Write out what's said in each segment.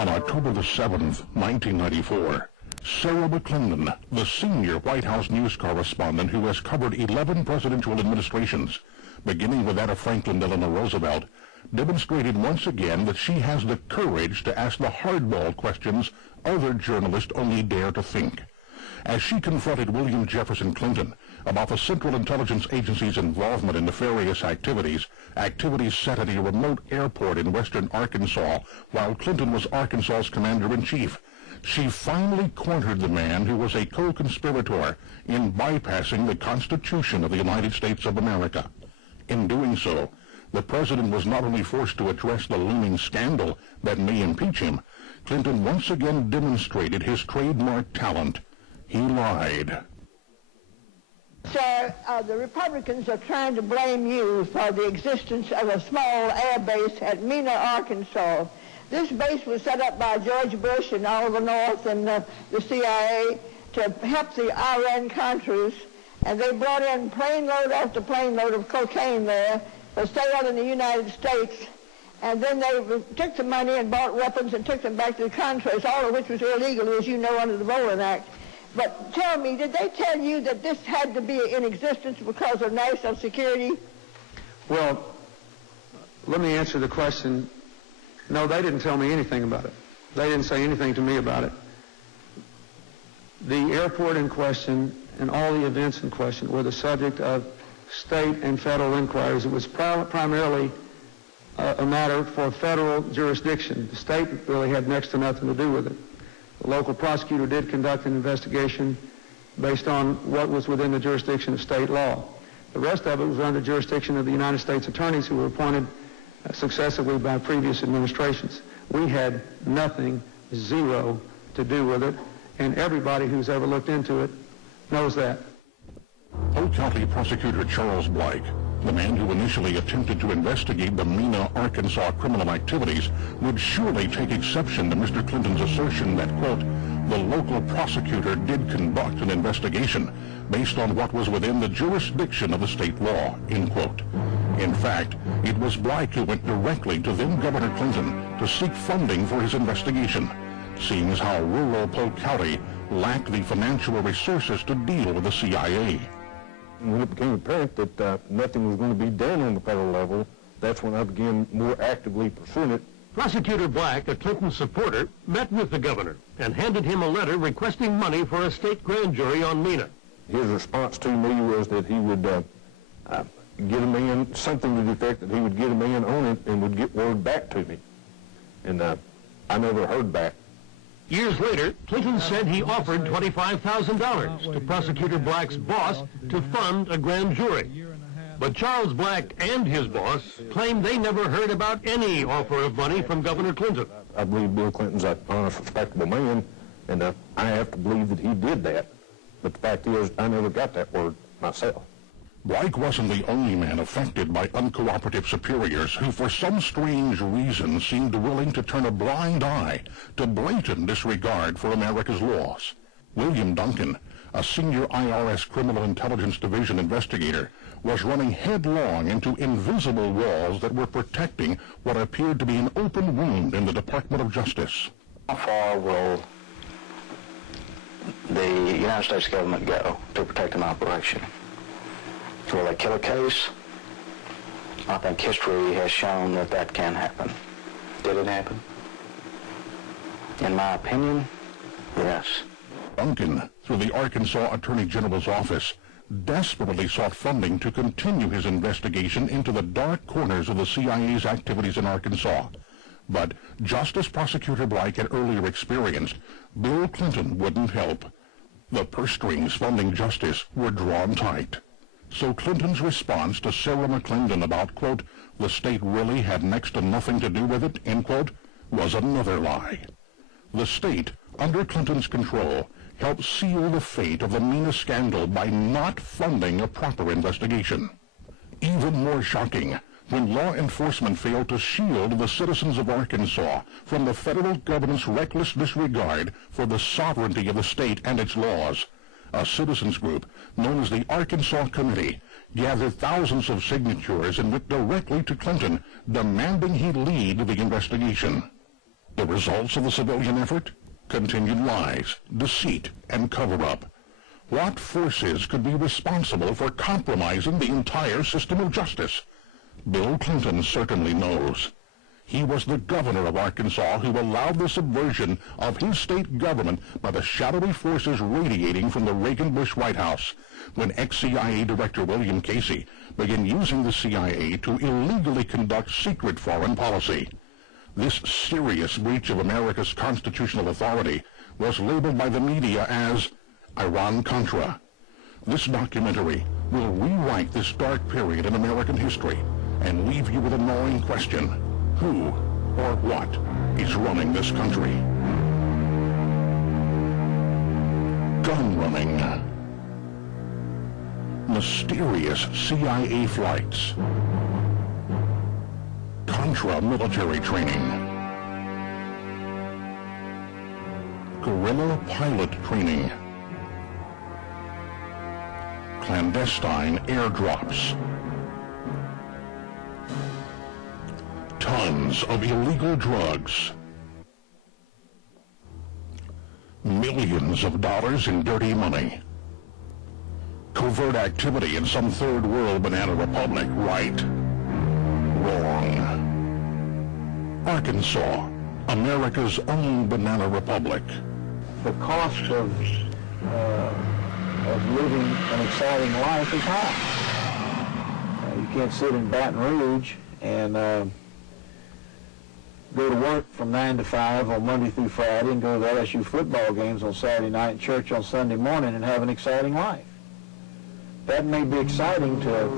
On October the 7th, 1994, Sarah McClendon, the senior White House news correspondent who has covered 11 presidential administrations, beginning with that of Franklin Delano Roosevelt, demonstrated once again that she has the courage to ask the hardball questions other journalists only dare to think. As she confronted William Jefferson Clinton about the Central Intelligence Agency's involvement in nefarious activities set at a remote airport in western Arkansas while Clinton was Arkansas's commander-in-chief, she finally cornered the man who was a co-conspirator in bypassing the Constitution of the United States of America. In doing so, the president was not only forced to address the looming scandal that may impeach him, Clinton once again demonstrated his trademark talent. He lied. Sir, the Republicans are trying to blame you for the existence of a small air base at Mena, Arkansas. This base was set up by George Bush and Oliver North and the CIA to help the Nicaraguan Contras, and they brought in plane load after plane load of cocaine there for sale in the United States, and then they took the money and bought weapons and took them back to the Contras, all of which was illegal, as you know, under the Bolin Act. But tell me, did they tell you that this had to be in existence because of national security? Well, let me answer the question. No, they didn't tell me anything about it. They didn't say anything to me about it. The airport in question and all the events in question were the subject of state and federal inquiries. It was primarily a matter for federal jurisdiction. The state really had next to nothing to do with it. The local prosecutor did conduct an investigation based on what was within the jurisdiction of state law. The rest of it was under jurisdiction of the United States attorneys who were appointed successively by previous administrations. We had nothing, zero, to do with it, and everybody who's ever looked into it knows that. Polk County Prosecutor Charles Blake, the man who initially attempted to investigate the Mena, Arkansas criminal activities, would surely take exception to Mr. Clinton's assertion that, quote, the local prosecutor did conduct an investigation based on what was within the jurisdiction of the state law, end quote. In fact, it was Blake who went directly to then-Governor Clinton to seek funding for his investigation, seeing as how rural Polk County lacked the financial resources to deal with the CIA. When it became apparent that nothing was going to be done on the federal level, that's when I began more actively pursuing it. Prosecutor Black, a Clinton supporter, met with the governor and handed him a letter requesting money for a state grand jury on Mena. His response to me was that he would get a man, something to the effect that he would get a man on it and would get word back to me. And I never heard back. Years later, Clinton said he offered $25,000 to Prosecutor Black's boss to fund a grand jury. But Charles Black and his boss claimed they never heard about any offer of money from Governor Clinton. I believe Bill Clinton's an honest, respectable man, and I have to believe that he did that. But the fact is, I never got that word myself. Blake wasn't the only man affected by uncooperative superiors who, for some strange reason, seemed willing to turn a blind eye to blatant disregard for America's laws. William Duncan, a senior IRS Criminal Intelligence Division investigator, was running headlong into invisible walls that were protecting what appeared to be an open wound in the Department of Justice. How far will the United States government go to protect an operation? Will they kill a case? I think history has shown that that can happen. Did it happen? In my opinion, yes. Duncan, through the Arkansas Attorney General's office, desperately sought funding to continue his investigation into the dark corners of the CIA's activities in Arkansas. But just as Prosecutor Blake had earlier experienced, Bill Clinton wouldn't help. The purse strings funding justice were drawn tight. So Clinton's response to Sarah McClendon about, quote, the state really had next to nothing to do with it, end quote, was another lie. The state, under Clinton's control, helped seal the fate of the Mena scandal by not funding a proper investigation. Even more shocking, when law enforcement failed to shield the citizens of Arkansas from the federal government's reckless disregard for the sovereignty of the state and its laws, a citizens group known as the Arkansas Committee gathered thousands of signatures and went directly to Clinton, demanding he lead the investigation. The results of the civilian effort? Continued lies, deceit, and cover-up. What forces could be responsible for compromising the entire system of justice? Bill Clinton certainly knows. He was the governor of Arkansas who allowed the subversion of his state government by the shadowy forces radiating from the Reagan-Bush White House, when ex-CIA Director William Casey began using the CIA to illegally conduct secret foreign policy. This serious breach of America's constitutional authority was labeled by the media as Iran-Contra. This documentary will rewrite this dark period in American history and leave you with a gnawing question: who or what is running this country? Gun running. Mysterious CIA flights. Contra military training. Guerrilla pilot training. Clandestine airdrops. Tons of illegal drugs. Millions of dollars in dirty money. Covert activity in some third world banana republic, right? Wrong. Arkansas, America's own banana republic. The cost of living an exciting life is high. You can't sit in Baton Rouge and go to work from 9 to 5 on Monday through Friday and go to the LSU football games on Saturday night and church on Sunday morning and have an exciting life. That may be exciting to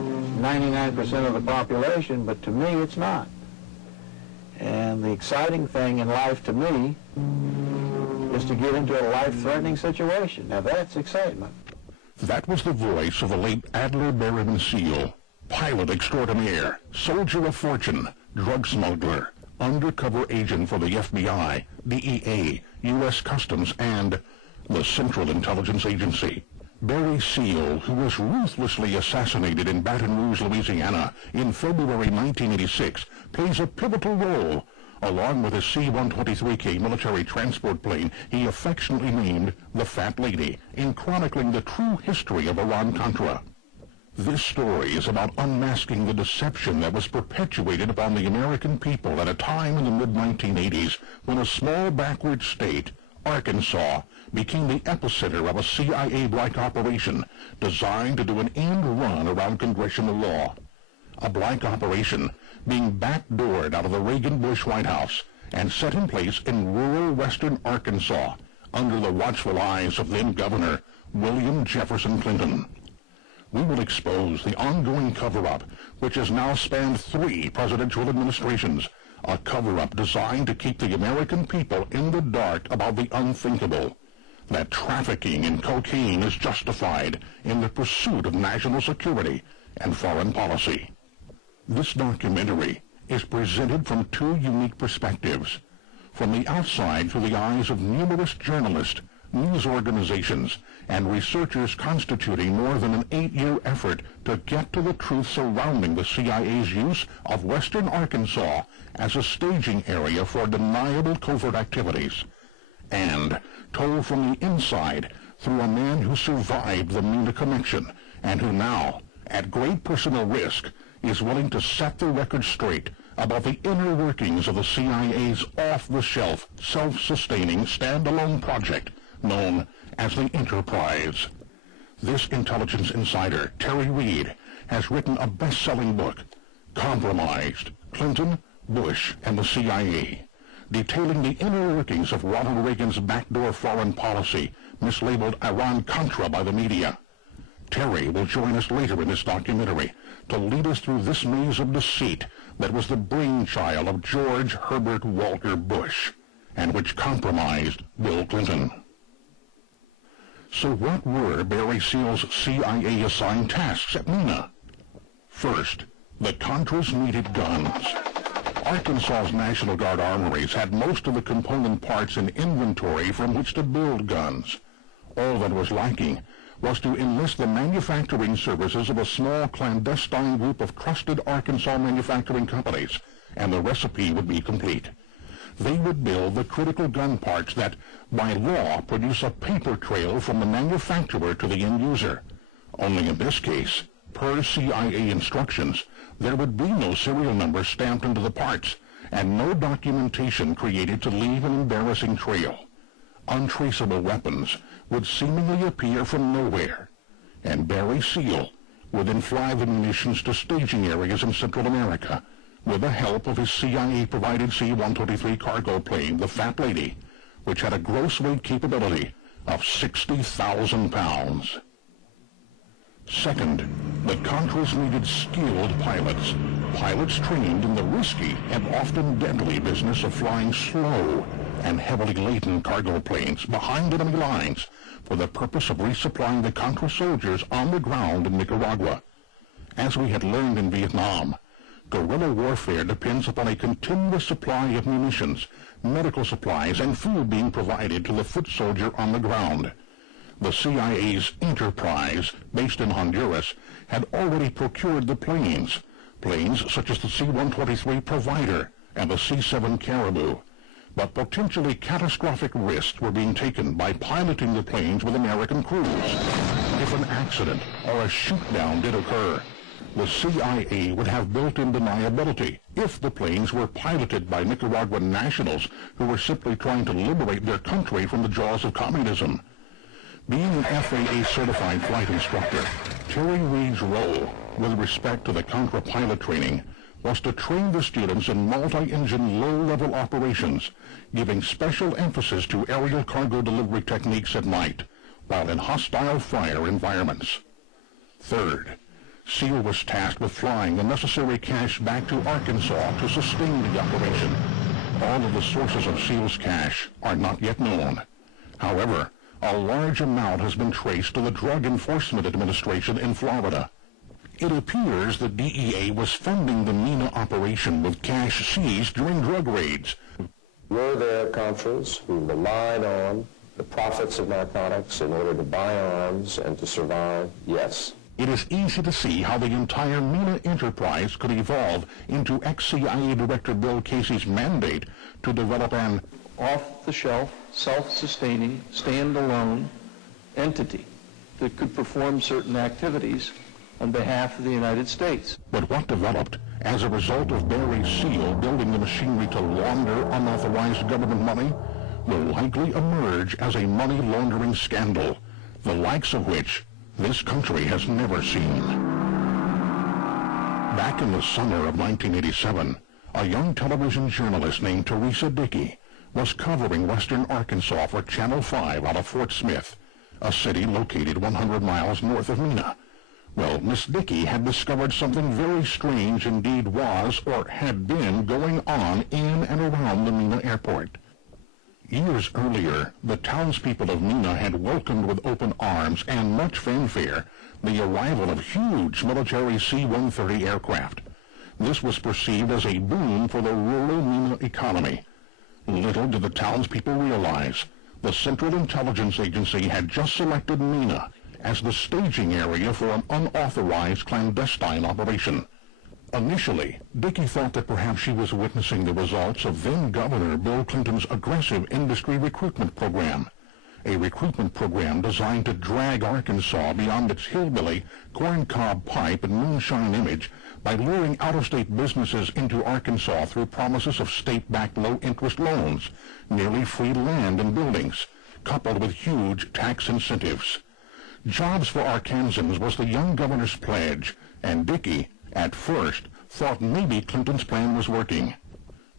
99% of the population, but to me it's not. And the exciting thing in life to me is to get into a life-threatening situation. Now that's excitement. That was the voice of the late Adler Berryman Seal, pilot extraordinaire, soldier of fortune, drug smuggler, undercover agent for the FBI, DEA, U.S. Customs, and the Central Intelligence Agency. Barry Seal, who was ruthlessly assassinated in Baton Rouge, Louisiana in February 1986, plays a pivotal role, along with his C-123K military transport plane he affectionately named the Fat Lady, in chronicling the true history of Iran-Contra. This story is about unmasking the deception that was perpetuated upon the American people at a time in the mid-1980s when a small backward state, Arkansas, became the epicenter of a CIA-like operation designed to do an end run around congressional law. A black operation being backdoored out of the Reagan-Bush White House and set in place in rural western Arkansas under the watchful eyes of then-Governor William Jefferson Clinton. We will expose the ongoing cover-up, which has now spanned 3 presidential administrations, a cover-up designed to keep the American people in the dark about the unthinkable, that trafficking in cocaine is justified in the pursuit of national security and foreign policy. This documentary is presented from 2 unique perspectives, from the outside through the eyes of numerous journalists, news organizations, and researchers constituting more than an 8-year effort to get to the truth surrounding the CIA's use of western Arkansas as a staging area for deniable covert activities, and told from the inside through a man who survived the Mena Connection and who now, at great personal risk, is willing to set the record straight about the inner workings of the CIA's off-the-shelf, self-sustaining, standalone project known as the Enterprise. This intelligence insider, Terry Reed, has written a best-selling book, Compromised: Clinton, Bush, and the CIA, detailing the inner workings of Ronald Reagan's backdoor foreign policy, mislabeled Iran-Contra by the media. Terry will join us later in this documentary to lead us through this maze of deceit that was the brainchild of George Herbert Walker Bush, and which compromised Bill Clinton. So what were Barry Seal's CIA-assigned tasks at Mena? First, the Contras needed guns. Arkansas's National Guard armories had most of the component parts in inventory from which to build guns. All that was lacking was to enlist the manufacturing services of a small clandestine group of trusted Arkansas manufacturing companies, and the recipe would be complete. they would build the critical gun parts that, by law, produce a paper trail from the manufacturer to the end user. Only in this case, per CIA instructions, there would be no serial number stamped into the parts, and no documentation created to leave an embarrassing trail. Untraceable weapons would seemingly appear from nowhere, and Barry Seal would then fly the munitions to staging areas in Central America with the help of his CIA-provided C-123 cargo plane, the Fat Lady, which had a gross weight capability of 60,000 pounds. Second, the Contras needed skilled pilots, pilots trained in the risky and often deadly business of flying slow and heavily laden cargo planes behind enemy lines for the purpose of resupplying the Contra soldiers on the ground in Nicaragua. As we had learned in Vietnam, guerrilla warfare depends upon a continuous supply of munitions, medical supplies, and food being provided to the foot soldier on the ground. The CIA's Enterprise, based in Honduras, had already procured the planes such as the C-123 Provider and the C-7 Caribou. But potentially catastrophic risks were being taken by piloting the planes with American crews. If an accident or a shoot-down did occur, the CIA would have built-in deniability if the planes were piloted by Nicaraguan nationals who were simply trying to liberate their country from the jaws of communism. Being an FAA-certified flight instructor, Terry Reid's role with respect to the Contra pilot training was to train the students in multi-engine low-level operations, giving special emphasis to aerial cargo delivery techniques at night, while in hostile fire environments. Third, Seal was tasked with flying the necessary cash back to Arkansas to sustain the operation. All of the sources of Seal's cash are not yet known. However, a large amount has been traced to the Drug Enforcement Administration in Florida. It appears the DEA was funding the Mena operation with cash seized during drug raids. Were there Contras who relied on the profits of narcotics in order to buy arms and to survive? Yes. It is easy to see how the entire Mena enterprise could evolve into ex-CIA Director Bill Casey's mandate to develop an off-the-shelf, self-sustaining, stand-alone entity that could perform certain activities on behalf of the United States. But what developed as a result of Barry Seal building the machinery to launder unauthorized government money will likely emerge as a money laundering scandal, the likes of which this country has never seen. Back in the summer of 1987, a young television journalist named Teresa Dickey was covering western Arkansas for Channel 5 out of Fort Smith, a city located 100 miles north of Mena. Well, Miss Dickey had discovered something very strange indeed was or had been going on in and around the Mena airport. Years earlier, the townspeople of Mena had welcomed with open arms and much fanfare the arrival of huge military C-130 aircraft. This was perceived as a boon for the rural Mena economy. Little did the townspeople realize the Central Intelligence Agency had just selected Mena as the staging area for an unauthorized clandestine operation. Initially, Dickey thought that perhaps she was witnessing the results of then-Governor Bill Clinton's aggressive industry recruitment program, a recruitment program designed to drag Arkansas beyond its hillbilly, corncob pipe and moonshine image by luring out-of-state businesses into Arkansas through promises of state-backed low-interest loans, nearly free land and buildings, coupled with huge tax incentives. Jobs for Arkansans was the young governor's pledge, and Dickey, at first, thought maybe Clinton's plan was working.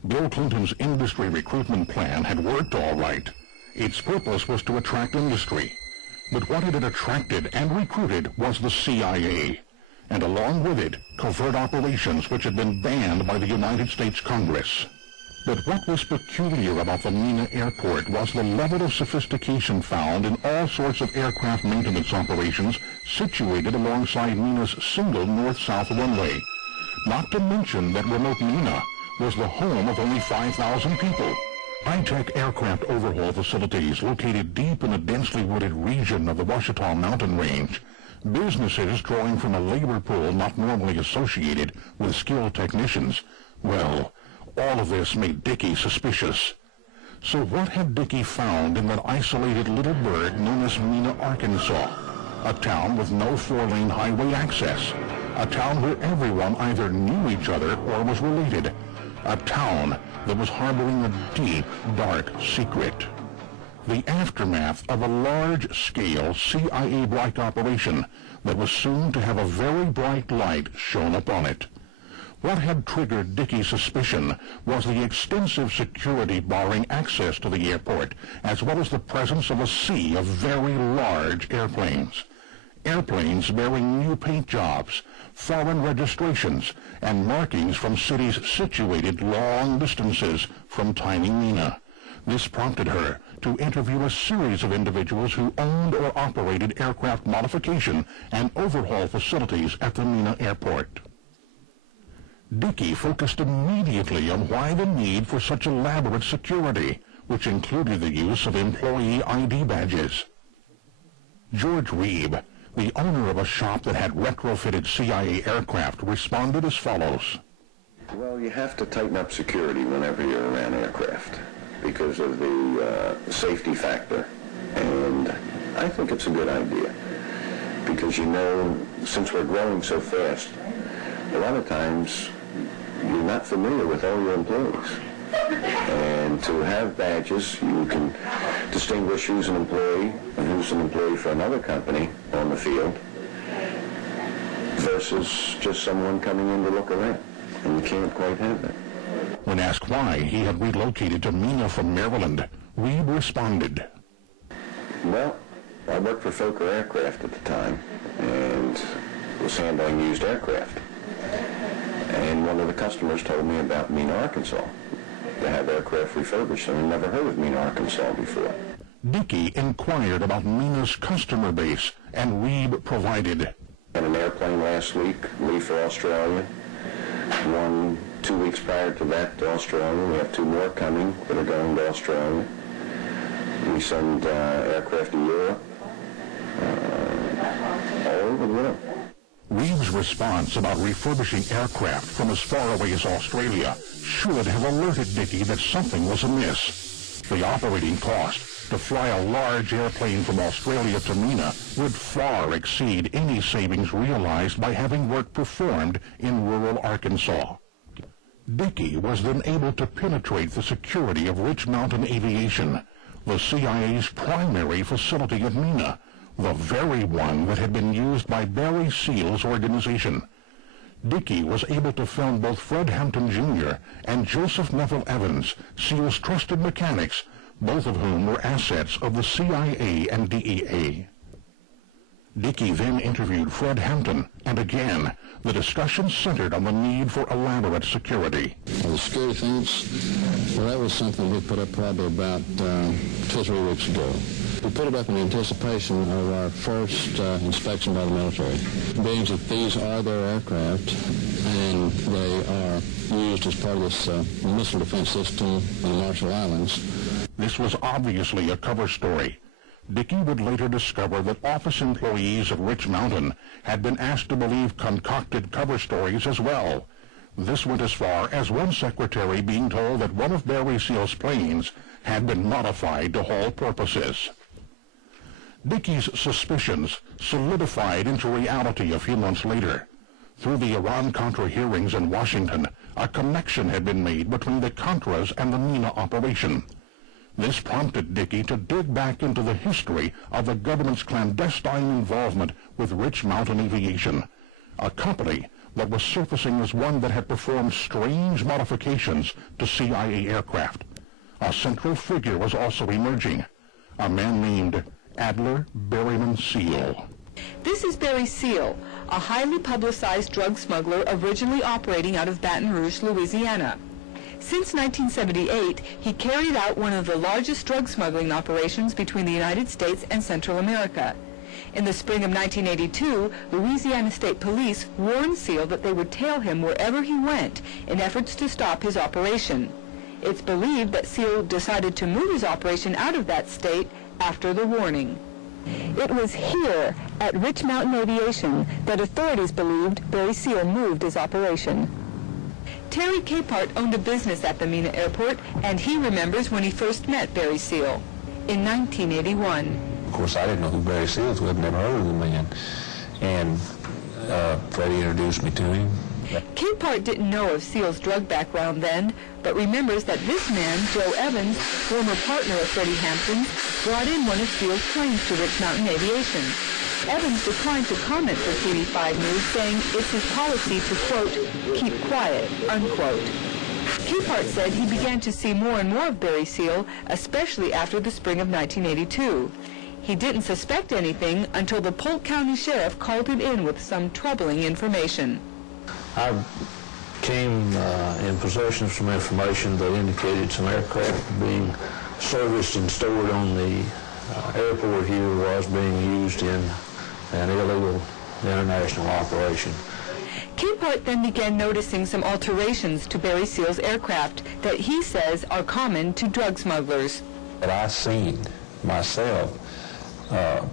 Bill Clinton's industry recruitment plan had worked all right. Its purpose was to attract industry. But what it had attracted and recruited was the CIA, and along with it, covert operations which had been banned by the United States Congress. But what was peculiar about the Mena airport was the level of sophistication found in all sorts of aircraft maintenance operations situated alongside Mena's single north-south runway. Not to mention that remote Mena was the home of only 5,000 people. High-tech aircraft overhaul facilities located deep in a densely wooded region of the Ouachita mountain range. Businesses drawing from a labor pool not normally associated with skilled technicians. Well, All of this made Dickey suspicious. So what had Dickey found in that isolated little burg known as Mena, Arkansas? A town with no four-lane highway access. A town where everyone either knew each other or was related. A town that was harboring a deep, dark secret. The aftermath of a large-scale CIA-like operation that was soon to have a very bright light shone upon it. What had triggered Dickey's suspicion was the extensive security barring access to the airport, as well as the presence of a sea of very large airplanes. Airplanes bearing new paint jobs, foreign registrations, and markings from cities situated long distances from tiny Mena. This prompted her to interview a series of individuals who owned or operated aircraft modification and overhaul facilities at the Mena airport. Dickey focused immediately on why the need for such elaborate security, which included the use of employee ID badges. George Reeb, the owner of a shop that had retrofitted CIA aircraft, responded as follows. Well, you have to tighten up security whenever you're around aircraft because of the safety factor. And I think it's a good idea because, you know, since we're growing so fast, a lot of times you're not familiar with all your employees. And to have badges, you can distinguish who's an employee and who's an employee for another company on the field versus just someone coming in to look around. And you can't quite have that. When asked why he had relocated to Mena from Maryland, Reeb responded, Well, I worked for Fokker Aircraft at the time and was handling used aircraft. And one of the customers told me about Mena, Arkansas, to have aircraft refurbished, and I'd never heard of Mena, Arkansas before. Dickey inquired about Mena's customer base, and Reeb provided. Had an airplane last week, leave for Australia. 2 weeks prior to that to Australia. We have 2 more coming that are going to Australia. We send aircraft to Europe, all over the world. Reeb's response about refurbishing aircraft from as far away as Australia should have alerted Dickey that something was amiss. The operating cost to fly a large airplane from Australia to Mena would far exceed any savings realized by having work performed in rural Arkansas. Dickey was then able to penetrate the security of Rich Mountain Aviation, the CIA's primary facility at Mena, the very one that had been used by Barry Seal's organization. Dickey was able to film both Fred Hampton Jr. and Joseph Neville Evans, Seal's trusted mechanics, both of whom were assets of the CIA and DEA. Dickey then interviewed Fred Hampton, and again, the discussion centered on the need for elaborate security. The security fence, well, that was something we put up probably about 2 or 3 weeks ago. We put it up in anticipation of our first inspection by the military. Being that these are their aircraft, and they are used as part of this missile defense system in the Marshall Islands. This was obviously a cover story. Dickey would later discover that office employees of Rich Mountain had been asked to believe concocted cover stories as well. This went as far as one secretary being told that one of Barry Seal's planes had been modified to haul purposes. Dickey's suspicions solidified into reality a few months later. Through the Iran-Contra hearings in Washington, a connection had been made between the Contras and the Mena operation. This prompted Dickey to dig back into the history of the government's clandestine involvement with Rich Mountain Aviation, a company that was surfacing as one that had performed strange modifications to CIA aircraft. A central figure was also emerging, a man named Adler Berryman Seal. This is Barry Seal, a highly publicized drug smuggler originally operating out of Baton Rouge, Louisiana. Since 1978, he carried out one of the largest drug smuggling operations between the United States and Central America. In the spring of 1982, Louisiana State Police warned Seal that they would tail him wherever he went in efforts to stop his operation. It's believed that Seal decided to move his operation out of that state after the warning. It was here, at Rich Mountain Aviation, that authorities believed Barry Seal moved his operation. Terry Capehart owned a business at the Mena airport, and he remembers when he first met Barry Seal in 1981. Of course, I didn't know who Barry Seals was. I'd never heard of the man. And Freddie introduced me to him. Capehart didn't know of Seal's drug background then, but remembers that this man, Joe Evans, former partner of Freddie Hampton's, brought in one of Seal's planes to Rich Mountain Aviation. Evans declined to comment for TV5 News, saying it's his policy to, quote, keep quiet, unquote. Capehart said he began to see more and more of Barry Seal, especially after the spring of 1982. He didn't suspect anything until the Polk County Sheriff called him in with some troubling information. I came in possession of some information that indicated some aircraft being serviced and stored on the airport here was being used in an illegal international operation. Capehart then began noticing some alterations to Barry Seal's aircraft that he says are common to drug smugglers. But I seen myself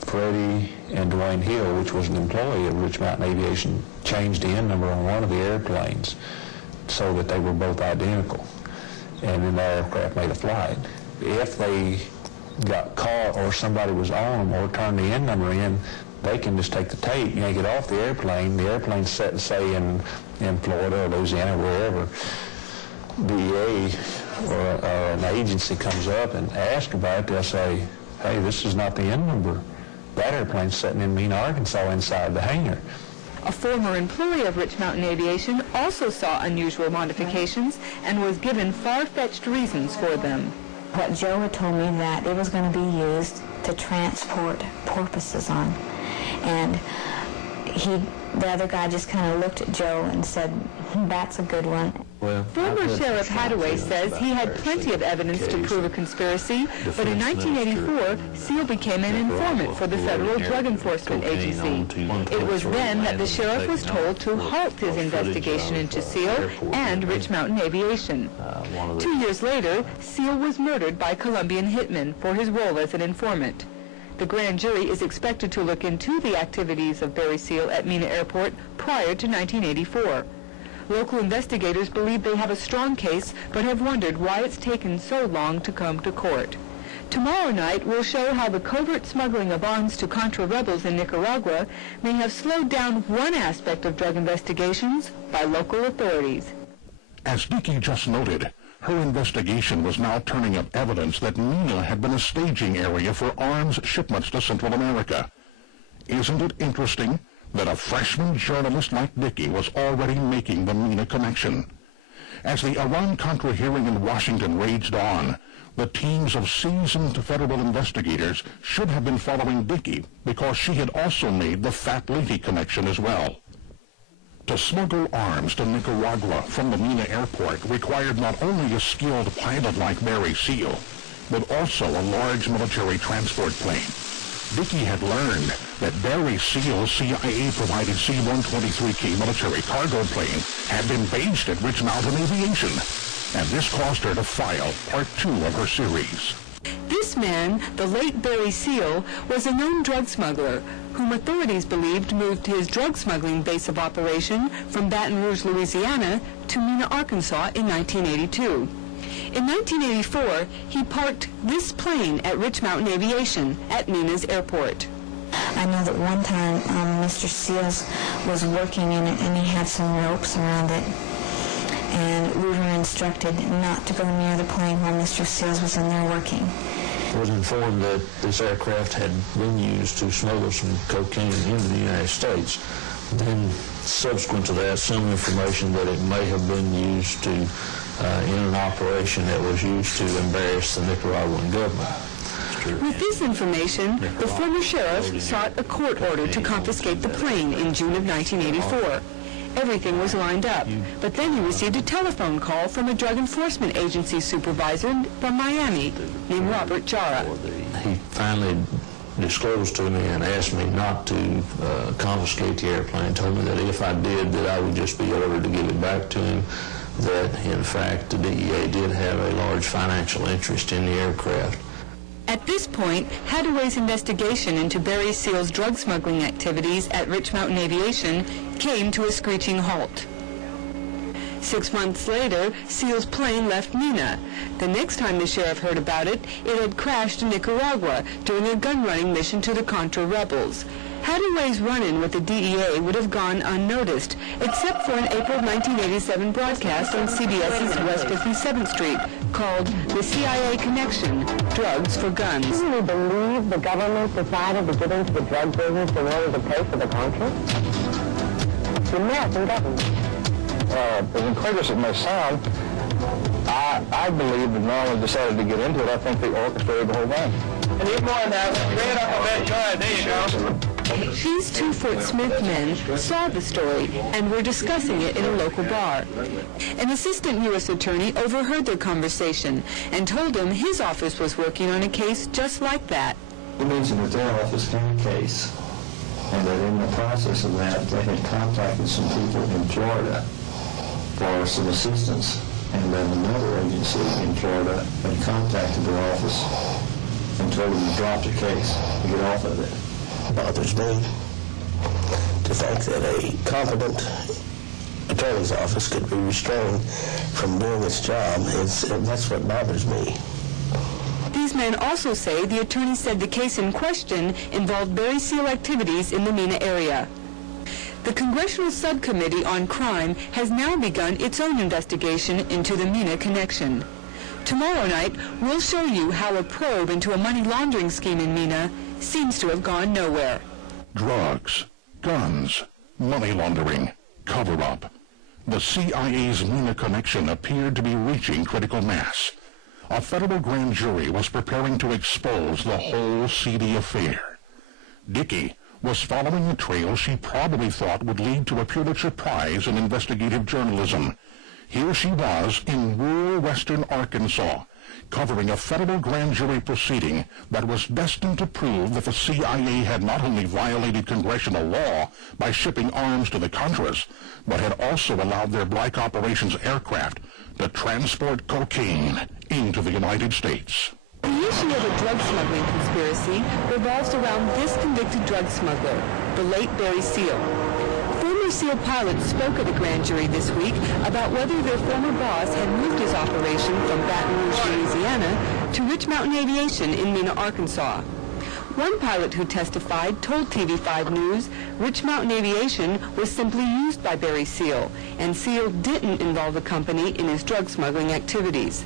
Freddie and Dwayne Hill, which was an employee of Rich Mountain Aviation, changed the end number on one of the airplanes so that they were both identical. And then the aircraft made a flight. If they got caught or somebody was on them or turned the end number in, they can just take the tape, yank it off the airplane's set, say, in Florida or Louisiana, wherever. DEA or an agency comes up and asks about it, they'll say, hey, this is not the end number. That airplane's sitting in Mena, Arkansas inside the hangar. A former employee of Rich Mountain Aviation also saw unusual modifications and was given far-fetched reasons for them. What Joe had told me that it was going to be used to transport porpoises on. And the other guy just kind of looked at Joe and said, that's a good one. Well, former Sheriff Hadaway says he had plenty of evidence to prove a conspiracy, but in 1984, Seal became an informant for the Federal Drug Enforcement Agency. It was then that the sheriff was told to halt his investigation into Seal and Rich Mountain Aviation. 2 years later, Seal was murdered by Colombian hitmen for his role as an informant. The grand jury is expected to look into the activities of Barry Seal at Mena Airport prior to 1984. Local investigators believe they have a strong case, but have wondered why it's taken so long to come to court. Tomorrow night will show how the covert smuggling of arms to Contra rebels in Nicaragua may have slowed down one aspect of drug investigations by local authorities. As Dickey just noted, her investigation was now turning up evidence that Mena had been a staging area for arms shipments to Central America. Isn't it interesting that a freshman journalist like Dickey was already making the Mena connection? As the Iran-Contra hearing in Washington raged on, the teams of seasoned federal investigators should have been following Dickey because she had also made the Fat Lady connection as well. To smuggle arms to Nicaragua from the Mena airport required not only a skilled pilot like Barry Seal, but also a large military transport plane. Dickey had learned that Barry Seal's CIA-provided C-123K military cargo plane had been based at Rich Mountain Aviation, and this caused her to file Part 2 of her series. This man, the late Barry Seal, was a known drug smuggler whom authorities believed moved his drug smuggling base of operation from Baton Rouge, Louisiana to Mena, Arkansas in 1982. In 1984, he parked this plane at Rich Mountain Aviation at Mena's airport. I know that one time Mr. Seals was working in it and he had some ropes around it. And we were instructed not to go near the plane while Mr. Seals was in there working. I was informed that this aircraft had been used to smuggle some cocaine into the United States. Then, subsequent to that, some information that it may have been used to in an operation that was used to embarrass the Nicaraguan government. With this information, the former sheriff sought a court order to confiscate the plane in June of 1984. Everything was lined up, but then he received a telephone call from a drug enforcement agency supervisor from Miami named Robert Jara. He finally disclosed to me and asked me not to confiscate the airplane, told me that if I did, that I would just be ordered to give it back to him, that in fact the DEA did have a large financial interest in the aircraft. At this point, Hadaway's investigation into Barry Seal's drug smuggling activities at Rich Mountain Aviation came to a screeching halt. 6 months later, Seal's plane left Mena. The next time the sheriff heard about it, it had crashed in Nicaragua during a gun-running mission to the Contra rebels. Hadaway's run-in with the DEA would have gone unnoticed, except for an April 1987 broadcast on CBS's West 57th Street called The CIA Connection, Drugs for Guns. Do you believe the government decided to get into the drug business in order to pay for the Contras? The American government. As incredulous as it may sound, I believe that not only decided to get into it, I think they orchestrated the whole thing. And even more than that, bring it up a bit. Go ahead, there you go. These 2-foot Smith men saw the story and were discussing it in a local bar. An assistant U.S. attorney overheard their conversation and told him his office was working on a case just like that. He mentioned that their office had a case, and that in the process of that, they had contacted some people in Florida for some assistance, and then another agency in Florida had contacted their office and told them to drop the case and get off of it. It bothers me to think that a competent attorney's office could be restrained from doing its job. That's what bothers me. These men also say the attorney said the case in question involved Barry Seal activities in the Mena area. The Congressional Subcommittee on Crime has now begun its own investigation into the Mena Connection. Tomorrow night, we'll show you how a probe into a money laundering scheme in Mena seems to have gone nowhere. Drugs, guns, money laundering, cover-up. The CIA's Mena Connection appeared to be reaching critical mass. A federal grand jury was preparing to expose the whole seedy affair. Dickey was following a trail she probably thought would lead to a Pulitzer Prize in investigative journalism. Here she was in rural western Arkansas, covering a federal grand jury proceeding that was destined to prove that the CIA had not only violated congressional law by shipping arms to the Contras, but had also allowed their Black Operations aircraft to transport cocaine into the United States. The issue of a drug smuggling conspiracy revolves around this convicted drug smuggler, the late Barry Seal. Former SEAL pilots spoke at a grand jury this week about whether their former boss had moved his operation from Baton Rouge, Louisiana, to Rich Mountain Aviation in Mena, Arkansas. One pilot who testified told TV5 News Rich Mountain Aviation was simply used by Barry Seal, and Seal didn't involve the company in his drug smuggling activities.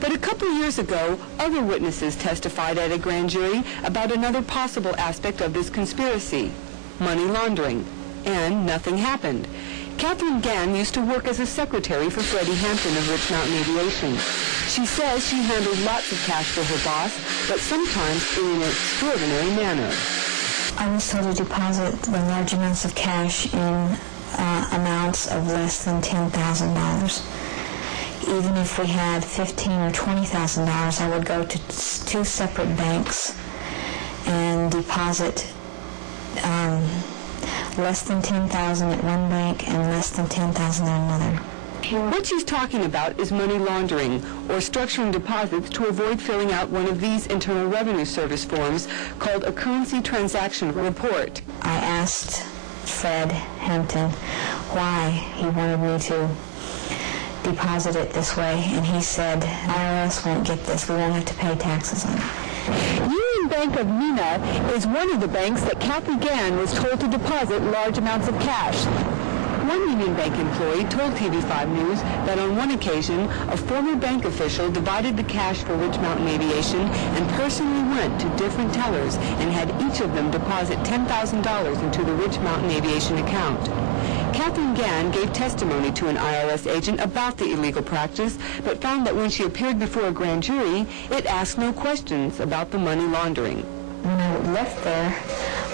But a couple years ago, other witnesses testified at a grand jury about another possible aspect of this conspiracy, money laundering, and nothing happened. Catherine Gann used to work as a secretary for Freddie Hampton of Rich Mountain Aviation. She says she handled lots of cash for her boss, but sometimes in an extraordinary manner. I was told to deposit the large amounts of cash in amounts of less than $10,000. Even if we had $15,000 or $20,000, I would go to two separate banks and deposit less than $10,000 at one bank and less than $10,000 at another. What she's talking about is money laundering, or structuring deposits to avoid filling out one of these Internal Revenue Service forms called a currency transaction report. I asked Fred Hampton why he wanted me to deposit it this way, and he said, IRS won't get this. We won't have to pay taxes on it. Union Bank of Mena is one of the banks that Kathy Gann was told to deposit large amounts of cash. One Union Bank employee told TV5 News that on one occasion, a former bank official divided the cash for Rich Mountain Aviation and personally went to different tellers and had each of them deposit $10,000 into the Rich Mountain Aviation account. Catherine Gann gave testimony to an IRS agent about the illegal practice, but found that when she appeared before a grand jury, it asked no questions about the money laundering. When I left there,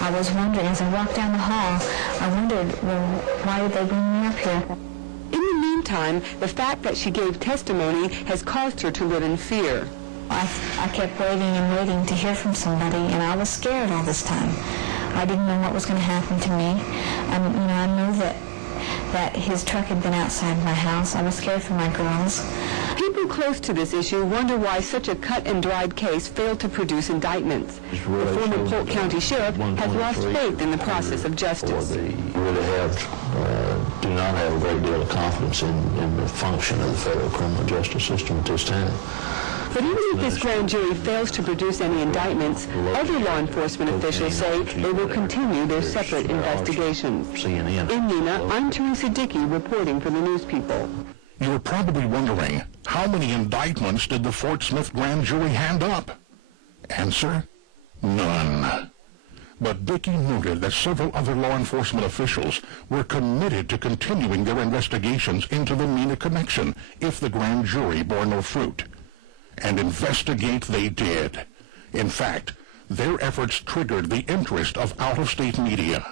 I was wondering, as I walked down the hall, I wondered, well, why did they bring me up here? In the meantime, the fact that she gave testimony has caused her to live in fear. I kept waiting and waiting to hear from somebody, and I was scared all this time. I didn't know what was going to happen to me. I knew that his truck had been outside my house. I was scared for my girls. People close to this issue wonder why such a cut-and-dried case failed to produce indictments. The former Polk County Sheriff has lost faith in the process of justice. They really do not have a great deal of confidence in the function of the federal criminal justice system at this time. But even if this grand jury fails to produce any indictments, other law enforcement officials say they will continue their separate investigations. In Mena, I'm Teresa Dickey reporting for the News People. You're probably wondering, how many indictments did the Fort Smith grand jury hand up? Answer, none. But Dickey noted that several other law enforcement officials were committed to continuing their investigations into the Mena Connection if the grand jury bore no fruit. And investigate they did. In fact, their efforts triggered the interest of out-of-state media.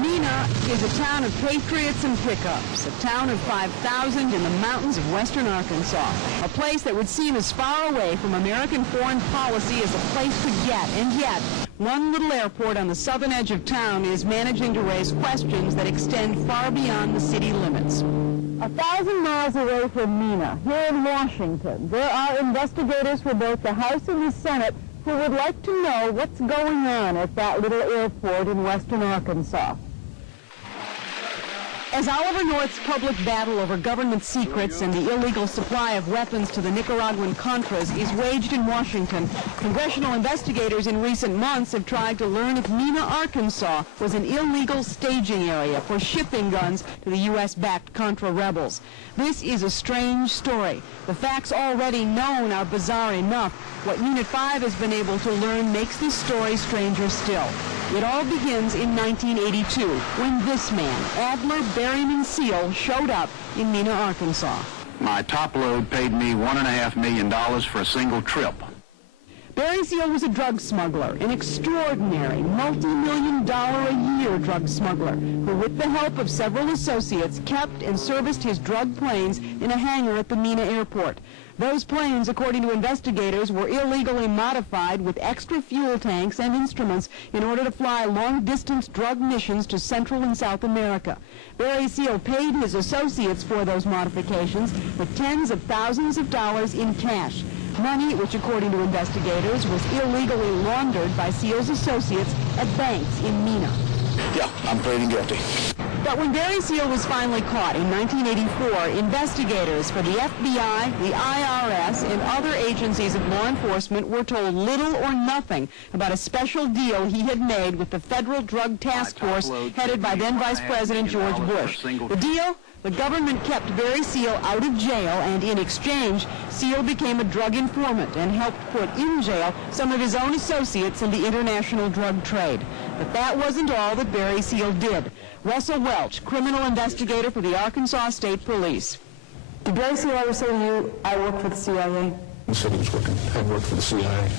Mena is a town of patriots and pickups, a town of 5,000 in the mountains of western Arkansas, a place that would seem as far away from American foreign policy as a place could get, and yet one little airport on the southern edge of town is managing to raise questions that extend far beyond the city limits. 1,000 miles away from Mena, here in Washington, there are investigators for both the House and the Senate who would like to know what's going on at that little airport in western Arkansas. As Oliver North's public battle over government secrets and the illegal supply of weapons to the Nicaraguan Contras is waged in Washington, congressional investigators in recent months have tried to learn if Mena, Arkansas was an illegal staging area for shipping guns to the U.S.-backed Contra rebels. This is a strange story. The facts already known are bizarre enough. What Unit 5 has been able to learn makes this story stranger still. It all begins in 1982, when this man, Adler Berryman Seal, showed up in Mena, Arkansas. My top load paid me $1.5 million for a single trip. Barry Seal was a drug smuggler, an extraordinary, multi-million-dollar-a-year drug smuggler, who with the help of several associates kept and serviced his drug planes in a hangar at the Mena airport. Those planes, according to investigators, were illegally modified with extra fuel tanks and instruments in order to fly long-distance drug missions to Central and South America. Barry Seal paid his associates for those modifications with tens of thousands of dollars in cash. Money which, according to investigators, was illegally laundered by Seal's associates at banks in Mena. Yeah, I'm pleading guilty. But when Barry Seal was finally caught in 1984, investigators for the FBI, the IRS, and other agencies of law enforcement were told little or nothing about a special deal he had made with the Federal Drug Task Force headed by then Vice President George Bush. The deal? The government kept Barry Seal out of jail, and in exchange, Seal became a drug informant and helped put in jail some of his own associates in the international drug trade. But that wasn't all that Barry Seal did. Russell Welch, criminal investigator for the Arkansas State Police. Did Barry Seal ever say to you, I work for the CIA? He said he had worked for the CIA.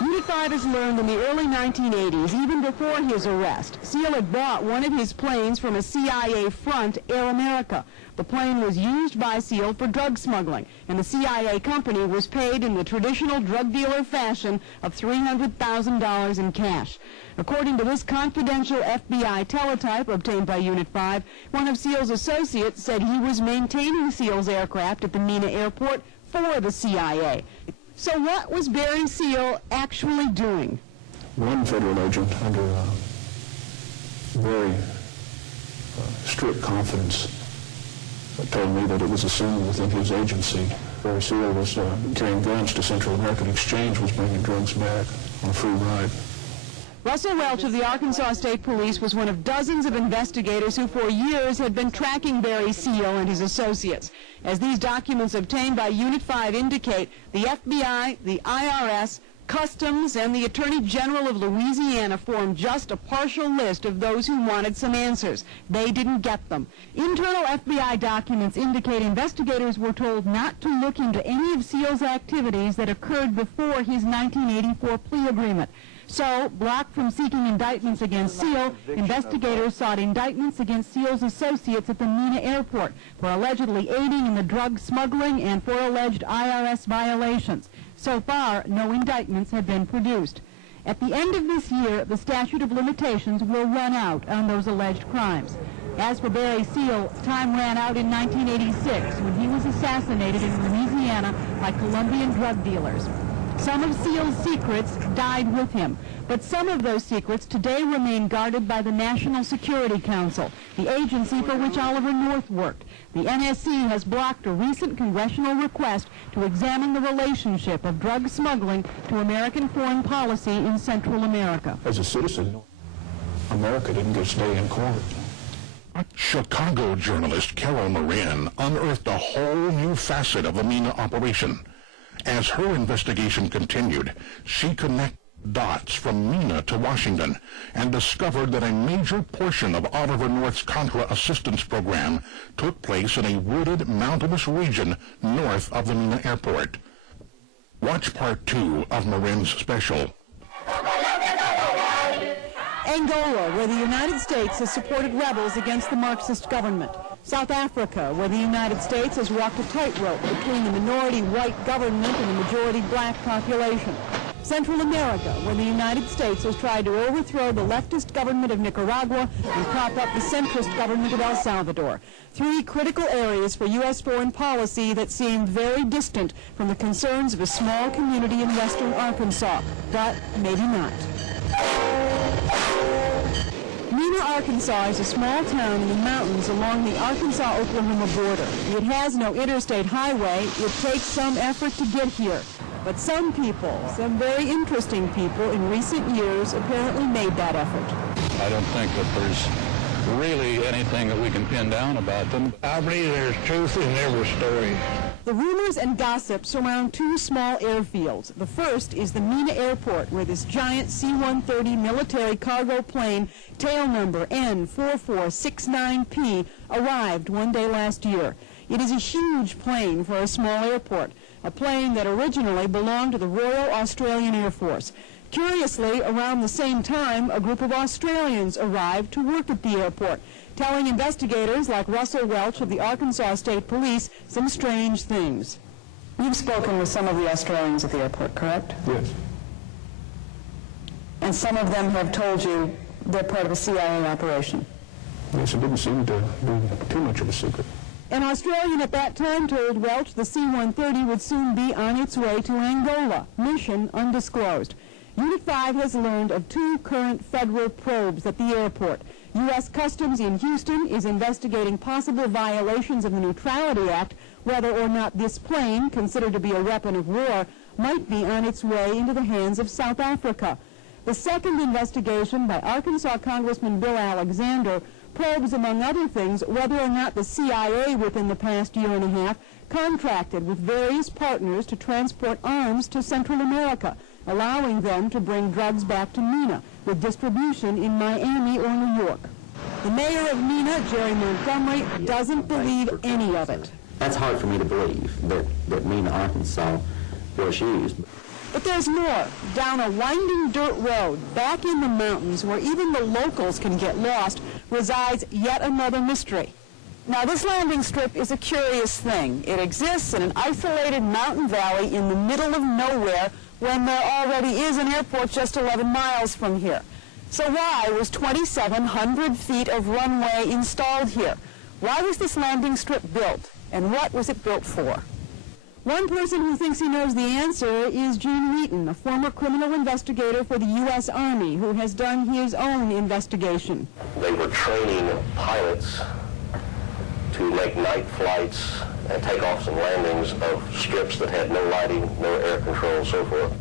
Unit 5 has learned in the early 1980s, even before his arrest, Seal had bought one of his planes from a CIA front, Air America. The plane was used by Seal for drug smuggling, and the CIA company was paid in the traditional drug dealer fashion of $300,000 in cash. According to this confidential FBI teletype obtained by Unit 5, one of Seal's associates said he was maintaining Seal's aircraft at the Mena airport for the CIA. So what was Barry Seal actually doing? One federal agent under very strict confidence told me that it was assumed within his agency Barry Seal was carrying guns to Central America. Exchange was bringing drugs back on a free ride. Russell Welch of the Arkansas State Police was one of dozens of investigators who for years had been tracking Barry Seal and his associates. As these documents obtained by Unit 5 indicate, the FBI, the IRS, Customs, and the Attorney General of Louisiana formed just a partial list of those who wanted some answers. They didn't get them. Internal FBI documents indicate investigators were told not to look into any of Seal's activities that occurred before his 1984 plea agreement. So, blocked from seeking indictments against Seal, investigators sought indictments against Seal's associates at the Mena airport for allegedly aiding in the drug smuggling and for alleged IRS violations. So far, no indictments have been produced. At the end of this year, the statute of limitations will run out on those alleged crimes. As for Barry Seal, time ran out in 1986 when he was assassinated in Louisiana by Colombian drug dealers. Some of Seal's secrets died with him, but some of those secrets today remain guarded by the National Security Council, the agency for which Oliver North worked. The NSC has blocked a recent congressional request to examine the relationship of drug smuggling to American foreign policy in Central America. As a citizen, America didn't get to stay in court. Chicago journalist Carol Moran unearthed a whole new facet of the Mena operation. As her investigation continued, she connected dots from Mena to Washington and discovered that a major portion of Oliver North's Contra assistance program took place in a wooded, mountainous region north of the Mena airport. Watch part 2 of Moran's special. Angola, where the United States has supported rebels against the Marxist government. South Africa, where the United States has walked a tightrope between the minority white government and the majority black population. Central America, where the United States has tried to overthrow the leftist government of Nicaragua and prop up the centrist government of El Salvador. 3 critical areas for U.S. foreign policy that seem very distant from the concerns of a small community in western Arkansas, but maybe not. Mena, Arkansas is a small town in the mountains along the Arkansas-Oklahoma border. It has no interstate highway. It takes some effort to get here. But some people, some very interesting people in recent years apparently made that effort. I don't think that there's really anything that we can pin down about them. I believe there's truth in every story. The rumors and gossip surround 2 small airfields. The first is the Mena Airport, where this giant C-130 military cargo plane, tail number N4469P, arrived one day last year. It is a huge plane for a small airport, a plane that originally belonged to the Royal Australian Air Force. Curiously, around the same time, a group of Australians arrived to work at the airport, telling investigators like Russell Welch of the Arkansas State Police some strange things. You've spoken with some of the Australians at the airport, correct? Yes. And some of them have told you they're part of a CIA operation? Yes, it didn't seem to be too much of a secret. An Australian at that time told Welch the C-130 would soon be on its way to Angola, mission undisclosed. Unit 5 has learned of 2 current federal probes at the airport. U.S. Customs in Houston is investigating possible violations of the Neutrality Act, whether or not this plane, considered to be a weapon of war, might be on its way into the hands of South Africa. The second investigation by Arkansas Congressman Bill Alexander probes, among other things, whether or not the CIA within the past year and a half contracted with various partners to transport arms to Central America, allowing them to bring drugs back to Mena, with distribution in Miami or New York. The mayor of Mena, Jerry Montgomery, doesn't believe any of it. That's hard for me to believe, that Mena, Arkansas was used. But there's more. Down a winding dirt road, back in the mountains, where even the locals can get lost, resides yet another mystery. Now, this landing strip is a curious thing. It exists in an isolated mountain valley in the middle of nowhere when there already is an airport just 11 miles from here. So why was 2,700 feet of runway installed here? Why was this landing strip built, and what was it built for? One person who thinks he knows the answer is Gene Wheaton, a former criminal investigator for the U.S. Army who has done his own investigation. They were training pilots to make night flights and takeoffs and landings of strips that had no lighting, no air control, so forth.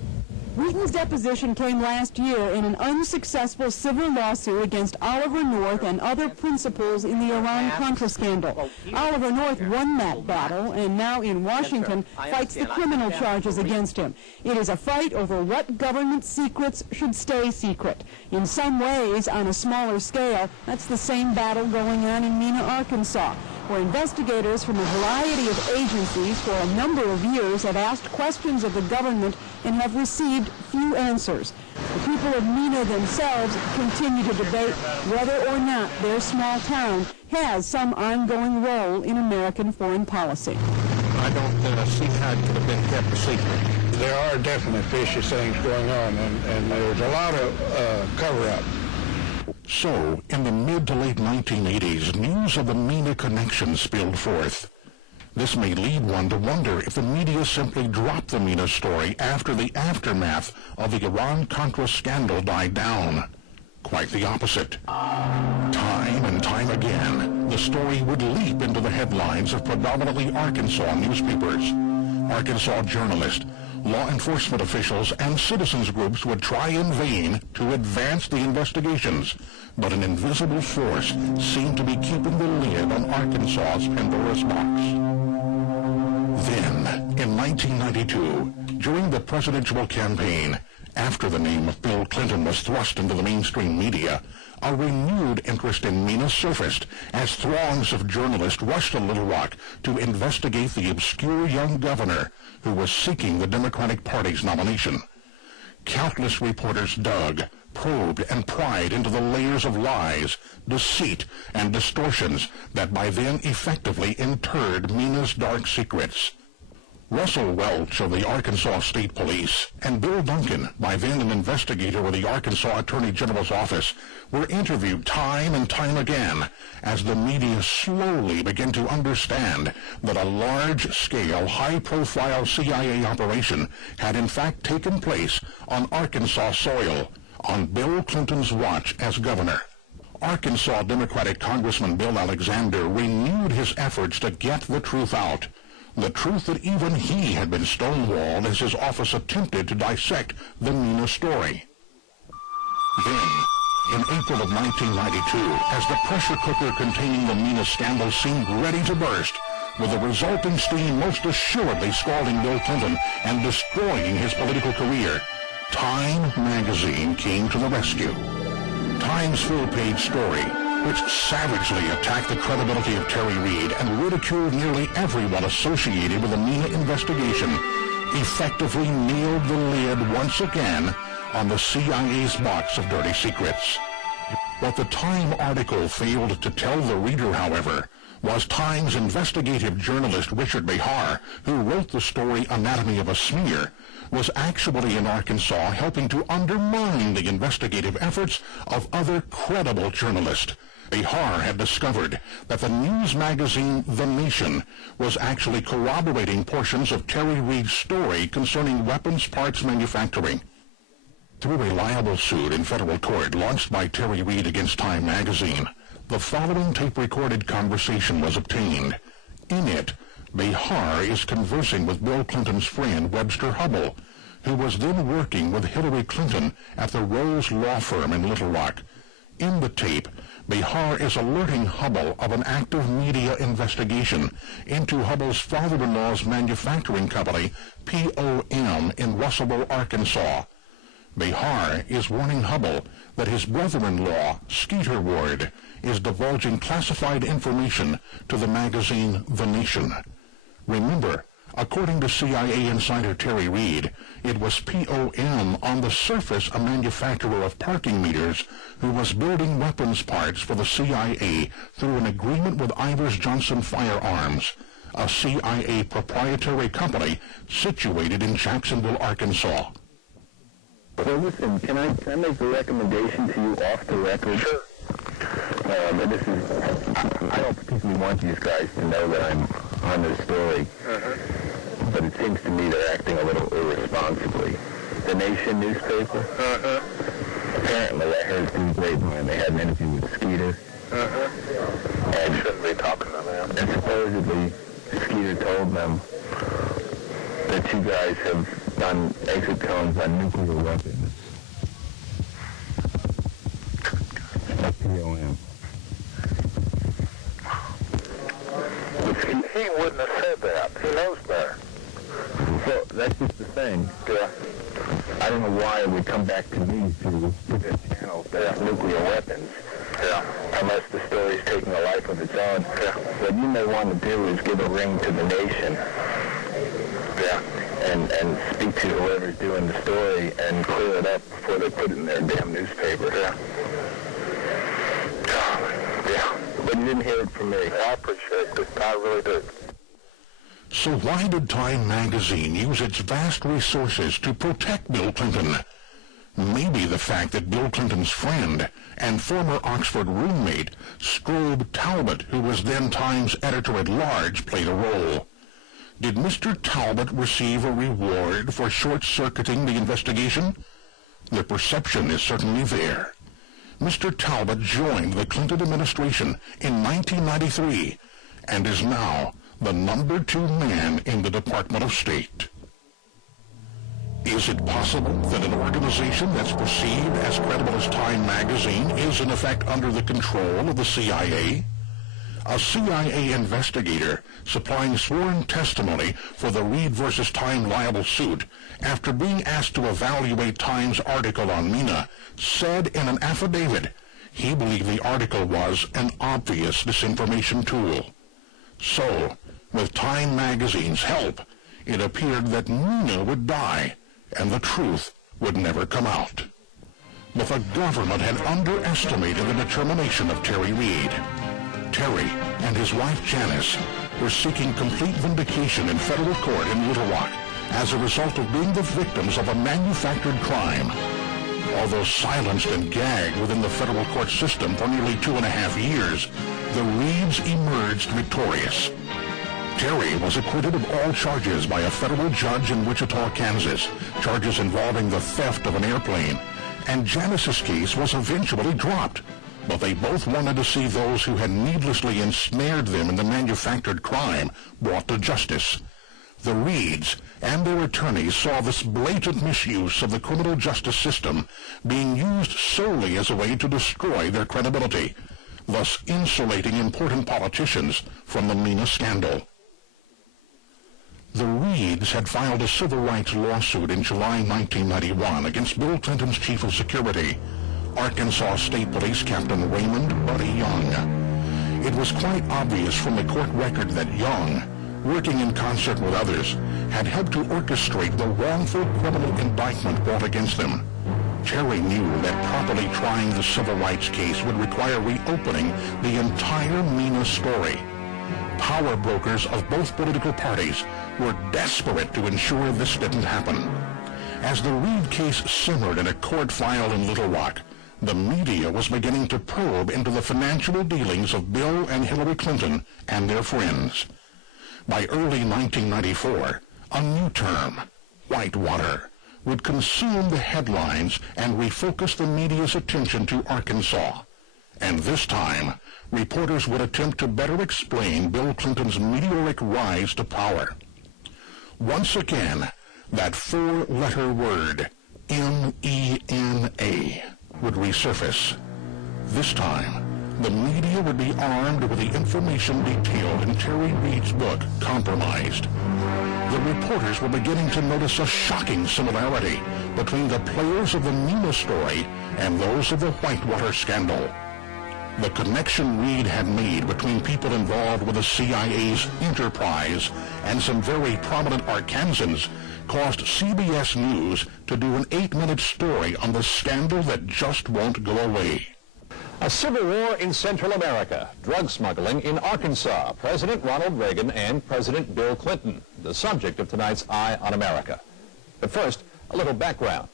Wheaton's deposition came last year in an unsuccessful civil lawsuit against Oliver North and other principals in the Iran-Contra scandal. Oliver North won that battle and now in Washington fights the criminal charges against him. It is a fight over what government secrets should stay secret. In some ways, on a smaller scale, that's the same battle going on in Mena, Arkansas, where investigators from a variety of agencies for a number of years have asked questions of the government and have received few answers. The people of Mena themselves continue to debate whether or not their small town has some ongoing role in American foreign policy. I don't see how it could have been kept a secret. There are definitely fishy things going on, and there's a lot of cover-up. So, in the mid to late 1980s, news of the Mena Connection spilled forth. This may lead one to wonder if the media simply dropped the Mena story after the aftermath of the Nicaraguan Contras scandal died down. Quite the opposite. Time and time again, the story would leap into the headlines of predominantly Arkansas newspapers. Arkansas journalists, law enforcement officials, and citizens groups would try in vain to advance the investigations, but an invisible force seemed to be keeping the lid on Arkansas's Pandora's box. Then, in 1992, during the presidential campaign, after the name of Bill Clinton was thrust into the mainstream media, a renewed interest in Mena surfaced as throngs of journalists rushed to Little Rock to investigate the obscure young governor who was seeking the Democratic Party's nomination. Countless reporters dug, probed, and pried into the layers of lies, deceit, and distortions that by then effectively interred Mena's dark secrets. Russell Welch of the Arkansas State Police and Bill Duncan, by then an investigator with the Arkansas Attorney General's office, were interviewed time and time again as the media slowly began to understand that a large-scale, high-profile CIA operation had in fact taken place on Arkansas soil on Bill Clinton's watch as governor. Arkansas Democratic Congressman Bill Alexander renewed his efforts to get the truth out. The truth that even he had been stonewalled as his office attempted to dissect the Mena story. Then, in April of 1992, as the pressure cooker containing the Mena scandal seemed ready to burst, with the resulting steam most assuredly scalding Bill Clinton and destroying his political career, Time magazine came to the rescue. Time's full-page story, which savagely attacked the credibility of Terry Reid and ridiculed nearly everyone associated with the Mena investigation, effectively nailed the lid once again on the CIA's box of dirty secrets. What the Time article failed to tell the reader, however, was Time's investigative journalist Richard Behar, who wrote the story Anatomy of a Smear, was actually in Arkansas helping to undermine the investigative efforts of other credible journalists. Behar had discovered that the news magazine The Nation was actually corroborating portions of Terry Reid's story concerning weapons parts manufacturing. Through a liable suit in federal court launched by Terry Reid against Time magazine, the following tape-recorded conversation was obtained. In it, Behar is conversing with Bill Clinton's friend Webster Hubbell, who was then working with Hillary Clinton at the Rose Law Firm in Little Rock. In the tape, Behar is alerting Hubbell of an active media investigation into Hubbell's father-in-law's manufacturing company, POM, in Russellville, Arkansas. Behar is warning Hubbell that his brother-in-law, Skeeter Ward, is divulging classified information to the magazine The Nation. Remember, according to CIA insider Terry Reid, it was POM, on the surface a manufacturer of parking meters, who was building weapons parts for the CIA through an agreement with Ivers Johnson Firearms, a CIA proprietary company situated in Jacksonville, Arkansas. Well, listen, can I make a recommendation to you off the record? Sure. And this is, I don't particularly want these guys to know that I'm on this story, but it seems to me they're acting a little irresponsibly. The Nation newspaper, apparently I heard through the grapevine they had an interview with Skeeter. And shouldn't be talking to them. And supposedly Skeeter told them that you guys have done exit cones on nuclear weapons. POM. He wouldn't have said that. He knows better. Well, that's just the thing. Yeah. I don't know why it would come back to me to this channel about nuclear weapons. Yeah. Unless the story's taking a life of its own. Yeah. What you may want to do is give a ring to the Nation. Yeah. And speak to whoever's doing the story and clear it up before they put it in their damn newspaper. Yeah. Yeah. But you didn't hear it from me. I appreciate it. I really did. So why did Time magazine use its vast resources to protect Bill Clinton? Maybe the fact that Bill Clinton's friend and former Oxford roommate, Strobe Talbot, who was then Times editor-at-large, played a role. Did Mr. Talbot receive a reward for short-circuiting the investigation? The perception is certainly there. Mr. Talbot joined the Clinton administration in 1993 and is now the number 2 man in the Department of State. Is it possible that an organization that's perceived as credible as Time magazine is in effect under the control of the CIA? A CIA investigator supplying sworn testimony for the Reed versus Time libel suit after being asked to evaluate Time's article on Mena said in an affidavit he believed the article was an obvious disinformation tool. So, with Time magazine's help, it appeared that Mena would die and the truth would never come out. But the government had underestimated the determination of Terry Reed. Terry and his wife Janice were seeking complete vindication in federal court in Little Rock as a result of being the victims of a manufactured crime. Although silenced and gagged within the federal court system for nearly 2.5 years, the Reeds emerged victorious. Terry was acquitted of all charges by a federal judge in Wichita, Kansas, charges involving the theft of an airplane, and Janice's case was eventually dropped. But they both wanted to see those who had needlessly ensnared them in the manufactured crime brought to justice. The Reeds and their attorneys saw this blatant misuse of the criminal justice system being used solely as a way to destroy their credibility, thus insulating important politicians from the Mena scandal. The Reeds had filed a civil rights lawsuit in July 1991 against Bill Clinton's chief of security, Arkansas State Police Captain Raymond Buddy Young. It was quite obvious from the court record that Young, working in concert with others, had helped to orchestrate the wrongful criminal indictment brought against them. Terry knew that properly trying the civil rights case would require reopening the entire Mena story. Power brokers of both political parties were desperate to ensure this didn't happen. As the Reed case simmered in a court file in Little Rock, the media was beginning to probe into the financial dealings of Bill and Hillary Clinton and their friends. By early 1994, a new term, whitewater, would consume the headlines and refocus the media's attention to Arkansas. And this time, reporters would attempt to better explain Bill Clinton's meteoric rise to power. Once again, that 4-letter word, M-E-N-A, would resurface. This time, the media would be armed with the information detailed in Terry Reed's book, Compromised. The reporters were beginning to notice a shocking similarity between the players of the Mena story and those of the Whitewater scandal. The connection Reed had made between people involved with the CIA's enterprise and some very prominent Arkansans caused CBS News to do an 8-minute story on the scandal that just won't go away. A civil war in Central America, drug smuggling in Arkansas, President Ronald Reagan and President Bill Clinton, the subject of tonight's Eye on America. But first, a little background.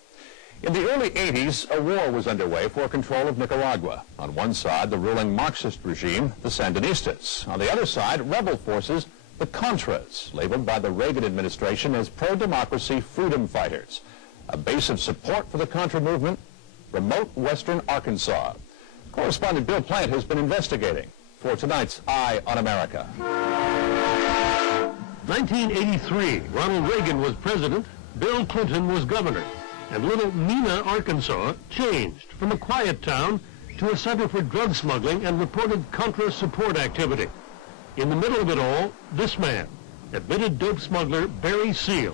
In the early 80s, a war was underway for control of Nicaragua. On one side, the ruling Marxist regime, the Sandinistas. On the other side, rebel forces, the Contras, labeled by the Reagan administration as pro-democracy freedom fighters. A base of support for the Contra movement, remote western Arkansas. Correspondent Bill Plant has been investigating for tonight's Eye on America. 1983, Ronald Reagan was president, Bill Clinton was governor. And little Mena, Arkansas, changed from a quiet town to a center for drug smuggling and reported Contra support activity. In the middle of it all, this man, admitted dope smuggler Barry Seal.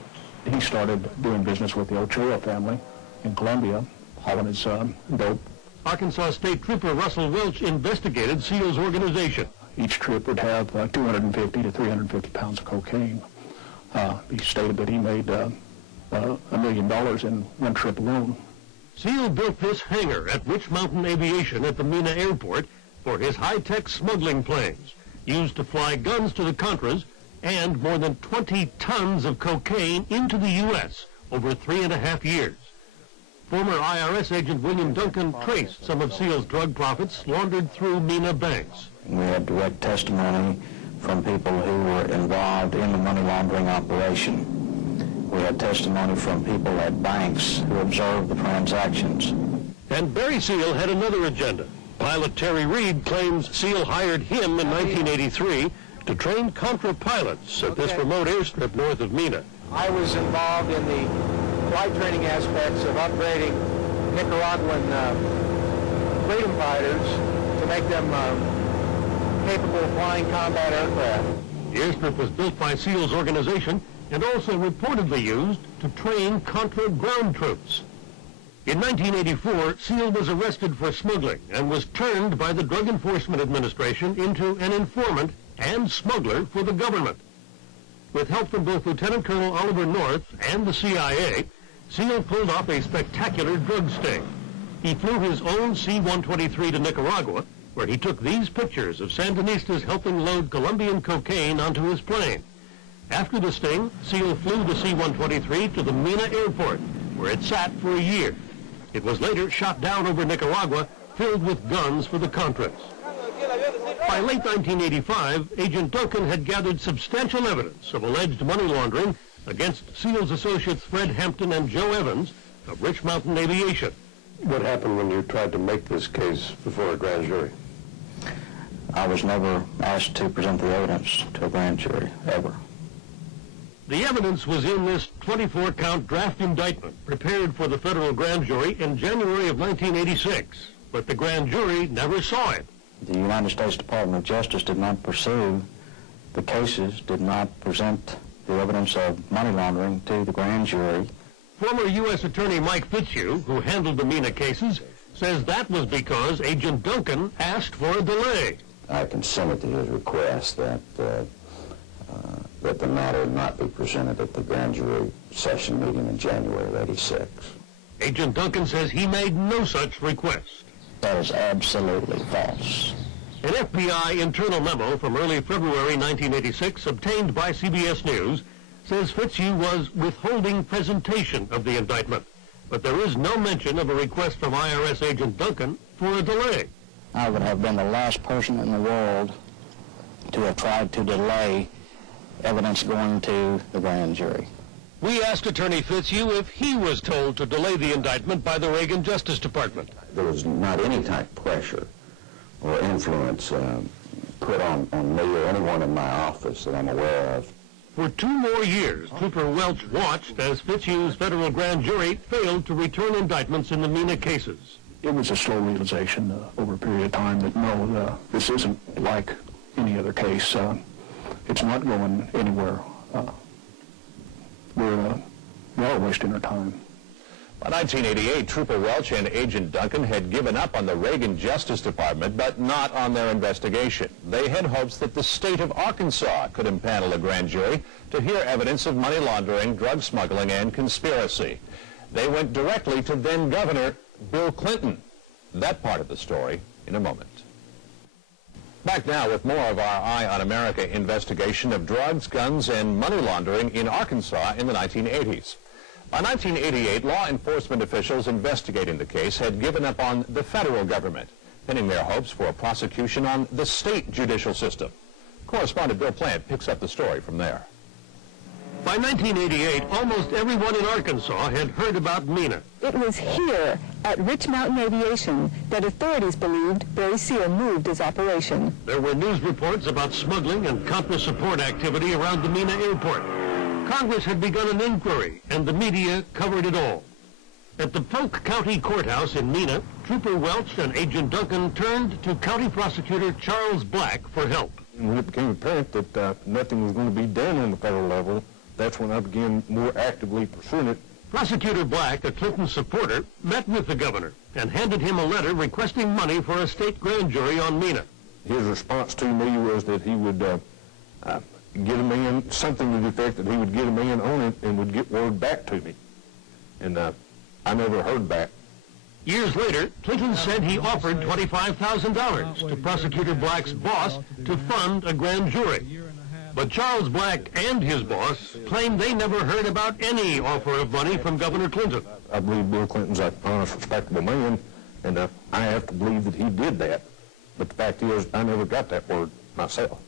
He started doing business with the Ochoa family in Colombia, hauling his dope. Arkansas State Trooper Russell Welch investigated Seal's organization. Each trip would have 250 to 350 pounds of cocaine. He stated that he made $1 million in one trip alone. Seal built this hangar at Witch Mountain Aviation at the Mena Airport for his high-tech smuggling planes, used to fly guns to the Contras and more than 20 tons of cocaine into the U.S. over 3.5 years. Former IRS agent William Duncan traced some of Seal's drug profits laundered through Mena banks. We had direct testimony from people who were involved in the money laundering operation. We had testimony from people at banks who observed the transactions. And Barry Seal had another agenda. Pilot Terry Reed claims Seal hired him in 1983 to train Contra pilots at this remote airstrip north of Mena. I was involved in the flight training aspects of upgrading Nicaraguan freedom fighters to make them capable of flying combat aircraft. The airstrip was built by Seal's organization and also reportedly used to train Contra ground troops. In 1984, Seal was arrested for smuggling and was turned by the Drug Enforcement Administration into an informant and smuggler for the government. With help from both Lieutenant Colonel Oliver North and the CIA, Seal pulled off a spectacular drug sting. He flew his own C-123 to Nicaragua, where he took these pictures of Sandinistas helping load Colombian cocaine onto his plane. After the sting, Seal flew the C-123 to the Mena airport, where it sat for a year. It was later shot down over Nicaragua, filled with guns for the Contras. By late 1985, Agent Duncan had gathered substantial evidence of alleged money laundering against Seal's associates Fred Hampton and Joe Evans of Rich Mountain Aviation. What happened when you tried to make this case before a grand jury? I was never asked to present the evidence to a grand jury, ever. The evidence was in this 24-count draft indictment prepared for the federal grand jury in January of 1986, but the grand jury never saw it. The United States Department of Justice did not pursue the cases, did not present the evidence of money laundering to the grand jury. Former U.S. Attorney Mike Fitzhugh, who handled the Mena cases, says that was because Agent Duncan asked for a delay. I consented to his request that the matter not be presented at the grand jury session meeting in January of '86. Agent Duncan says he made no such request. That is absolutely false. An FBI internal memo from early February 1986, obtained by CBS News, says Fitzhugh was withholding presentation of the indictment, but there is no mention of a request from IRS Agent Duncan for a delay. I would have been the last person in the world to have tried to delay evidence going to the grand jury. We asked Attorney Fitzhugh if he was told to delay the indictment by the Reagan Justice Department. There was not any type of pressure or influence put on me or anyone in my office that I'm aware of. For 2 more years, Trooper Welch watched as Fitzhugh's federal grand jury failed to return indictments in the Mena cases. It was a slow realization over a period of time that no, this isn't like any other case. It's not going anywhere. We're all wasting our time. By 1988, Trooper Welch and Agent Duncan had given up on the Reagan Justice Department, but not on their investigation. They had hopes that the state of Arkansas could impanel a grand jury to hear evidence of money laundering, drug smuggling, and conspiracy. They went directly to then-Governor Bill Clinton. That part of the story in a moment. Back now with more of our Eye on America investigation of drugs, guns, and money laundering in Arkansas in the 1980s. By 1988, law enforcement officials investigating the case had given up on the federal government, pinning their hopes for a prosecution on the state judicial system. Correspondent Bill Plant picks up the story from there. By 1988, almost everyone in Arkansas had heard about Mena. It was here, at Rich Mountain Aviation, that authorities believed Barry Seal moved his operation. There were news reports about smuggling and Contra support activity around the Mena airport. Congress had begun an inquiry, and the media covered it all. At the Polk County Courthouse in Mena, Trooper Welch and Agent Duncan turned to County Prosecutor Charles Black for help. When it became apparent that nothing was going to be done on the federal level, that's when I began more actively pursuing it. Prosecutor Black, a Clinton supporter, met with the governor and handed him a letter requesting money for a state grand jury on Mena. His response to me was that he would get a man, something to the effect that he would get a man on it and would get word back to me. And I never heard back. Years later, Clinton said he offered $25,000 to Prosecutor Black's boss to fund a grand jury. But Charles Black and his boss claim they never heard about any offer of money from Governor Clinton. I believe Bill Clinton's an honest, respectable man, and I have to believe that he did that. But the fact is, I never got that word myself.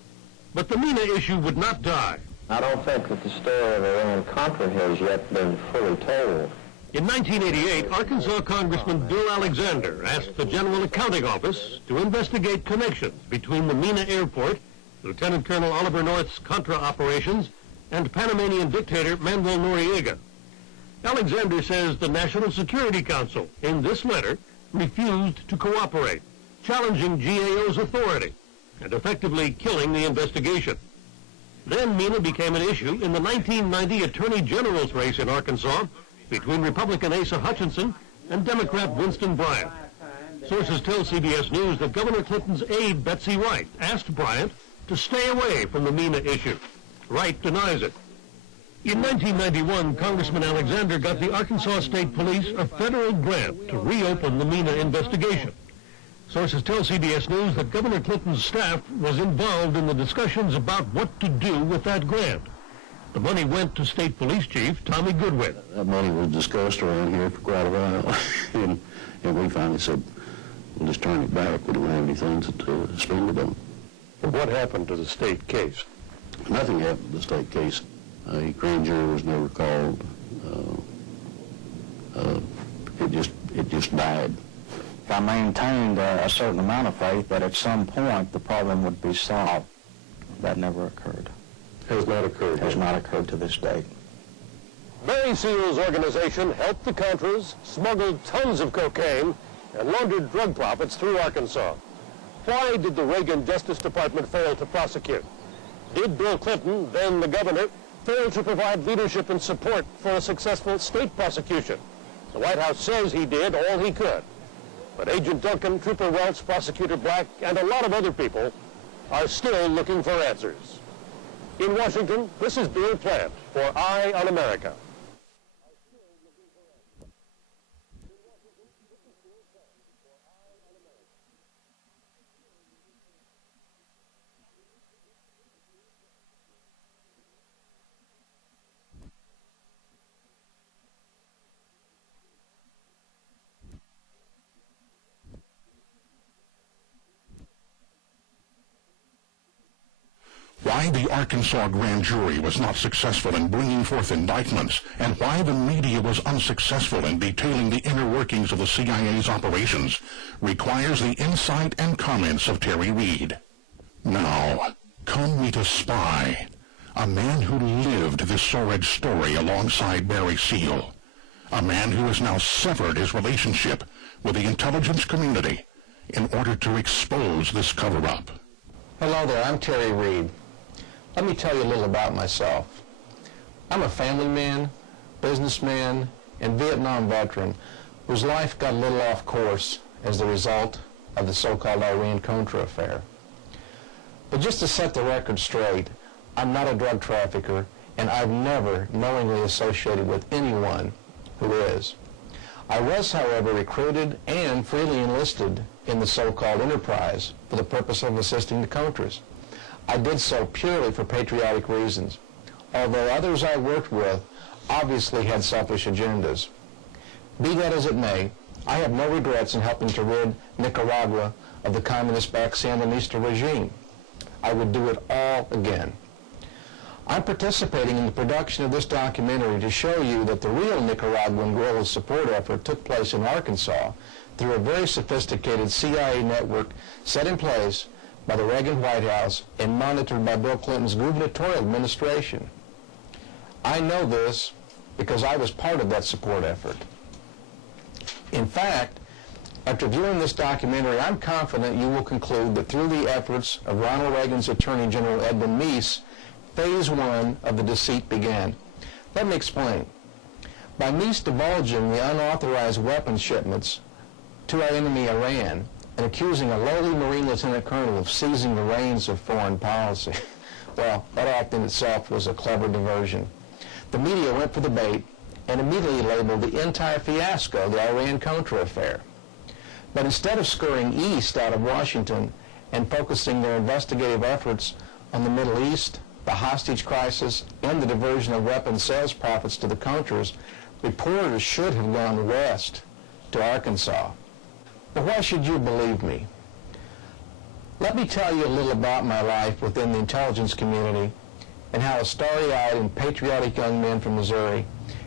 But the Mena issue would not die. I don't think that the story of Iran Contra has yet been fully told. In 1988, Arkansas Congressman Bill Alexander asked the General Accounting Office to investigate connections between the Mena Airport, Lieutenant Colonel Oliver North's Contra operations, and Panamanian dictator Manuel Noriega. Alexander says the National Security Council, in this letter, refused to cooperate, challenging GAO's authority and effectively killing the investigation. Then Mena became an issue in the 1990 Attorney General's race in Arkansas between Republican Asa Hutchinson and Democrat Winston Bryant. Sources tell CBS News that Governor Clinton's aide, Betsy Wright, asked Bryant to stay away from the Mena issue. Wright denies it. In 1991, Congressman Alexander got the Arkansas State Police a federal grant to reopen the Mena investigation. Sources tell CBS News that Governor Clinton's staff was involved in the discussions about what to do with that grant. The money went to State Police Chief Tommy Goodwin. That money was discussed around here for quite a while, and we finally said, we'll just turn it back. We don't have any things to spend it on. What happened to the state case? Nothing happened to the state case. A grand jury was never called. It just died. I maintained a certain amount of faith that at some point the problem would be solved. That never occurred. Has not occurred. Has not occurred to this date. Barry Seal's organization helped the Contras, smuggled tons of cocaine, and laundered drug profits through Arkansas. Why did the Reagan Justice Department fail to prosecute? Did Bill Clinton, then the governor, fail to provide leadership and support for a successful state prosecution? The White House says he did all he could. But Agent Duncan, Trooper Welch, Prosecutor Black, and a lot of other people are still looking for answers. In Washington, this is Bill Plant for Eye on America. Why the Arkansas grand jury was not successful in bringing forth indictments, and why the media was unsuccessful in detailing the inner workings of the CIA's operations, requires the insight and comments of Terry Reed. Now, come meet a spy, a man who lived this sordid story alongside Barry Seal, a man who has now severed his relationship with the intelligence community in order to expose this cover-up. Hello there, I'm Terry Reed. Let me tell you a little about myself. I'm a family man, businessman, and Vietnam veteran whose life got a little off course as the result of the so-called Iran Contra affair. But just to set the record straight, I'm not a drug trafficker, and I've never knowingly associated with anyone who is. I was, however, recruited and freely enlisted in the so-called enterprise for the purpose of assisting the Contras. I did so purely for patriotic reasons, although others I worked with obviously had selfish agendas. Be that as it may, I have no regrets in helping to rid Nicaragua of the communist-backed Sandinista regime. I would do it all again. I'm participating in the production of this documentary to show you that the real Nicaraguan guerrilla support effort took place in Arkansas through a very sophisticated CIA network set in place by the Reagan White House and monitored by Bill Clinton's gubernatorial administration. I know this because I was part of that support effort. In fact, after viewing this documentary, I'm confident you will conclude that through the efforts of Ronald Reagan's Attorney General Edwin Meese, Phase 1 of the deceit began. Let me explain. By Meese divulging the unauthorized weapons shipments to our enemy Iran and accusing a lowly Marine Lieutenant Colonel of seizing the reins of foreign policy, well, that act in itself was a clever diversion. The media went for the bait and immediately labeled the entire fiasco the Iran-Contra affair. But instead of scurrying east out of Washington and focusing their investigative efforts on the Middle East the hostage crisis, and the diversion of weapons sales profits to the Contras, reporters should have gone west to Arkansas. But why should you believe me? Let me tell you a little about my life within the intelligence community and how a starry-eyed and patriotic young man from Missouri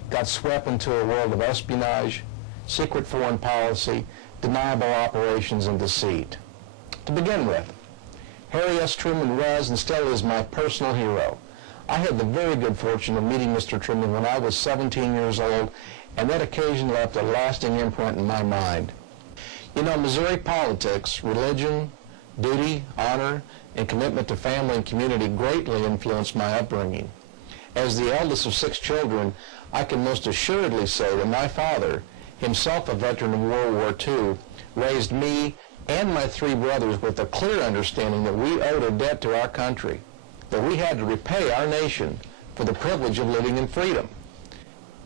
got swept into a world of espionage, secret foreign policy, deniable operations, and deceit. To begin with, Harry S. Truman was and still is my personal hero. I had the very good fortune of meeting Mr. Truman when I was 17 years old, and that occasion left a lasting imprint in my mind. You know, Missouri politics, religion, duty, honor, and commitment to family and community greatly influenced my upbringing. As the eldest of 6 children, I can most assuredly say that my father, himself a veteran of World War II, raised me and my 3 brothers with a clear understanding that we owed a debt to our country, that we had to repay our nation for the privilege of living in freedom.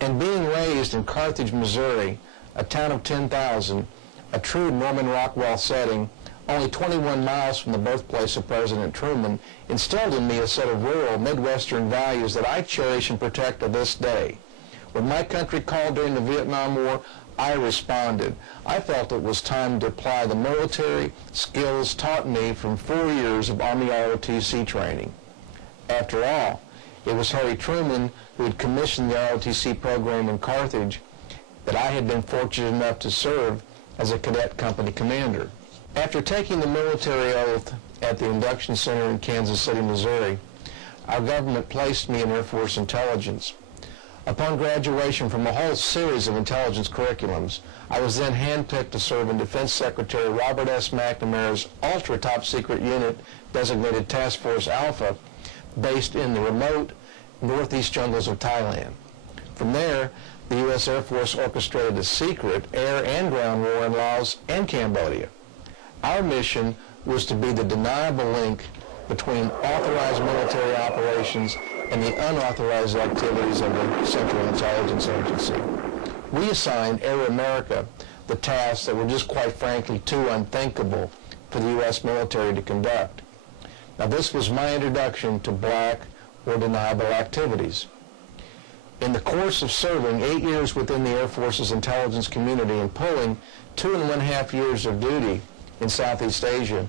And being raised in Carthage, Missouri, a town of 10,000, a true Norman Rockwell setting, only 21 miles from the birthplace of President Truman, instilled in me a set of rural Midwestern values that I cherish and protect to this day. When my country called during the Vietnam War, I responded. I felt it was time to apply the military skills taught me from 4 years of Army ROTC training. After all, it was Harry Truman who had commissioned the ROTC program in Carthage that I had been fortunate enough to serve as a cadet company commander. After taking the military oath at the induction center in Kansas City, Missouri, our government placed me in Air Force intelligence. Upon graduation from a whole series of intelligence curriculums, I was then handpicked to serve in Defense Secretary Robert S. McNamara's ultra-top-secret unit designated Task Force Alpha, based in the remote northeast jungles of Thailand. From there, the U.S. Air Force orchestrated a secret air and ground war in Laos and Cambodia. Our mission was to be the deniable link between authorized military operations and the unauthorized activities of the Central Intelligence Agency. We assigned Air America the tasks that were just quite frankly too unthinkable for the U.S. military to conduct. Now, this was my introduction to black or deniable activities. In the course of serving 8 years within the Air Force's intelligence community and pulling 2.5 years of duty in Southeast Asia,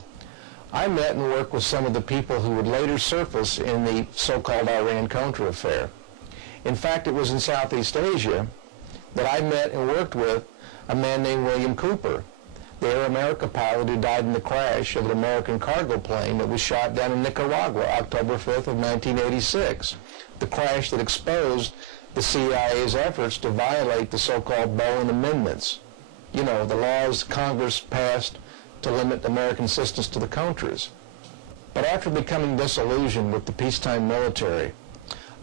I met and worked with some of the people who would later surface in the so-called Iran-Contra affair. In fact, it was in Southeast Asia that I met and worked with a man named William Cooper, the Air America pilot who died in the crash of an American cargo plane that was shot down in Nicaragua, October 5th of 1986, the crash that exposed the CIA's efforts to violate the so-called Bowen Amendments, you know, the laws Congress passed to limit American assistance to the Contras. But after becoming disillusioned with the peacetime military,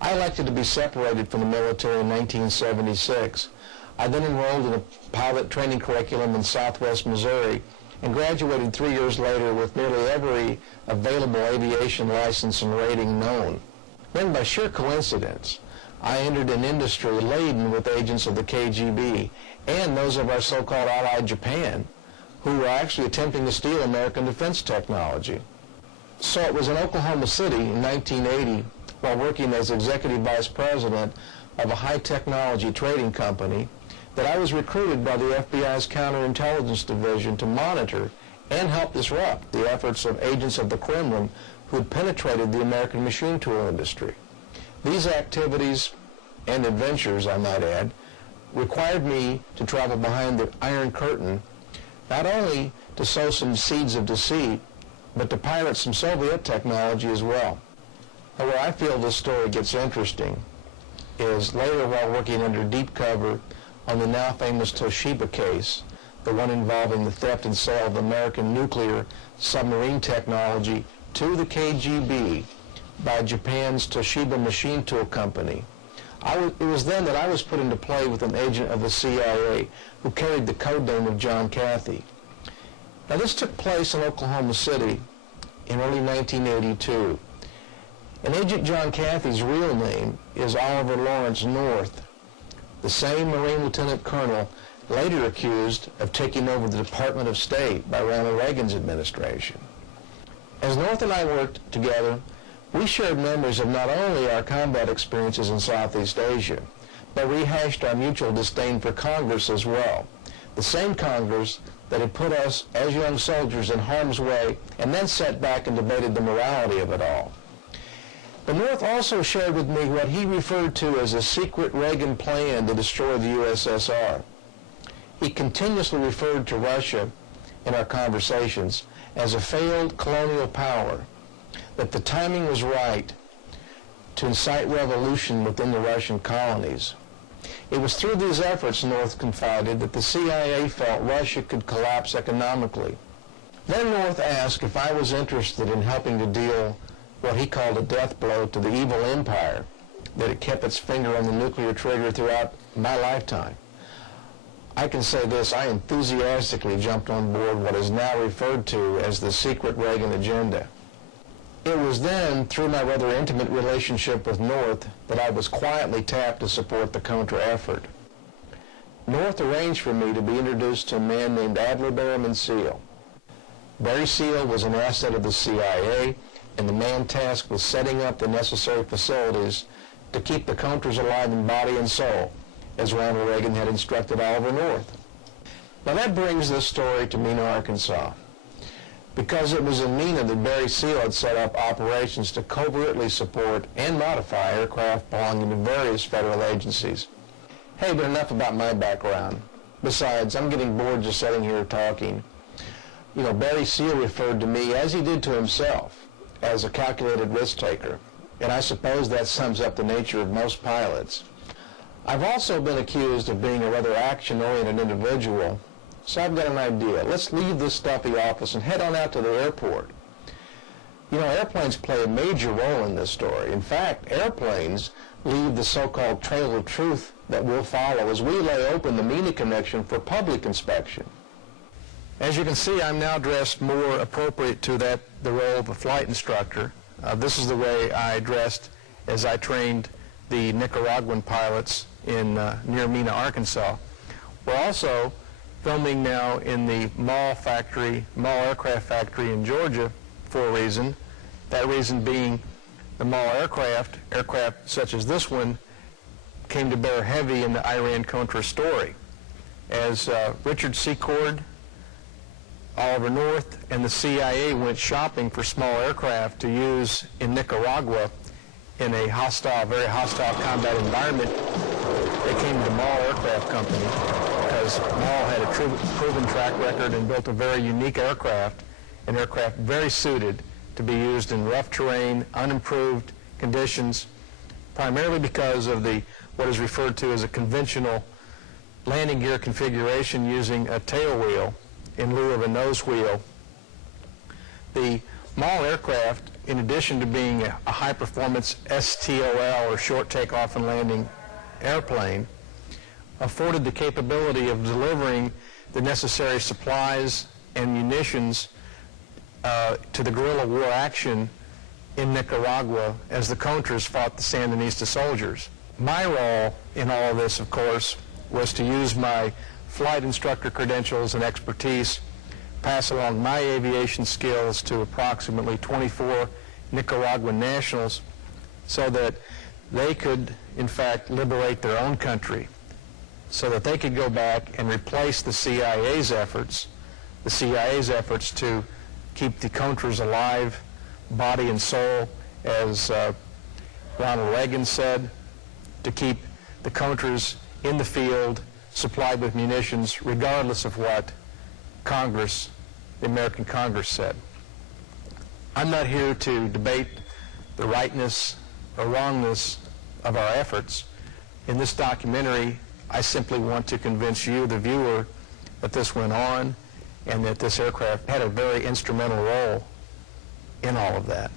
I elected to be separated from the military in 1976. I then enrolled in a pilot training curriculum in Southwest Missouri and graduated 3 years later with nearly every available aviation license and rating known. Then, by sheer coincidence, I entered an industry laden with agents of the KGB and those of our so-called ally Japan, who were actually attempting to steal American defense technology. So it was in Oklahoma City in 1980, while working as executive vice president of a high-technology trading company, that I was recruited by the FBI's counterintelligence division to monitor and help disrupt the efforts of agents of the Kremlin who had penetrated the American machine tool industry. These activities and adventures, I might add, required me to travel behind the Iron Curtain, not only to sow some seeds of deceit, but to pirate some Soviet technology as well. Now, where I feel this story gets interesting is later, while working under deep cover on the now famous Toshiba case, the one involving the theft and sale of American nuclear submarine technology to the KGB by Japan's Toshiba Machine Tool Company. It was then that I was put into play with an agent of the CIA who carried the code name of John Cathy. Now, this took place in Oklahoma City in early 1982. And Agent John Cathy's real name is Oliver Lawrence North, the same Marine Lieutenant Colonel later accused of taking over the Department of State by Ronald Reagan's administration. As North and I worked together, We shared memories of not only our combat experiences in Southeast Asia, but rehashed our mutual disdain for Congress as well. The same Congress that had put us as young soldiers in harm's way and then sat back and debated the morality of it all. The North also shared with me what he referred to as a secret Reagan plan to destroy the USSR. He continuously referred to Russia in our conversations as a failed colonial power, that the timing was right to incite revolution within the Russian colonies. It was through these efforts, North confided, that the CIA felt Russia could collapse economically. Then North asked if I was interested in helping to deal what he called a death blow to the evil empire that had kept its finger on the nuclear trigger throughout my lifetime. I can say this, I enthusiastically jumped on board what is now referred to as the secret Reagan agenda. It was then, through my rather intimate relationship with North, that I was quietly tapped to support the Contra effort. North arranged for me to be introduced to a man named Adler Berriman Seal. Barry Seal was an asset of the CIA, and the man tasked with setting up the necessary facilities to keep the Contras alive in body and soul, as Ronald Reagan had instructed Oliver North. Now that brings this story to Mena, Arkansas, because it was in Mena that Barry Seal had set up operations to covertly support and modify aircraft belonging to various federal agencies. Hey, but enough about my background. Besides, I'm getting bored just sitting here talking. You know, Barry Seal referred to me, as he did to himself, as a calculated risk taker, and I suppose that sums up the nature of most pilots. I've also been accused of being a rather action-oriented individual, so I've got an idea. Let's leave this stuffy office and head on out to the airport. You know, airplanes play a major role in this story. In fact, airplanes leave the so-called trail of truth that we'll follow as we lay open the Mena Connection for public inspection. As you can see, I'm now dressed more appropriate to the role of a flight instructor. This is the way I dressed as I trained the Nicaraguan pilots in near Mena, Arkansas. We're also filming now in the Mall aircraft factory in Georgia for a reason. That reason being the Mall aircraft such as this one, came to bear heavy in the Iran-Contra story. As Richard Secord, Oliver North, and the CIA went shopping for small aircraft to use in Nicaragua in a hostile, very hostile combat environment, they came to Mall Aircraft Company because Mall had a proven track record and built a very unique aircraft, an aircraft very suited to be used in rough terrain, unimproved conditions, primarily because of what is referred to as a conventional landing gear configuration using a tail wheel in lieu of a nose wheel. The Mall aircraft, in addition to being a high-performance STOL, or short takeoff and landing airplane, afforded the capability of delivering the necessary supplies and munitions to the guerrilla war action in Nicaragua as the Contras fought the Sandinista soldiers. My role in all of this, of course, was to use my flight instructor credentials and expertise, pass along my aviation skills to approximately 24 Nicaraguan nationals so that they could, in fact, liberate their own country, so that they could go back and replace the CIA's efforts to keep the Contras alive, body and soul, as Ronald Reagan said, to keep the Contras in the field, supplied with munitions, regardless of what Congress, the American Congress, said. I'm not here to debate the rightness or wrongness of our efforts. In this documentary, I simply want to convince you, the viewer, that this went on and that this aircraft had a very instrumental role in all of that.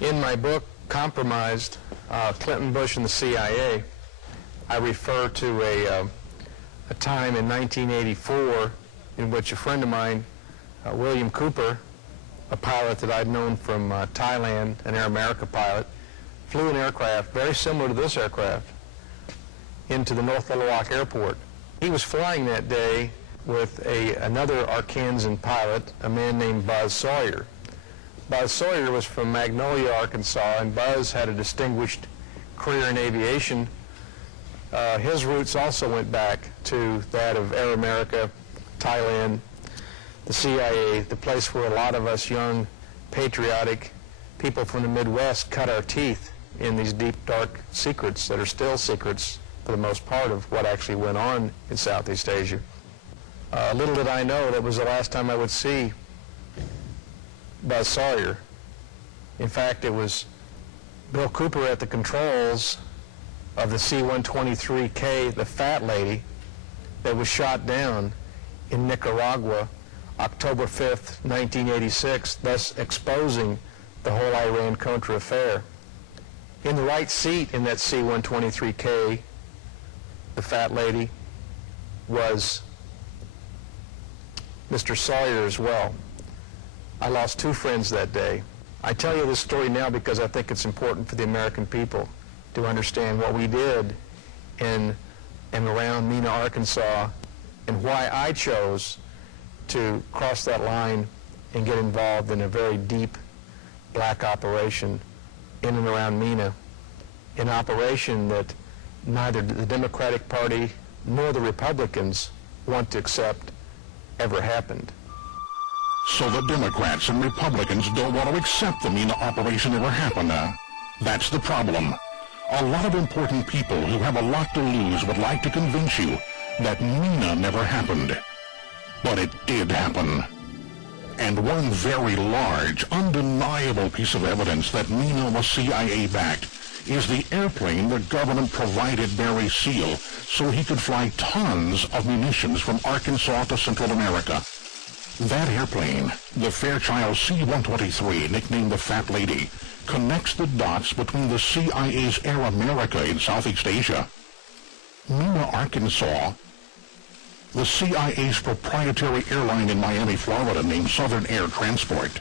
In my book, Compromised, Clinton, Bush, and the CIA, I refer to a time in 1984 in which a friend of mine, William Cooper, a pilot that I'd known from Thailand, an Air America pilot, flew an aircraft very similar to this aircraft into the North Little Rock Airport. He was flying that day with another Arkansan pilot, a man named Buzz Sawyer. Buzz Sawyer was from Magnolia, Arkansas, and Buzz had a distinguished career in aviation. His roots also went back to that of Air America, Thailand, the CIA, the place where a lot of us young, patriotic people from the Midwest cut our teeth in these deep, dark secrets that are still secrets for the most part of what actually went on in Southeast Asia. Little did I know that was the last time I would see Buzz Sawyer. In fact, it was Bill Cooper at the controls of the C-123K, the Fat Lady, that was shot down in Nicaragua October 5th, 1986, thus exposing the whole Iran Contra affair. In the right seat in that C-123K, the Fat Lady, was Mr. Sawyer as well. I lost two friends that day. I tell you this story now because I think it's important for the American people to understand what we did in and around Mena, Arkansas, and why I chose to cross that line and get involved in a very deep black operation in and around Mena, an operation that neither the Democratic Party nor the Republicans want to accept ever happened. So the Democrats and Republicans don't want to accept the Mena operation ever happened. That's the problem. A lot of important people who have a lot to lose would like to convince you that Mena never happened. But it did happen. And one very large, undeniable piece of evidence that Mena was CIA-backed is the airplane the government provided Barry Seal so he could fly tons of munitions from Arkansas to Central America. That airplane, the Fairchild C-123, nicknamed the Fat Lady, connects the dots between the CIA's Air America in Southeast Asia, Mena, Arkansas, the CIA's proprietary airline in Miami, Florida named Southern Air Transport,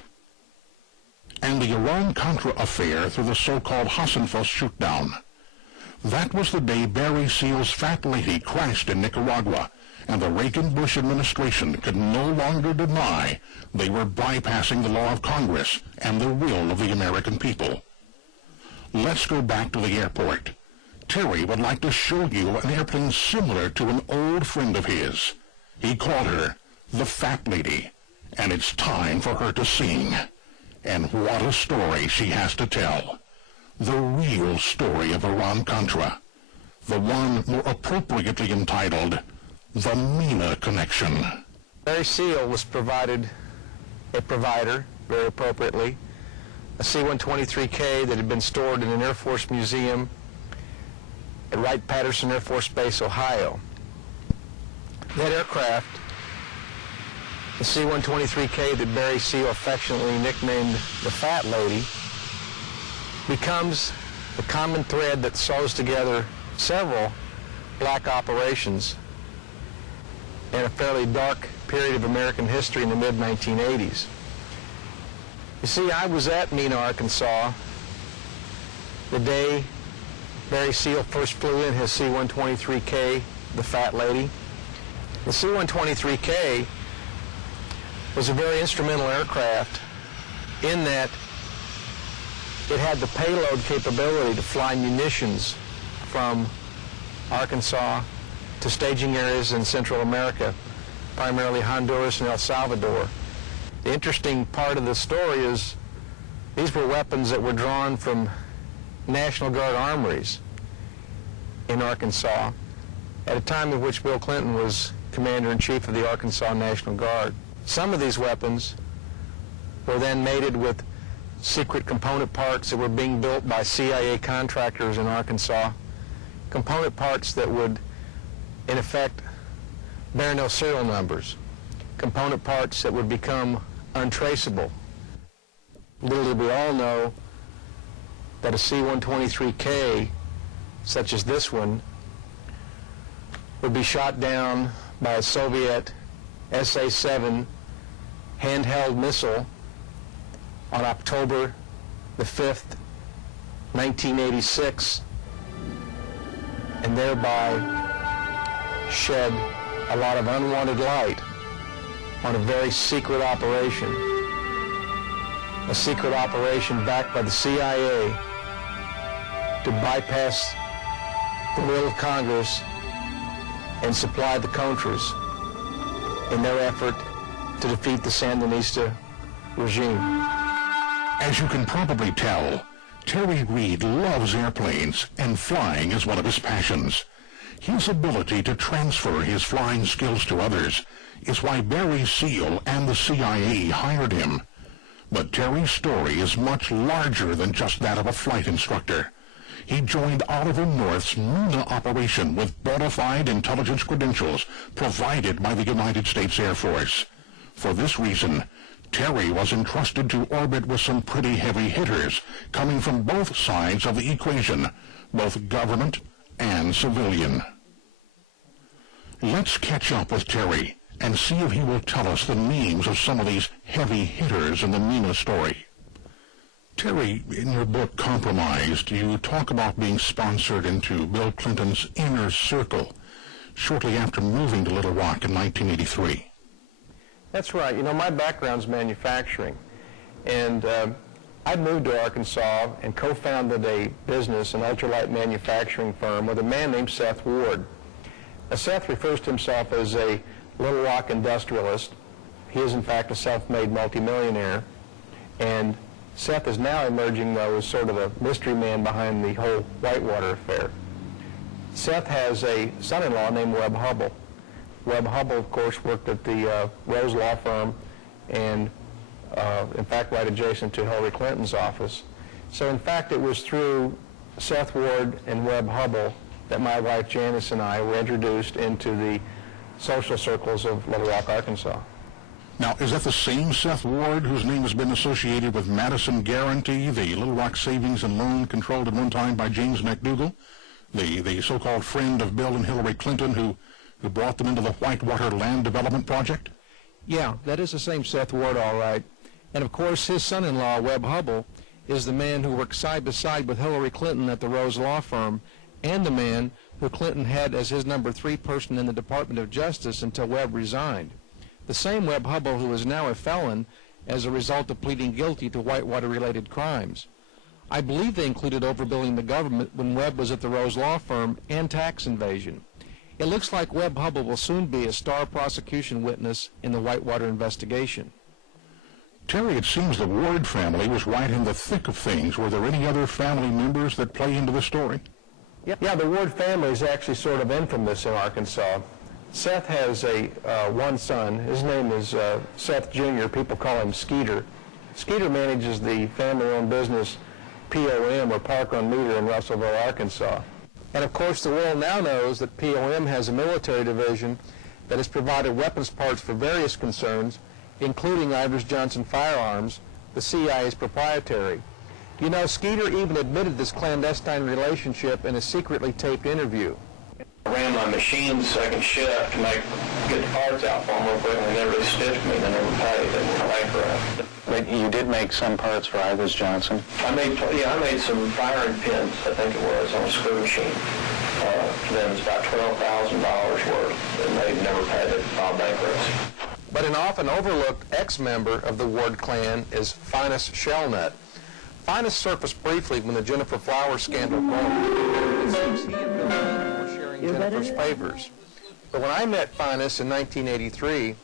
and the Iran-Contra affair through the so-called Hassenfuss shootdown. That was the day Barry Seal's Fat Lady crashed in Nicaragua, and the Reagan-Bush administration could no longer deny they were bypassing the law of Congress and the will of the American people. Let's go back to the airport. Terry would like to show you an airplane similar to an old friend of his. He called her the Fat Lady, and it's time for her to sing. And what a story she has to tell. The real story of Iran-Contra. The one more appropriately entitled, The Mena Connection. Barry Seal was provided a provider, very appropriately, a C-123K that had been stored in an Air Force museum at Wright-Patterson Air Force Base, Ohio. That aircraft, the C-123K that Barry Seal affectionately nicknamed the Fat Lady, becomes the common thread that sews together several black operations in a fairly dark period of American history in the mid-1980s. You see, I was at Mena, Arkansas, the day Barry Seal first flew in his C-123K, the Fat Lady. The C-123K was a very instrumental aircraft in that it had the payload capability to fly munitions from Arkansas to staging areas in Central America, primarily Honduras and El Salvador. The interesting part of the story is these were weapons that were drawn from National Guard armories in Arkansas at a time in which Bill Clinton was Commander-in-Chief of the Arkansas National Guard. Some of these weapons were then mated with secret component parts that were being built by CIA contractors in Arkansas, component parts that would, in effect, bear no serial numbers, component parts that would become untraceable. Little did we all know that a C-123K, such as this one, would be shot down by a Soviet SA-7 handheld missile on October the 5th, 1986, and thereby shed a lot of unwanted light on a very secret operation a secret operation backed by the CIA to bypass the will of Congress and supply the Contras in their effort to defeat the Sandinista regime. As you can probably tell, Terry Reed loves airplanes, and flying is one of his passions. His ability to transfer his flying skills to others is why Barry Seal and the CIA hired him. But Terry's story is much larger than just that of a flight instructor. He joined Oliver North's Mena operation with bona fide intelligence credentials provided by the United States Air Force. For this reason, Terry was entrusted to orbit with some pretty heavy hitters coming from both sides of the equation, both government and civilian. Let's catch up with Terry and see if he will tell us the names of some of these heavy hitters in the Mena story. Terry, in your book, Compromised, you talk about being sponsored into Bill Clinton's inner circle shortly after moving to Little Rock in 1983. That's right. You know, my background's manufacturing, and I moved to Arkansas and co-founded a business, an ultralight manufacturing firm, with a man named Seth Ward. Now, Seth refers to himself as a Little Rock industrialist. He is, in fact, a self-made multimillionaire, and Seth is now emerging, though, as sort of a mystery man behind the whole Whitewater affair. Seth has a son-in-law named Webb Hubble. Webb Hubble, of course, worked at the Rose Law Firm and, in fact, right adjacent to Hillary Clinton's office. So, in fact, it was through Seth Ward and Webb Hubble that my wife Janice and I were introduced into the social circles of Little Rock, Arkansas. Now, is that the same Seth Ward whose name has been associated with Madison Guarantee, the Little Rock savings and loan controlled at one time by James McDougal, the so-called friend of Bill and Hillary Clinton who brought them into the Whitewater Land Development Project? Yeah, that is the same Seth Ward, all right. And, of course, his son-in-law, Webb Hubble, is the man who worked side by side with Hillary Clinton at the Rose Law Firm, and the man who Clinton had as his number 3 person in the Department of Justice until Webb resigned. The same Webb Hubble who is now a felon as a result of pleading guilty to Whitewater-related crimes. I believe they included overbilling the government when Webb was at the Rose Law Firm and tax invasion. It looks like Webb Hubble will soon be a star prosecution witness in the Whitewater investigation. Terry, it seems the Ward family was right in the thick of things. Were there any other family members that play into the story? Yeah, the Ward family is actually sort of infamous in Arkansas. Seth has one son. His name is Seth Jr. People call him Skeeter. Skeeter manages the family-owned business POM, or Park on Meter, in Russellville, Arkansas. And of course, the world now knows that POM has a military division that has provided weapons parts for various concerns, including Ivers Johnson Firearms, the CIA's proprietary. You know, Skeeter even admitted this clandestine relationship in a secretly taped interview. I ran my machine second shift to get the parts out for them real quick, and they never really stitched me. They never paid. They were bankrupt. But you did make some parts for Ivers Johnson? I made some firing pins, I think it was, on a screw machine. Then it's about $12,000 worth, and they never paid it, filed bankruptcy. But an often overlooked ex-member of the Ward clan is Finus Shellnut. Finus surfaced briefly when the Jennifer Flowers scandal broke. It seems he and Bill Clinton were sharing Jennifer's favors. But when I met Finus in 1983,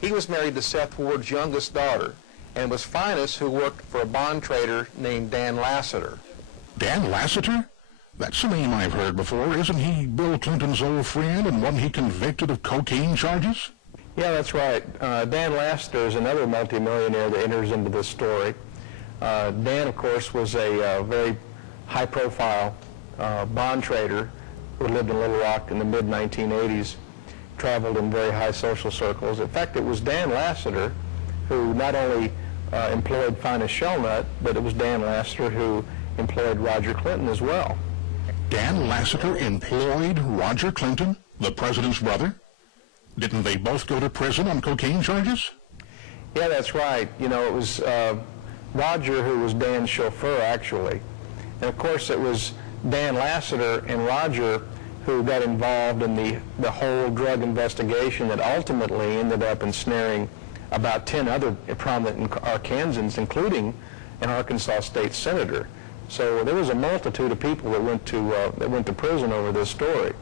he was married to Seth Ward's youngest daughter, and it was Finus who worked for a bond trader named Dan Lassiter. Dan Lassiter? That's a name I've heard before. Isn't he Bill Clinton's old friend, and wasn't he convicted of cocaine charges? Yeah, that's right. Dan Lassiter is another multimillionaire that enters into this story. Dan, of course, was a very high-profile bond trader who lived in Little Rock in the mid-1980s, traveled in very high social circles. In fact, it was Dan Lassiter who not only employed Finus Shellnut, but it was Dan Lassiter who employed Roger Clinton as well. Dan Lassiter employed Roger Clinton, the president's brother? Didn't they both go to prison on cocaine charges? Yeah, that's right. You know, it was Roger who was Dan's chauffeur, actually. And, of course, it was Dan Lassiter and Roger who got involved in the whole drug investigation that ultimately ended up ensnaring about 10 other prominent Arkansans, including an Arkansas state senator. So there was a multitude of people that went to prison over this story.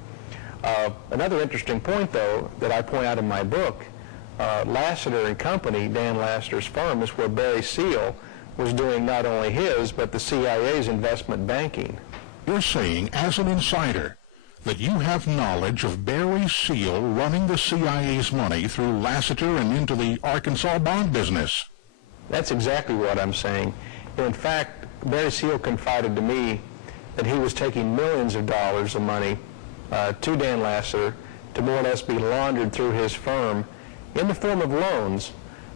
Another interesting point, though, that I point out in my book, Lassiter and Company, Dan Lassiter's firm, is where Barry Seal was doing not only his, but the CIA's investment banking. You're saying, as an insider, that you have knowledge of Barry Seal running the CIA's money through Lassiter and into the Arkansas bond business. That's exactly what I'm saying. In fact, Barry Seal confided to me that he was taking millions of dollars of money to Dan Lassiter to more or less be laundered through his firm in the form of loans,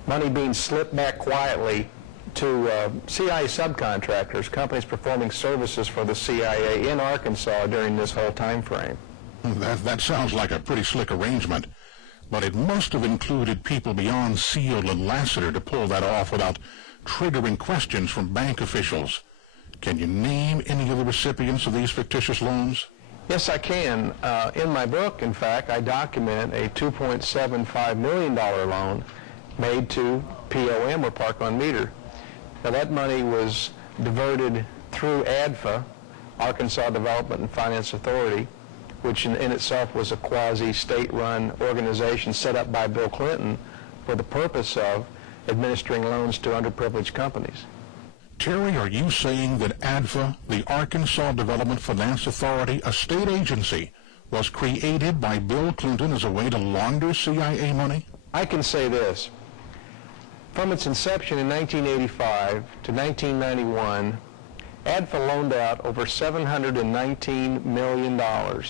money being slipped back quietly to CIA subcontractors, companies performing services for the CIA in Arkansas during this whole time frame. That sounds like a pretty slick arrangement, but it must have included people beyond Seal and Lassiter to pull that off without triggering questions from bank officials. Can you name any of the recipients of these fictitious loans? Yes, I can. In my book, in fact, I document a $2.75 million loan made to POM, or Park on Meter. Now, that money was diverted through ADFA, Arkansas Development and Finance Authority, which in itself was a quasi-state-run organization set up by Bill Clinton for the purpose of administering loans to underprivileged companies. Terry, are you saying that ADFA, the Arkansas Development Finance Authority, a state agency, was created by Bill Clinton as a way to launder CIA money? I can say this. From its inception in 1985 to 1991, ADFA loaned out over $719 million. Now,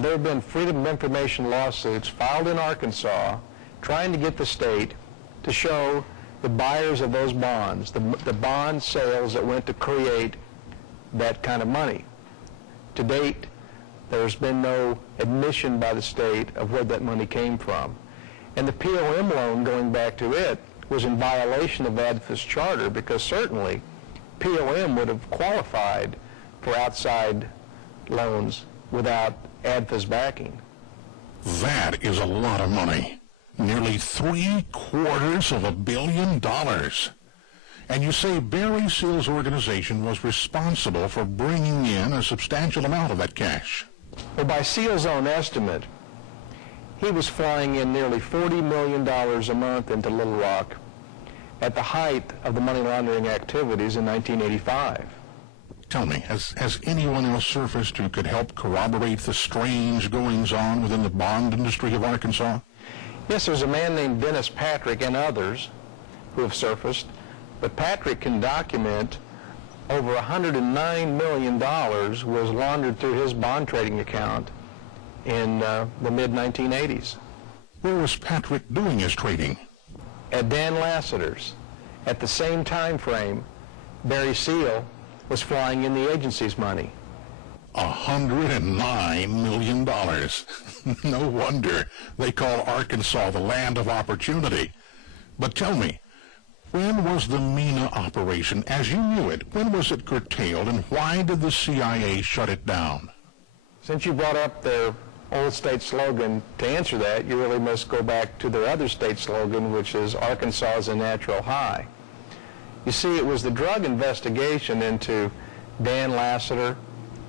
there have been Freedom of Information lawsuits filed in Arkansas trying to get the state to show the buyers of those bonds, the bond sales that went to create that kind of money. To date, there's been no admission by the state of where that money came from. And the POM loan, going back to it, was in violation of ADFA's charter, because certainly POM would have qualified for outside loans without ADFA's backing. That is a lot of money. Nearly $750 million. And you say Barry Seal's organization was responsible for bringing in a substantial amount of that cash. Well, by Seal's own estimate, he was flying in nearly $40 million a month into Little Rock at the height of the money laundering activities in 1985. Tell me, has anyone else surfaced who could help corroborate the strange goings-on within the bond industry of Arkansas? Yes, there's a man named Dennis Patrick and others who have surfaced, but Patrick can document over $109 million was laundered through his bond trading account in the mid-1980s. Where was Patrick doing his trading? At Dan Lassiter's. At the same time frame, Barry Seal was flying in the agency's money. $109 million. No wonder they call Arkansas the land of opportunity. But tell me, when was the Mena operation, as you knew it, when was it curtailed, and why did the CIA shut it down? Since you brought up their old state slogan, to answer that, you really must go back to their other state slogan, which is Arkansas is a natural high. You see, it was the drug investigation into Dan Lassiter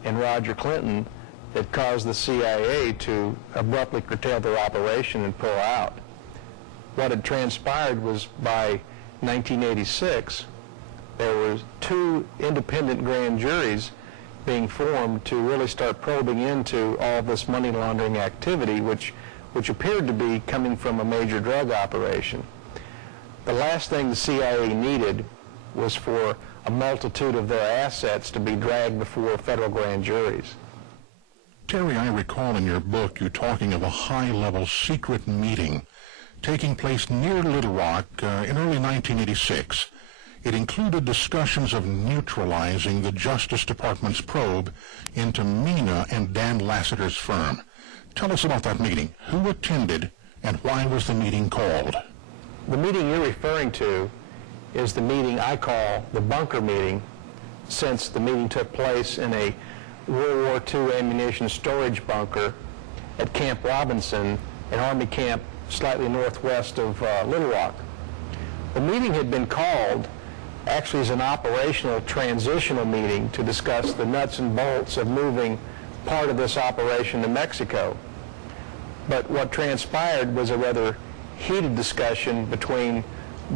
and Roger Clinton that caused the CIA to abruptly curtail their operation and pull out. What had transpired was by 1986, there were 2 independent grand juries being formed to really start probing into all this money laundering activity, which appeared to be coming from a major drug operation. The last thing the CIA needed was for a multitude of their assets to be dragged before federal grand juries. Terry, I recall in your book you talking of a high-level secret meeting taking place near Little Rock in early 1986. It included discussions of neutralizing the Justice Department's probe into Mena and Dan Lassiter's firm. Tell us about that meeting. Who attended, and why was the meeting called? The meeting you're referring to is the meeting I call the bunker meeting, since the meeting took place in a World War II ammunition storage bunker at Camp Robinson, an Army camp slightly northwest of Little Rock. The meeting had been called actually as an operational transitional meeting to discuss the nuts and bolts of moving part of this operation to Mexico. But what transpired was a rather heated discussion between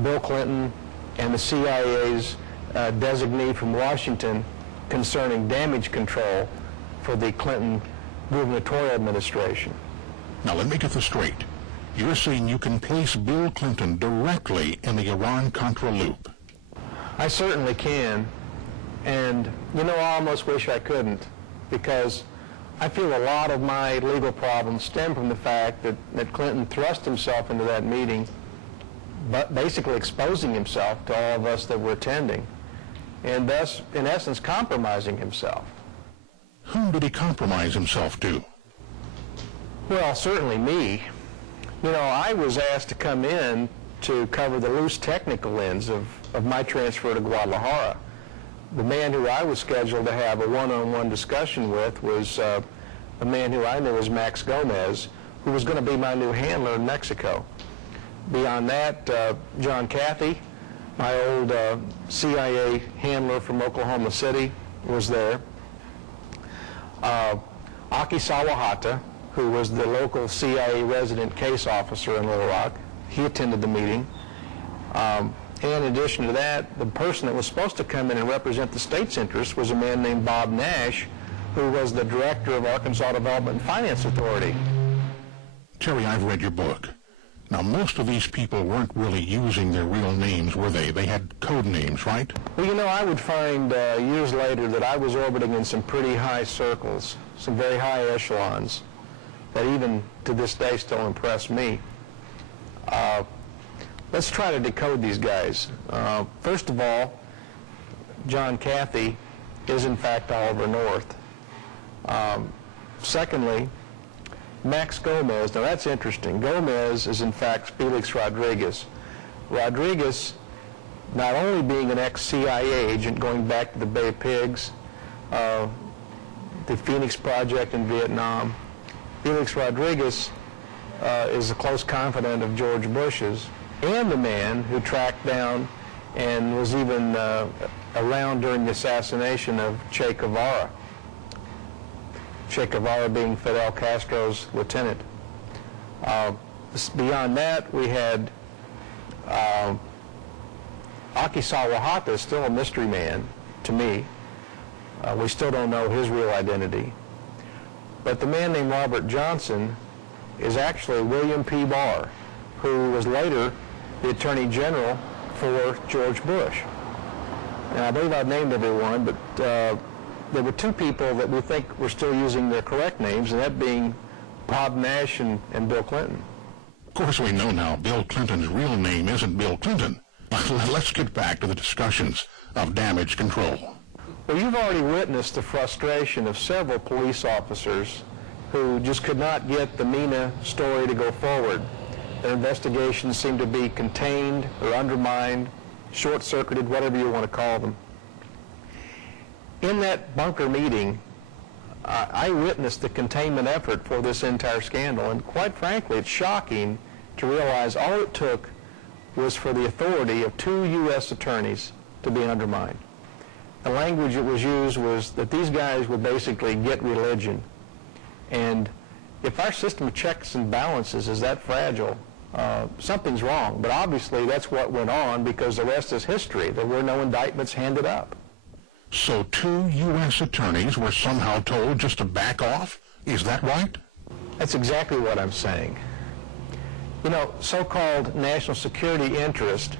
Bill Clinton and the CIA's designee from Washington concerning damage control for the Clinton gubernatorial administration. Now let me get this straight. You're saying you can place Bill Clinton directly in the Iran-Contra loop? I certainly can, and you know, I almost wish I couldn't, because I feel a lot of my legal problems stem from the fact that Clinton thrust himself into that meeting, but basically exposing himself to all of us that were attending, and thus, in essence, compromising himself. Whom did he compromise himself to? Well, certainly me. You know, I was asked to come in to cover the loose technical ends of my transfer to Guadalajara. The man who I was scheduled to have a one-on-one discussion with was a man who I knew as Max Gomez, who was going to be my new handler in Mexico. Beyond that, John Cathy, my old CIA handler from Oklahoma City, was there. Aki Sawahata, who was the local CIA resident case officer in Little Rock, he attended the meeting. And in addition to that, the person that was supposed to come in and represent the state's interests was a man named Bob Nash, who was the director of Arkansas Development and Finance Authority. Terry, I've read your book. Now, most of these people weren't really using their real names, were they? They had code names, right? Well, you know, I would find years later that I was orbiting in some pretty high circles, some very high echelons, that even to this day still impress me. Let's try to decode these guys. First of all, John Cathy is in fact Oliver North. Secondly, Max Gomez, now that's interesting. Gomez is in fact Felix Rodriguez. Rodriguez, not only being an ex-CIA agent going back to the Bay of Pigs, the Phoenix Project in Vietnam, Felix Rodriguez is a close confidant of George Bush's, and the man who tracked down and was even around during the assassination of Che Guevara. Che Guevara being Fidel Castro's lieutenant. Beyond that, we had Aki Sawahata, is still a mystery man to me. We still don't know his real identity. But the man named Robert Johnson is actually William P. Barr, who was later the Attorney General for George Bush. And I believe I've named everyone, but there were two people that we think were still using their correct names, and that being Bob Nash and Bill Clinton. Of course, we know now Bill Clinton's real name isn't Bill Clinton. Let's get back to the discussions of damage control. Well, you've already witnessed the frustration of several police officers who just could not get the Mena story to go forward. Their investigations seemed to be contained or undermined, short-circuited, whatever you want to call them. In that bunker meeting, I witnessed the containment effort for this entire scandal, and quite frankly, it's shocking to realize all it took was for the authority of two U.S. attorneys to be undermined. The language that was used was that these guys would basically get religion. And if our system of checks and balances is that fragile, something's wrong. But obviously that's what went on, because the rest is history. There were no indictments handed up. So two U.S. attorneys were somehow told just to back off? Is that right? That's exactly what I'm saying. You know, so-called national security interest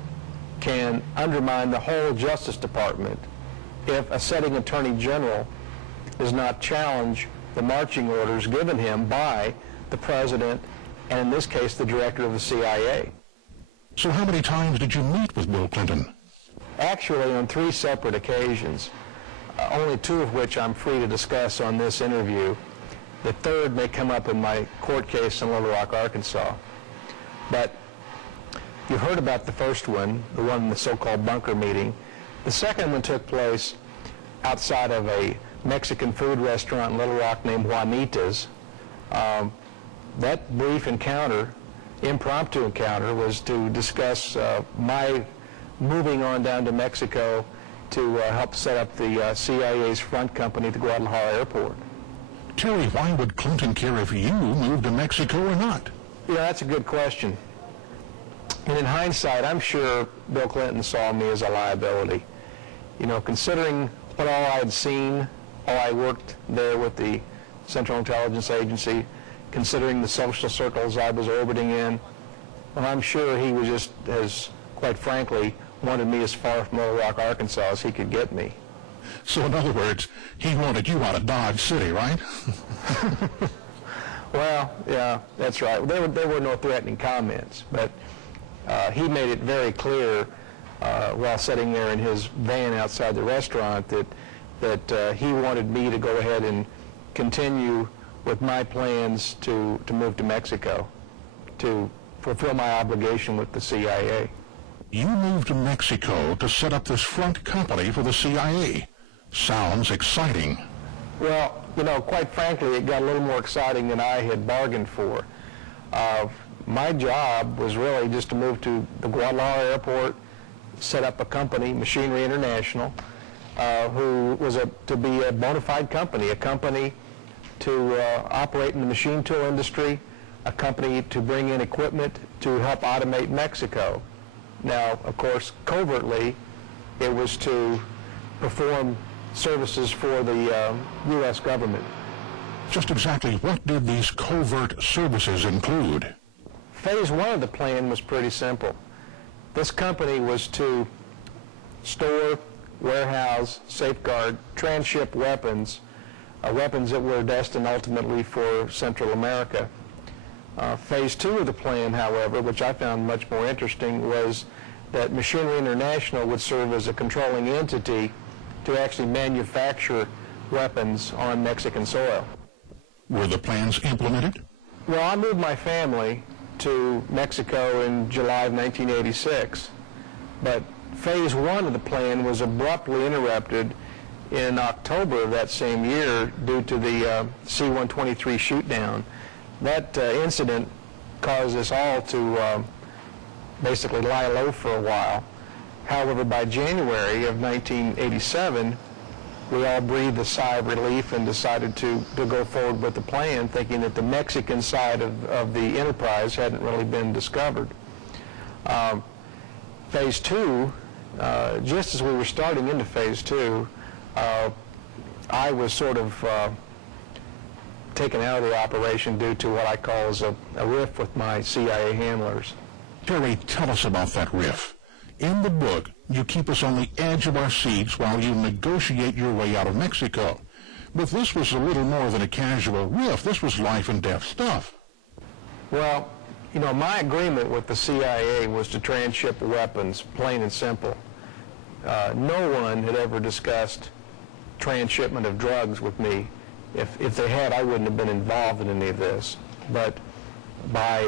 can undermine the whole Justice Department if a sitting Attorney General does not challenge the marching orders given him by the President, and in this case, the Director of the CIA. So how many times did you meet with Bill Clinton? Actually, on 3 separate occasions, only 2 of which I'm free to discuss on this interview. The third may come up in my court case in Little Rock, Arkansas. But you've heard about the first one, the one in the so-called bunker meeting. The second one took place outside of a Mexican food restaurant in Little Rock named Juanita's. That brief encounter impromptu encounter was to discuss my moving on down to Mexico to help set up the CIA's front company at the Guadalajara airport. Terry, why would Clinton care if you moved to Mexico or not? Yeah, that's a good question. And in hindsight, I'm sure Bill Clinton saw me as a liability. You know, considering what all I had seen, all I worked there with the Central Intelligence Agency, considering the social circles I was orbiting in, well, I'm sure he was just, as quite frankly, wanted me as far from Little Rock, Arkansas as he could get me. So in other words, he wanted you out of Dodge City, right? Well, yeah, that's right. There were no threatening comments, but he made it very clear while sitting there in his van outside the restaurant that he wanted me to go ahead and continue with my plans to move to Mexico to fulfill my obligation with the CIA. You moved to Mexico to set up this front company for the CIA. Sounds exciting. Well, you know, quite frankly, it got a little more exciting than I had bargained for. My job was really just to move to the Guadalajara airport, set up a company, Machinery International, who was to be a bona fide company, a company to operate in the machine tool industry, a company to bring in equipment to help automate Mexico. Now, of course, covertly, it was to perform services for the U.S. government. Just exactly what did these covert services include? Phase one of the plan was pretty simple. This company was to store, warehouse, safeguard, transship weapons, weapons that were destined ultimately for Central America. Phase two of the plan, however, which I found much more interesting, was that Machinery International would serve as a controlling entity to actually manufacture weapons on Mexican soil. Were the plans implemented? Well, I moved my family to Mexico in July of 1986, but phase one of the plan was abruptly interrupted in October of that same year due to the C-123 shoot-down. That incident caused us all to basically lie low for a while. However, by January of 1987, we all breathed a sigh of relief and decided to go forward with the plan, thinking that the Mexican side of the enterprise hadn't really been discovered. Phase two, just as we were starting into phase two, I was sort of taken out of the operation due to what I call as a riff with my CIA handlers. Terry, tell us about that riff. In the book, you keep us on the edge of our seats while you negotiate your way out of Mexico. But this was a little more than a casual riff. This was life and death stuff. Well, you know, my agreement with the CIA was to transship weapons, plain and simple. No one had ever discussed transshipment of drugs with me. If they had, I wouldn't have been involved in any of this. But by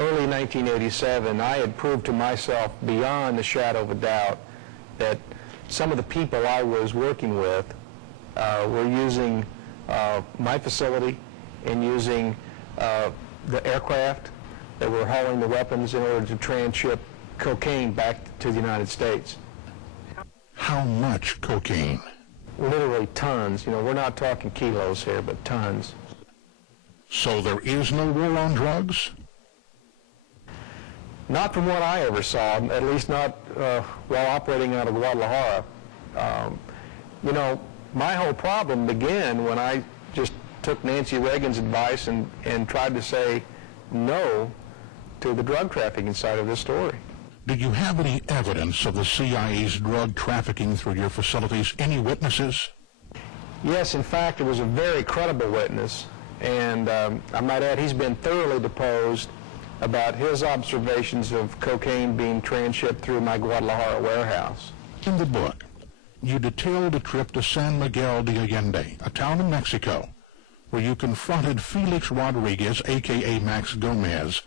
early 1987, I had proved to myself beyond the shadow of a doubt that some of the people I was working with were using my facility and using the aircraft that were hauling the weapons in order to transship cocaine back to the United States. How much cocaine? Literally tons. You know, we're not talking kilos here, but tons. So there is no war on drugs? Not from what I ever saw, at least not while operating out of Guadalajara. You know, my whole problem began when I just took Nancy Reagan's advice and tried to say no to the drug trafficking side of this story. Did you have any evidence of the CIA's drug trafficking through your facilities? Any witnesses? Yes, in fact, it was a very credible witness, and I might add he's been thoroughly deposed about his observations of cocaine being transshipped through my Guadalajara warehouse. In the book, you detailed a trip to San Miguel de Allende, a town in Mexico, where you confronted Felix Rodriguez, a.k.a. Max Gomez,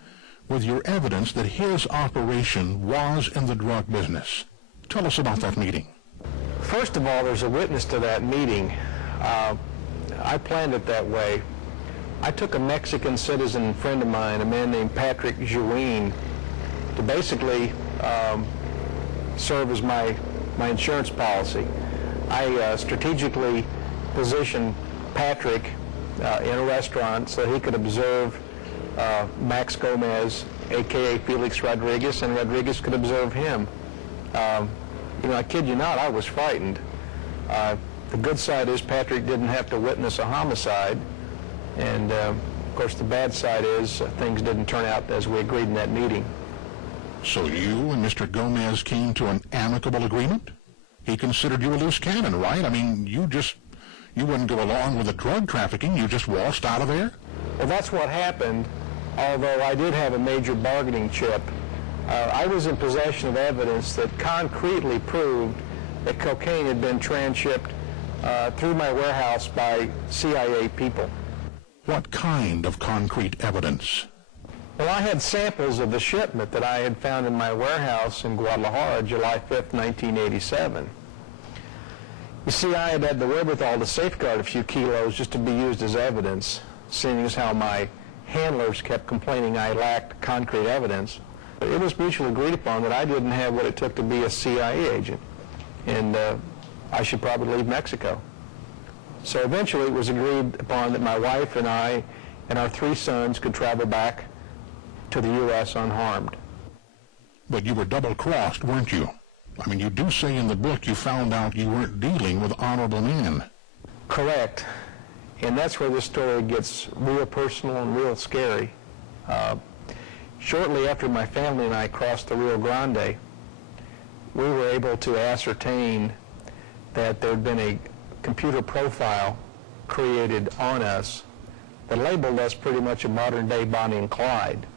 with your evidence that his operation was in the drug business. Tell us about that meeting. First of all, there's a witness to that meeting. I planned it that way. I took a Mexican citizen friend of mine, a man named Patrick Juin, to basically serve as my insurance policy. I strategically positioned Patrick in a restaurant so he could observe Max Gomez, a.k.a. Felix Rodriguez, and Rodriguez could observe him. I kid you not, I was frightened. The good side is Patrick didn't have to witness a homicide, and of course the bad side is things didn't turn out as we agreed in that meeting. So you and Mr. Gomez came to an amicable agreement? He considered you a loose cannon, right? I mean, you wouldn't go along with the drug trafficking, you just waltzed out of there? Well, that's what happened, although I did have a major bargaining chip. I was in possession of evidence that concretely proved that cocaine had been transshipped through my warehouse by CIA people. What kind of concrete evidence? Well, I had samples of the shipment that I had found in my warehouse in Guadalajara, July 5th, 1987. You see, I had the wherewithal to safeguard a few kilos just to be used as evidence, seeing as how my handlers kept complaining I lacked concrete evidence. But it was mutually agreed upon that I didn't have what it took to be a CIA agent, and I should probably leave Mexico. So eventually it was agreed upon that my wife and I and our 3 sons could travel back to the U.S. unharmed. But you were double-crossed, weren't you? I mean, you do say in the book you found out you weren't dealing with honorable men. Correct. And that's where this story gets real personal and real scary. Shortly after my family and I crossed the Rio Grande, we were able to ascertain that there had been a computer profile created on us that labeled us pretty much a modern-day Bonnie and Clyde.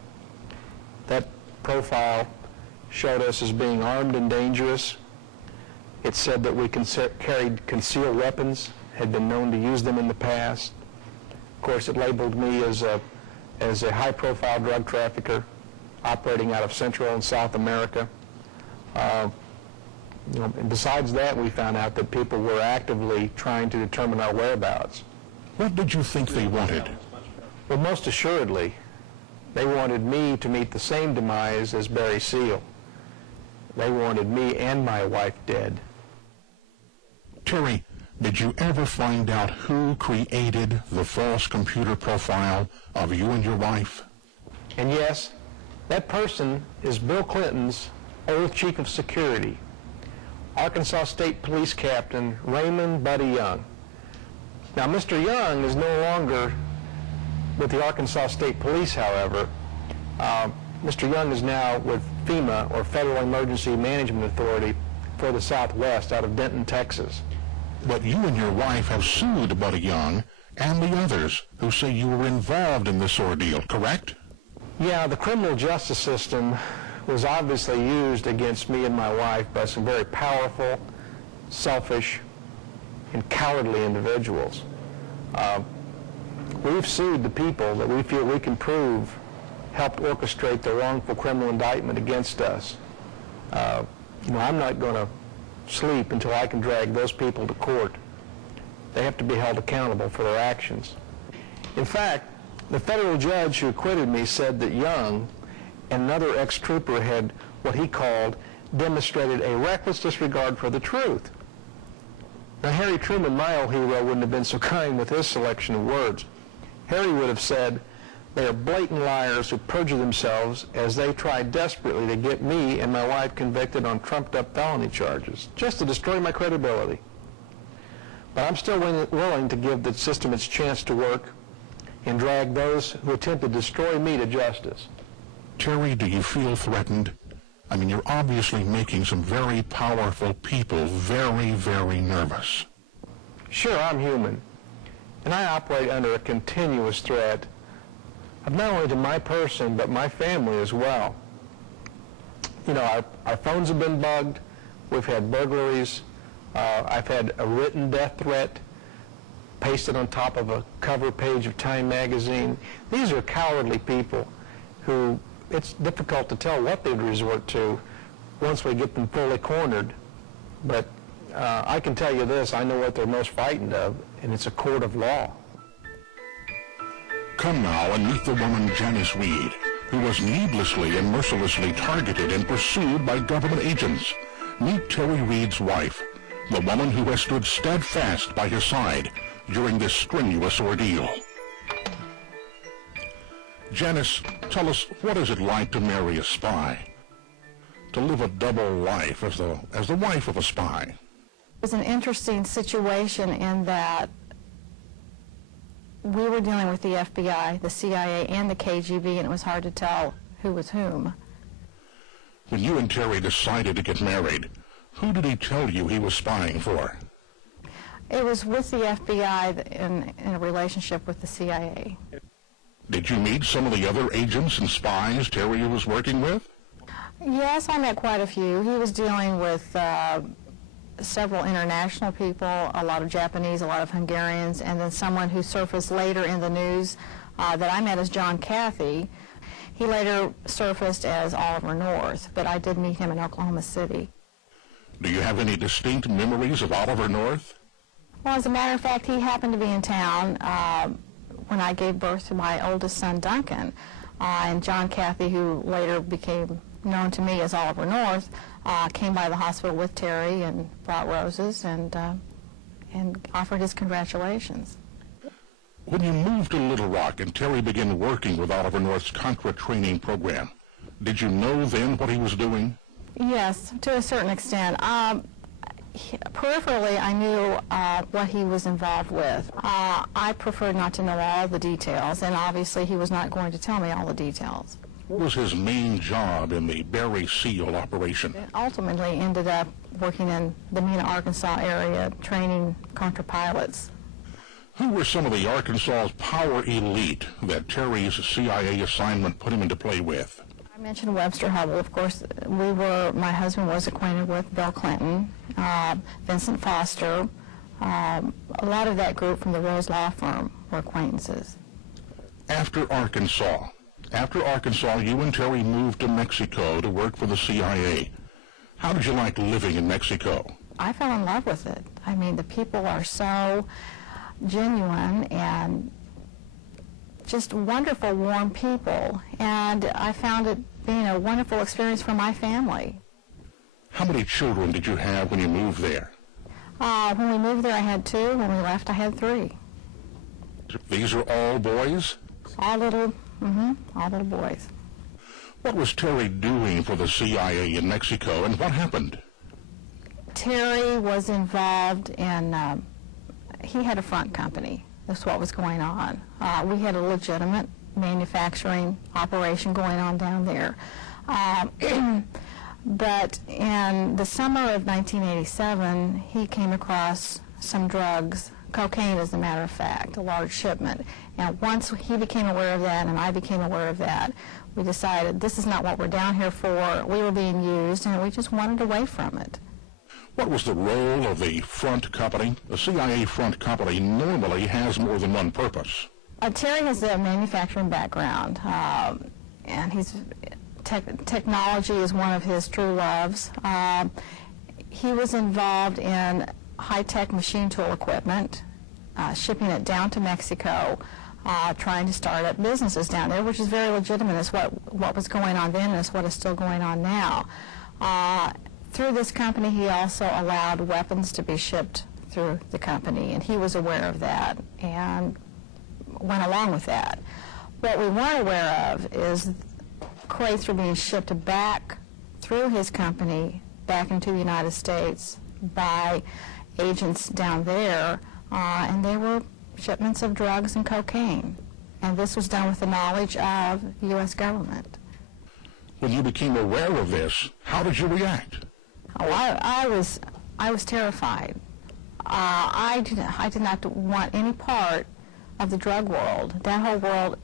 That profile showed us as being armed and dangerous. It said that we carried concealed weapons, had been known to use them in the past. Of course, it labeled me as a high-profile drug trafficker operating out of Central and South America. And besides that, we found out that people were actively trying to determine our whereabouts. What did you think they wanted? Well, most assuredly, they wanted me to meet the same demise as Barry Seal. They wanted me and my wife dead. Terry, did you ever find out who created the false computer profile of you and your wife? And yes, that person is Bill Clinton's old chief of security, Arkansas State Police Captain Raymond Buddy Young. Now, Mr. Young is no longer with the Arkansas State Police, however. Mr. Young is now with FEMA, or Federal Emergency Management Authority, for the Southwest out of Denton, Texas. But you and your wife have sued Buddy Young and the others who say you were involved in this ordeal, correct? Yeah, the criminal justice system was obviously used against me and my wife by some very powerful, selfish, and cowardly individuals. We've sued the people that we feel we can prove helped orchestrate the wrongful criminal indictment against us. I'm not going to sleep until I can drag those people to court. They have to be held accountable for their actions. In fact, the federal judge who acquitted me said that Young and another ex-trooper had what he called demonstrated a reckless disregard for the truth. Now, Harry Truman, my old hero, wouldn't have been so kind with his selection of words. Harry would have said, "They are blatant liars who perjure themselves as they try desperately to get me and my wife convicted on trumped-up felony charges, just to destroy my credibility. But I'm still willing to give the system its chance to work and drag those who attempt to destroy me to justice." Terry, do you feel threatened? I mean, you're obviously making some very powerful people very, very nervous. Sure, I'm human, and I operate under a continuous threat of not only to my person, but my family as well. Our phones have been bugged. We've had burglaries. I've had a written death threat pasted on top of a cover page of Time magazine. These are cowardly people who it's difficult to tell what they'd resort to once we get them fully cornered. But I can tell you this, I know what they're most frightened of, and it's a court of law. Come now and meet the woman Janice Reed, who was needlessly and mercilessly targeted and pursued by government agents. Meet Terry Reed's wife, the woman who has stood steadfast by his side during this strenuous ordeal. Janice, tell us, what is it like to marry a spy? To live a double life as the wife of a spy? It was an interesting situation in that we were dealing with the FBI, the CIA, and the KGB, and it was hard to tell who was whom. When you and Terry decided to get married, who did he tell you he was spying for? It was with the FBI in a relationship with the CIA. Did you meet some of the other agents and spies Terry was working with? Yes, I met quite a few. He was dealing with several international people, a lot of Japanese, a lot of Hungarians, and then someone who surfaced later in the news that I met as John Cathy. He later surfaced as Oliver North, but I did meet him in Oklahoma City. Do you have any distinct memories of Oliver North? Well, as a matter of fact, he happened to be in town when I gave birth to my oldest son, Duncan, and John Cathy, who later became known to me as Oliver North, came by the hospital with Terry and brought roses and offered his congratulations. When you moved to Little Rock and Terry began working with Oliver North's Contra training program, did you know then what he was doing? Yes, to a certain extent. Peripherally, I knew what he was involved with. I preferred not to know all the details, and obviously he was not going to tell me all the details. What was his main job in the Berry SEAL operation? It ultimately ended up working in the Mena, Arkansas area, training Contra pilots. Who were some of the Arkansas's power elite that Terry's CIA assignment put him into play with? I mentioned Webster Hubbell. Of course, my husband was acquainted with Bill Clinton, Vincent Foster. A lot of that group from the Rose Law Firm were acquaintances. After Arkansas, you and Terry moved to Mexico to work for the CIA. How did you like living in Mexico? I fell in love with it. I mean, the people are so genuine and just wonderful, warm people, and I found it being a wonderful experience for my family. How many children did you have when you moved there? When we moved there, I had 2. When we left, I had 3. These are all boys? All little boys. What was Terry doing for the CIA in Mexico, and what happened? Terry was involved in, he had a front company. That's what was going on. We had a legitimate manufacturing operation going on down there. But in the summer of 1987, he came across some drugs, cocaine as a matter of fact, a large shipment. And once he became aware of that and I became aware of that, we decided this is not what we're down here for. We were being used and we just wanted away from it. What was the role of the front company? The CIA front company normally has more than one purpose. Terry has a manufacturing background, and technology is one of his true loves. He was involved in high-tech machine tool equipment, shipping it down to Mexico, trying to start up businesses down there, which is very legitimate. It's what was going on then, and it's what is still going on now. Through this company, he also allowed weapons to be shipped through the company, and he was aware of that and went along with that. What we weren't aware of is crates were being shipped back through his company back into the United States by agents down there, and they were shipments of drugs and cocaine. And this was done with the knowledge of the U.S. government. When you became aware of this, how did you react? Oh, I was terrified. I did not want any part of the drug world. That whole world,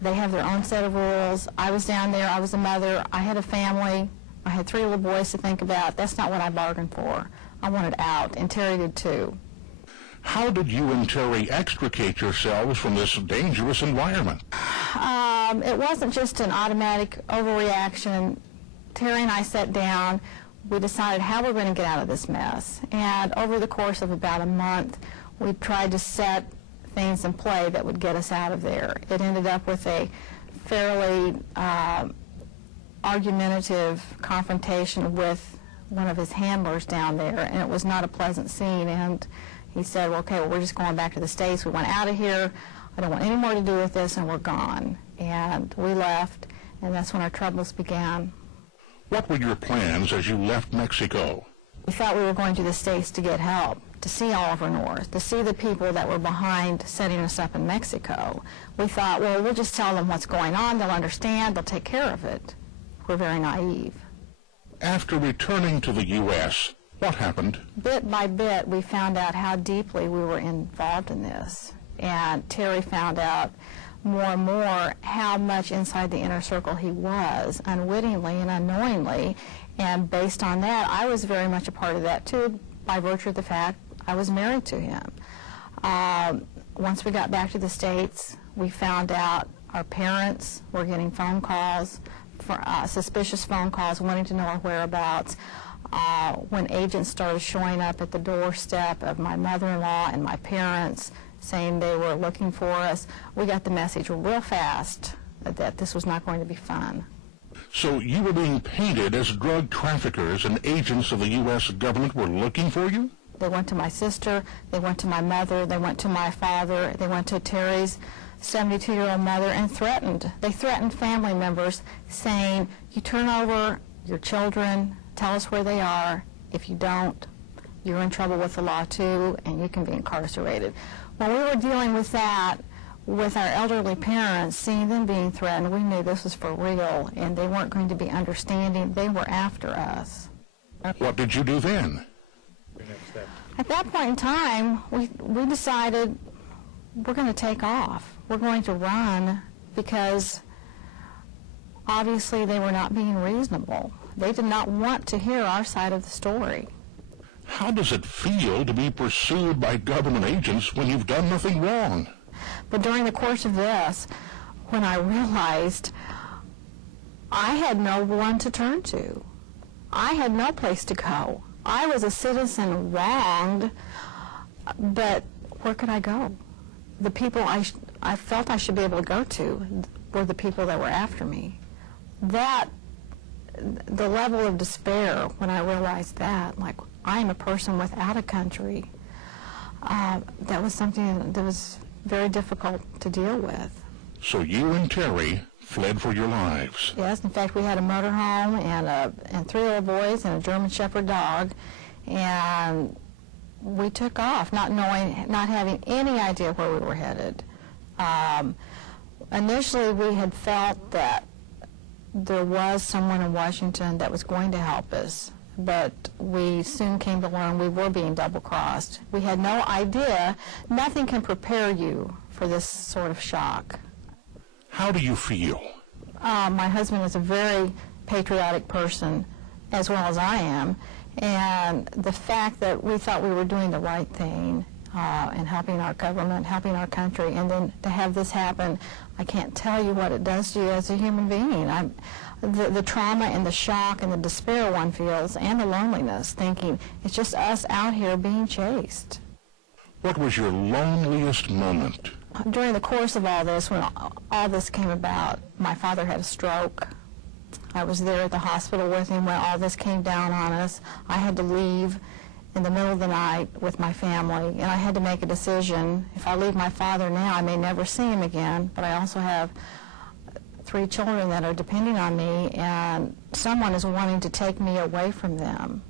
they have their own set of rules. I was down there. I was a mother. I had a family. I had 3 little boys to think about. That's not what I bargained for. I wanted out, and Terry did too. How did you and Terry extricate yourselves from this dangerous environment? It wasn't just an automatic overreaction. Terry and I sat down. We decided how we're going to get out of this mess. And over the course of about a month, we tried to set things in play that would get us out of there. It ended up with a fairly argumentative confrontation with one of his handlers down there, and it was not a pleasant scene. And he said, well, okay, well, we're just going back to the States. We went out of here. I don't want any more to do with this, and we're gone. And we left, and that's when our troubles began. What were your plans as you left Mexico? We thought we were going to the States to get help, to see Oliver North, to see the people that were behind setting us up in Mexico. We thought, well, we'll just tell them what's going on. They'll understand. They'll take care of it. We're very naive. After returning to the U.S., what happened? Bit by bit, we found out how deeply we were involved in this. And Terry found out more and more how much inside the inner circle he was, unwittingly and unknowingly. And based on that, I was very much a part of that, too, by virtue of the fact I was married to him. Once we got back to the States, we found out our parents were getting phone calls, suspicious phone calls, wanting to know our whereabouts. When agents started showing up at the doorstep of my mother-in-law and my parents saying they were looking for us, we got the message real fast that this was not going to be fun. So you were being painted as drug traffickers, and agents of the U.S. government were looking for you? They went to my sister, they went to my mother, they went to my father, they went to Terry's 72-year-old mother and threatened. They threatened family members saying, you turn over your children, tell us where they are. If you don't, you're in trouble with the law too, and you can be incarcerated. When we were dealing with that, with our elderly parents, seeing them being threatened, we knew this was for real, and they weren't going to be understanding. They were after us. What did you do then? At that point in time, we decided we're going to take off. We're going to run because obviously they were not being reasonable. They did not want to hear our side of the story. How does it feel to be pursued by government agents when you've done nothing wrong? But during the course of this, when I realized I had no one to turn to, I had no place to go. I was a citizen wronged, but where could I go? The people I felt I should be able to go to were the people that were after me. The level of despair when I realized that, like, I'm a person without a country, that was something that was very difficult to deal with. So you and Terry fled for your lives. Yes, in fact, we had a motorhome and 3 little boys and a German Shepherd dog, and we took off, not having any idea where we were headed. Initially, we had felt that there was someone in Washington that was going to help us, but we soon came to learn we were being double-crossed. We had no idea. Nothing can prepare you for this sort of shock. How do you feel? My husband is a very patriotic person, as well as I am, and the fact that we thought we were doing the right thing and helping our government, helping our country, and then to have this happen, I can't tell you what it does to you as a human being. The trauma and the shock and the despair one feels, and the loneliness, thinking it's just us out here being chased. What was your loneliest moment? During the course of all this, when all this came about, my father had a stroke. I was there at the hospital with him when all this came down on us. I had to leave in the middle of the night with my family, and I had to make a decision. If I leave my father now, I may never see him again, but I also have 3 children that are depending on me, and someone is wanting to take me away from them.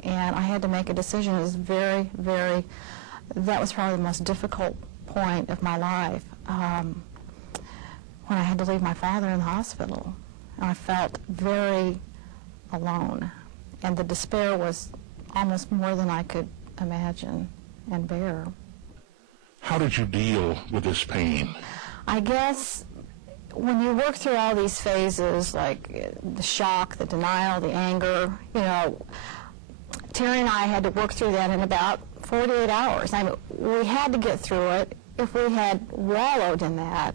And I had to make a decision. It was very, very, that was probably the most difficult point of my life, when I had to leave my father in the hospital. And I felt very alone, and the despair was almost more than I could imagine and bear. How did you deal with this pain? I guess when you work through all these phases, like the shock, the denial, the anger, you know, Terry and I had to work through that in about 48 hours. I mean, we had to get through it. If we had wallowed in that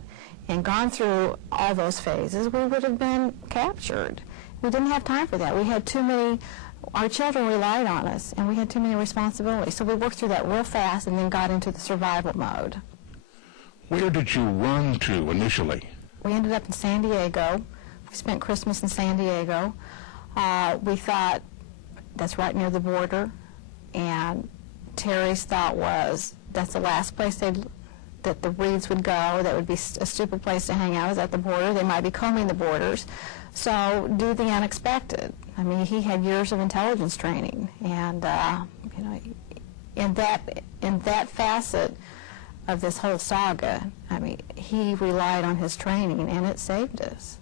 and gone through all those phases, we would have been captured. We didn't have time for that. We had too many, our children relied on us, and we had too many responsibilities. So we worked through that real fast and then got into the survival mode. Where did you run to initially? We ended up in San Diego. We spent Christmas in San Diego. We thought that's right near the border, and Terry's thought was that's the last place that the Reeds would go. That would be a stupid place to hang out, is at the border. They might be combing the borders. So do the unexpected. I mean, he had years of intelligence training, and you know, in that facet of this whole saga, I mean, he relied on his training, and it saved us.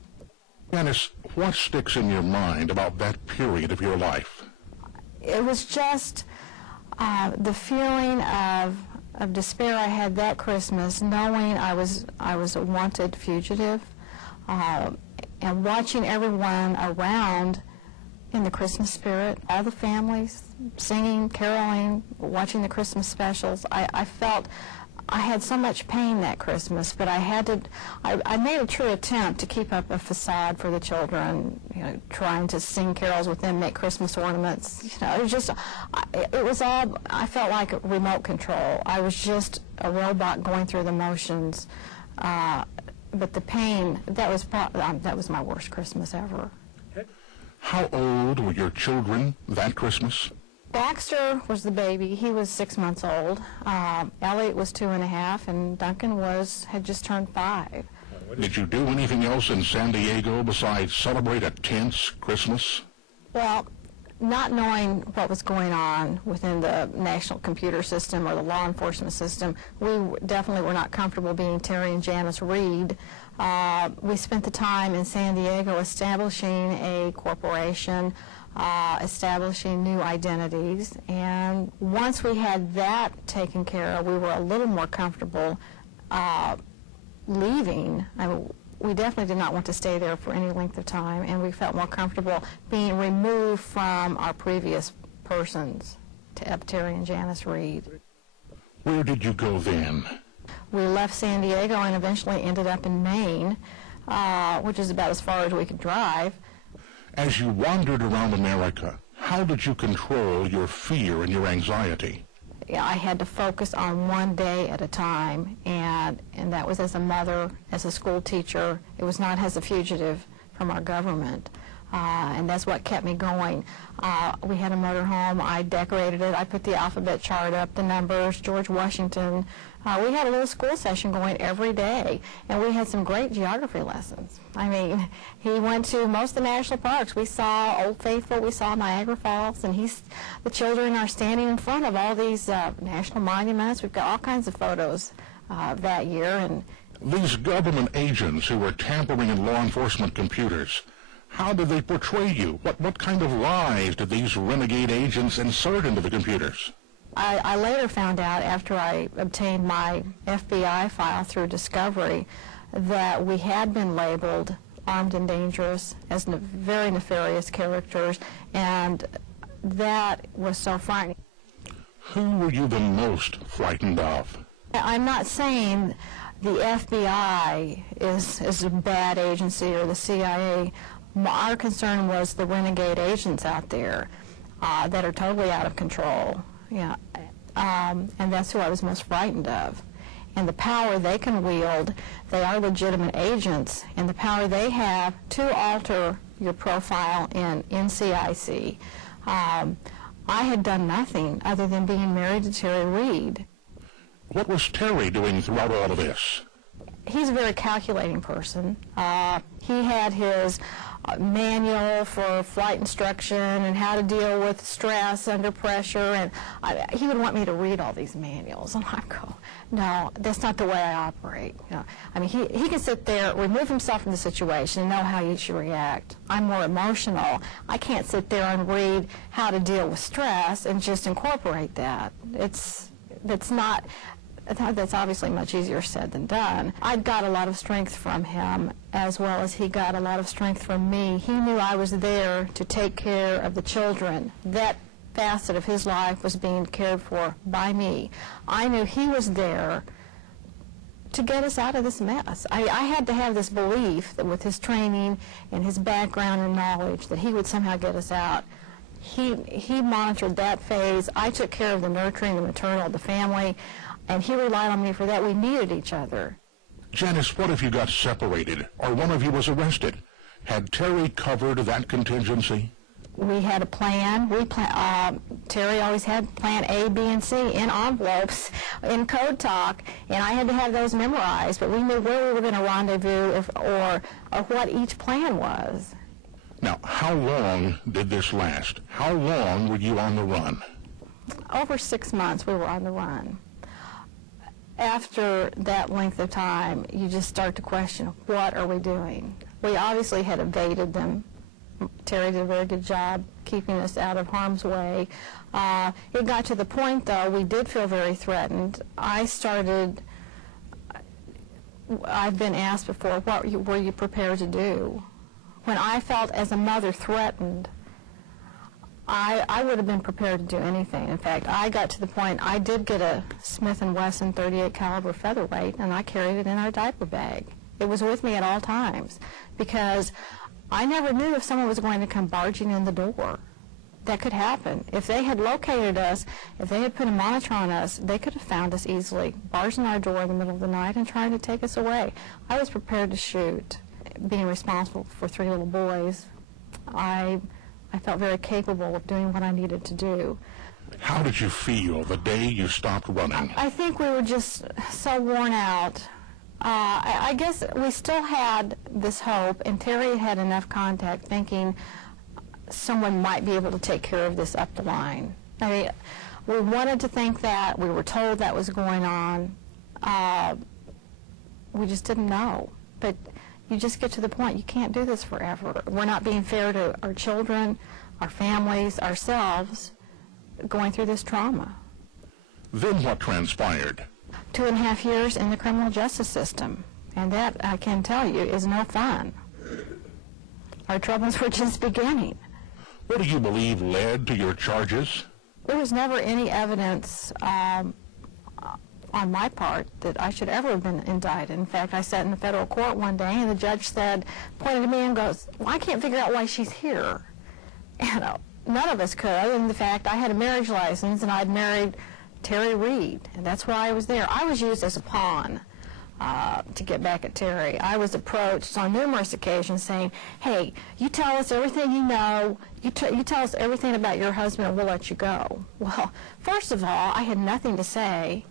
Janice, what sticks in your mind about that period of your life? It was just the feeling of despair I had that Christmas, knowing I was a wanted fugitive, and watching everyone around in the Christmas spirit, all the families singing, caroling, watching the Christmas specials. I felt I had so much pain that Christmas, but I made a true attempt to keep up a facade for the children, you know, trying to sing carols with them, make Christmas ornaments. You know, it was all, I felt like remote control. I was just a robot going through the motions. But the pain, that was my worst Christmas ever. How old were your children that Christmas? Baxter was the baby. He was 6 months old. Elliot was 2.5, and Duncan had just turned 5. Did you do anything else in San Diego besides celebrate a tense Christmas? Well, not knowing what was going on within the national computer system or the law enforcement system, we definitely were not comfortable being Terry and Janice Reed. We spent the time in San Diego establishing a corporation, establishing new identities, and once we had that taken care of, we were a little more comfortable leaving. We definitely did not want to stay there for any length of time, and we felt more comfortable being removed from our previous persons, Terry and Janice Reed. Where did you go then? We left San Diego and eventually ended up in Maine, which is about as far as we could drive. As you wandered around America, how did you control your fear and your anxiety? I had to focus on one day at a time, and that was as a mother, as a school teacher. It was not as a fugitive from our government, and that's what kept me going. We had a motorhome. I decorated it. I put the alphabet chart up, the numbers, George Washington. We had a little school session going every day, and we had some great geography lessons. I mean, he went to most of the national parks. We saw Old Faithful, we saw Niagara Falls, and the children are standing in front of all these national monuments. We've got all kinds of photos that year. And these government agents who were tampering in law enforcement computers, how did they portray you? What kind of lies did these renegade agents insert into the computers? I later found out, after I obtained my FBI file through discovery, that we had been labeled armed and dangerous as very nefarious characters, and that was so frightening. Who were you the most frightened of? I'm not saying the FBI is a bad agency or the CIA. Our concern was the renegade agents out there that are totally out of control. Yeah, and that's who I was most frightened of. And the power they can wield, they are legitimate agents, and the power they have to alter your profile in NCIC. I had done nothing other than being married to Terry Reed. What was Terry doing throughout all of this? He's a very calculating person. He had his manual for flight instruction and how to deal with stress under pressure, and he would want me to read all these manuals, and I'd go, no, that's not the way I operate. You know, I mean, he can sit there, remove himself from the situation, and know how you should react. I'm more emotional. I can't sit there and read how to deal with stress and just incorporate that. That's obviously much easier said than done. I got a lot of strength from him, as well as he got a lot of strength from me. He knew I was there to take care of the children. That facet of his life was being cared for by me. I knew he was there to get us out of this mess. I had to have this belief that with his training and his background and knowledge that he would somehow get us out. He monitored that phase. I took care of the nurturing, the maternal, the family. And he relied on me for that. We needed each other. Janice, what if you got separated or one of you was arrested? Had Terry covered that contingency? We had a plan. Terry always had plan A, B, and C in envelopes, in code talk, and I had to have those memorized, but we knew where we were going to rendezvous or what each plan was. Now, how long did this last? How long were you on the run? Over 6 months we were on the run. After that length of time, you just start to question, what are we doing? We obviously had evaded them. Terry did a very good job keeping us out of harm's way. It got to the point, though, we did feel very threatened. I've been asked before, what were you prepared to do? When I felt as a mother threatened, I would have been prepared to do anything. In fact, I got to the point, I did get a Smith & Wesson .38 caliber featherweight, and I carried it in our diaper bag. It was with me at all times, because I never knew if someone was going to come barging in the door. That could happen. If they had located us, if they had put a monitor on us, they could have found us easily, barged in our door in the middle of the night and trying to take us away. I was prepared to shoot. Being responsible for 3 little boys, I felt very capable of doing what I needed to do. How did you feel the day you stopped running? I think we were just so worn out. I guess we still had this hope, and Terry had enough contact thinking someone might be able to take care of this up the line. I mean, we wanted to think that. We were told that was going on. We just didn't know. But you just get to the point, you can't do this forever. We're not being fair to our children, our families, ourselves, going through this trauma. Then what transpired? 2.5 years in the criminal justice system, and that, I can tell you, is no fun. Our troubles were just beginning. What do you believe led to your charges? There was never any evidence on my part that I should ever have been indicted. In fact, I sat in the federal court one day, and the judge pointed to me and goes, well, I can't figure out why she's here. And none of us could, other than the fact I had a marriage license and I'd married Terry Reed, and that's why I was there. I was used as a pawn to get back at Terry. I was approached on numerous occasions saying, hey, you tell us everything you know, you tell us everything about your husband and we'll let you go. Well, first of all, I had nothing to say,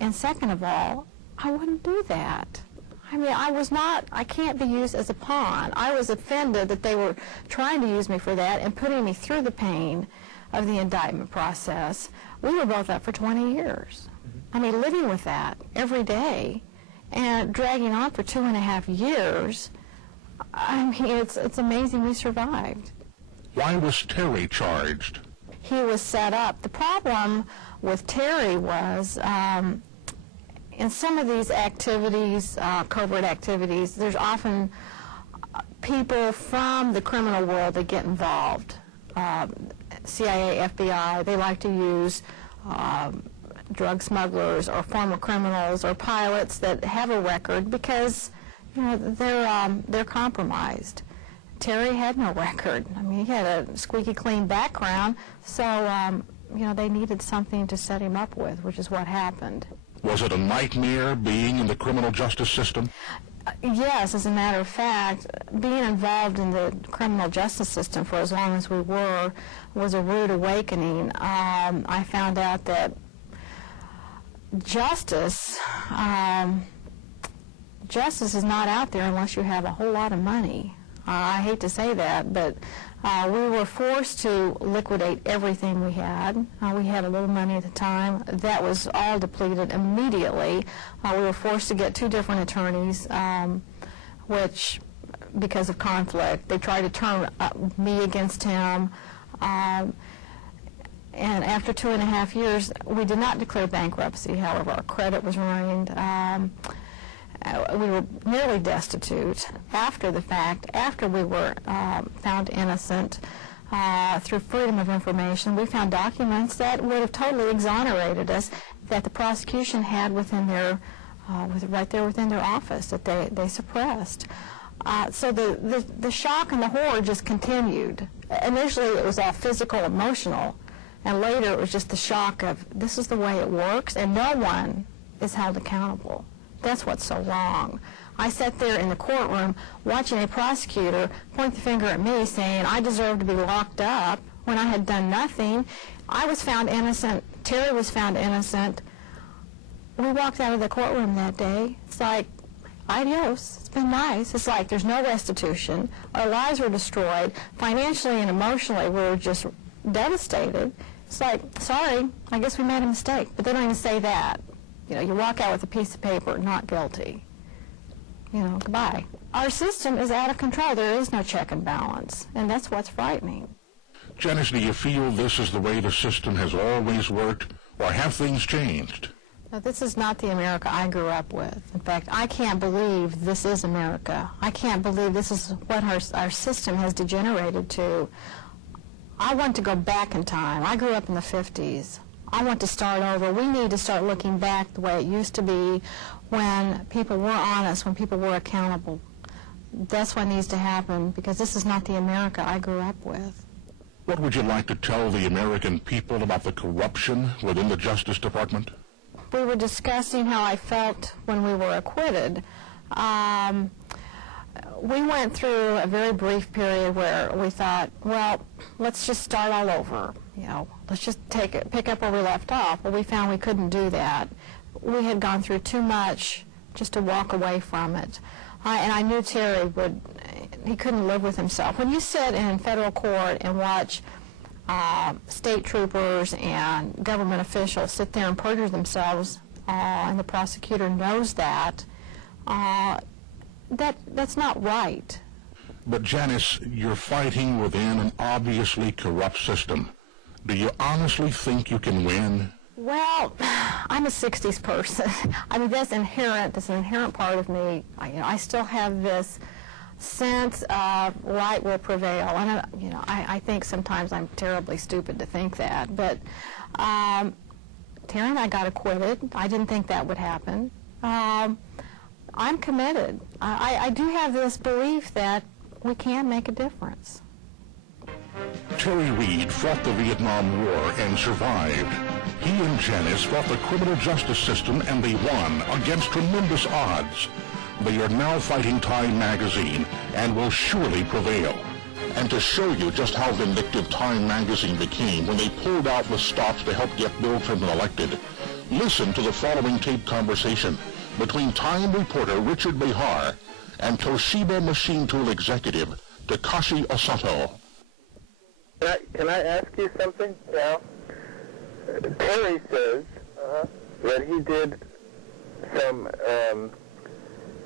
and second of all, I wouldn't do that. I mean, I can't be used as a pawn. I was offended that they were trying to use me for that and putting me through the pain of the indictment process. We were both up for 20 years. I mean, living with that every day and dragging on for 2.5 years, I mean, it's amazing we survived. Why was Terry charged? He was set up. The problem with Terry was in some of these activities, covert activities, there's often people from the criminal world that get involved. CIA, FBI, they like to use drug smugglers or former criminals or pilots that have a record because, you know, they're compromised. Terry had no record. I mean, he had a squeaky clean background, so you know, they needed something to set him up with, which is what happened. Was it a nightmare being in the criminal justice system? Yes, as a matter of fact, being involved in the criminal justice system for as long as we were was a rude awakening. I found out that justice is not out there unless you have a whole lot of money. I hate to say that, but we were forced to liquidate everything we had. We had a little money at the time. That was all depleted immediately. We were forced to get 2 different attorneys, which, because of conflict, they tried to turn me against him. And after 2.5 years, we did not declare bankruptcy. However, our credit was ruined. We were nearly destitute after the fact. After we were found innocent through freedom of information, we found documents that would have totally exonerated us that the prosecution had within their, right there within their office that they suppressed. So the shock and the horror just continued. Initially, it was all physical, emotional, And later it was just the shock of, this is the way it works, and no one is held accountable. That's what's so wrong. I sat there in the courtroom watching a prosecutor point the finger at me saying I deserve to be locked up when I had done nothing. I was found innocent. Terry was found innocent. We walked out of the courtroom that day. It's like, adios. It's been nice. It's like there's no restitution. Our lives were destroyed. Financially and emotionally, we were just devastated. It's like, sorry, I guess we made a mistake. But they don't even say that. You know, you walk out with a piece of paper, not guilty. You know, goodbye. Our system is out of control. There is no check and balance, and that's what's frightening. Janice, do you feel this is the way the system has always worked, or have things changed? Now, this is not the America I grew up with. In fact, I can't believe this is America. I can't believe this is what our system has degenerated to. I want to go back in time. I grew up in the 50s. I want to start over. We need to start looking back the way it used to be when people were honest, when people were accountable. That's what needs to happen, because this is not the America I grew up with. What would you like to tell the American people about the corruption within the Justice Department? We were discussing how I felt when we were acquitted. We went through a very brief period where we thought, well, let's just start all over. You know, let's just pick up where we left off. Well, we found we couldn't do that. We had gone through too much just to walk away from it. And I knew Terry he couldn't live with himself. When you sit in federal court and watch state troopers and government officials sit there and perjure themselves, and the prosecutor knows that, that's not right. But Janice, you're fighting within an obviously corrupt system. Do you honestly think you can win? Well, I'm a 60s person. I mean, that's inherent. That's an inherent part of me. I still have this sense of right will prevail. And, I think sometimes I'm terribly stupid to think that. But Terry and I got acquitted. I didn't think that would happen. I'm committed. I do have this belief that we can make a difference. Terry Reed fought the Vietnam War and survived. He and Janice fought the criminal justice system, and they won against tremendous odds. They are now fighting Time magazine and will surely prevail. And to show you just how vindictive Time magazine became when they pulled out the stops to help get Bill Clinton elected, listen to the following tape conversation between Time reporter Richard Behar and Toshiba machine tool executive Takashi Osato. Can I ask you something? Yeah. Terry says that he did some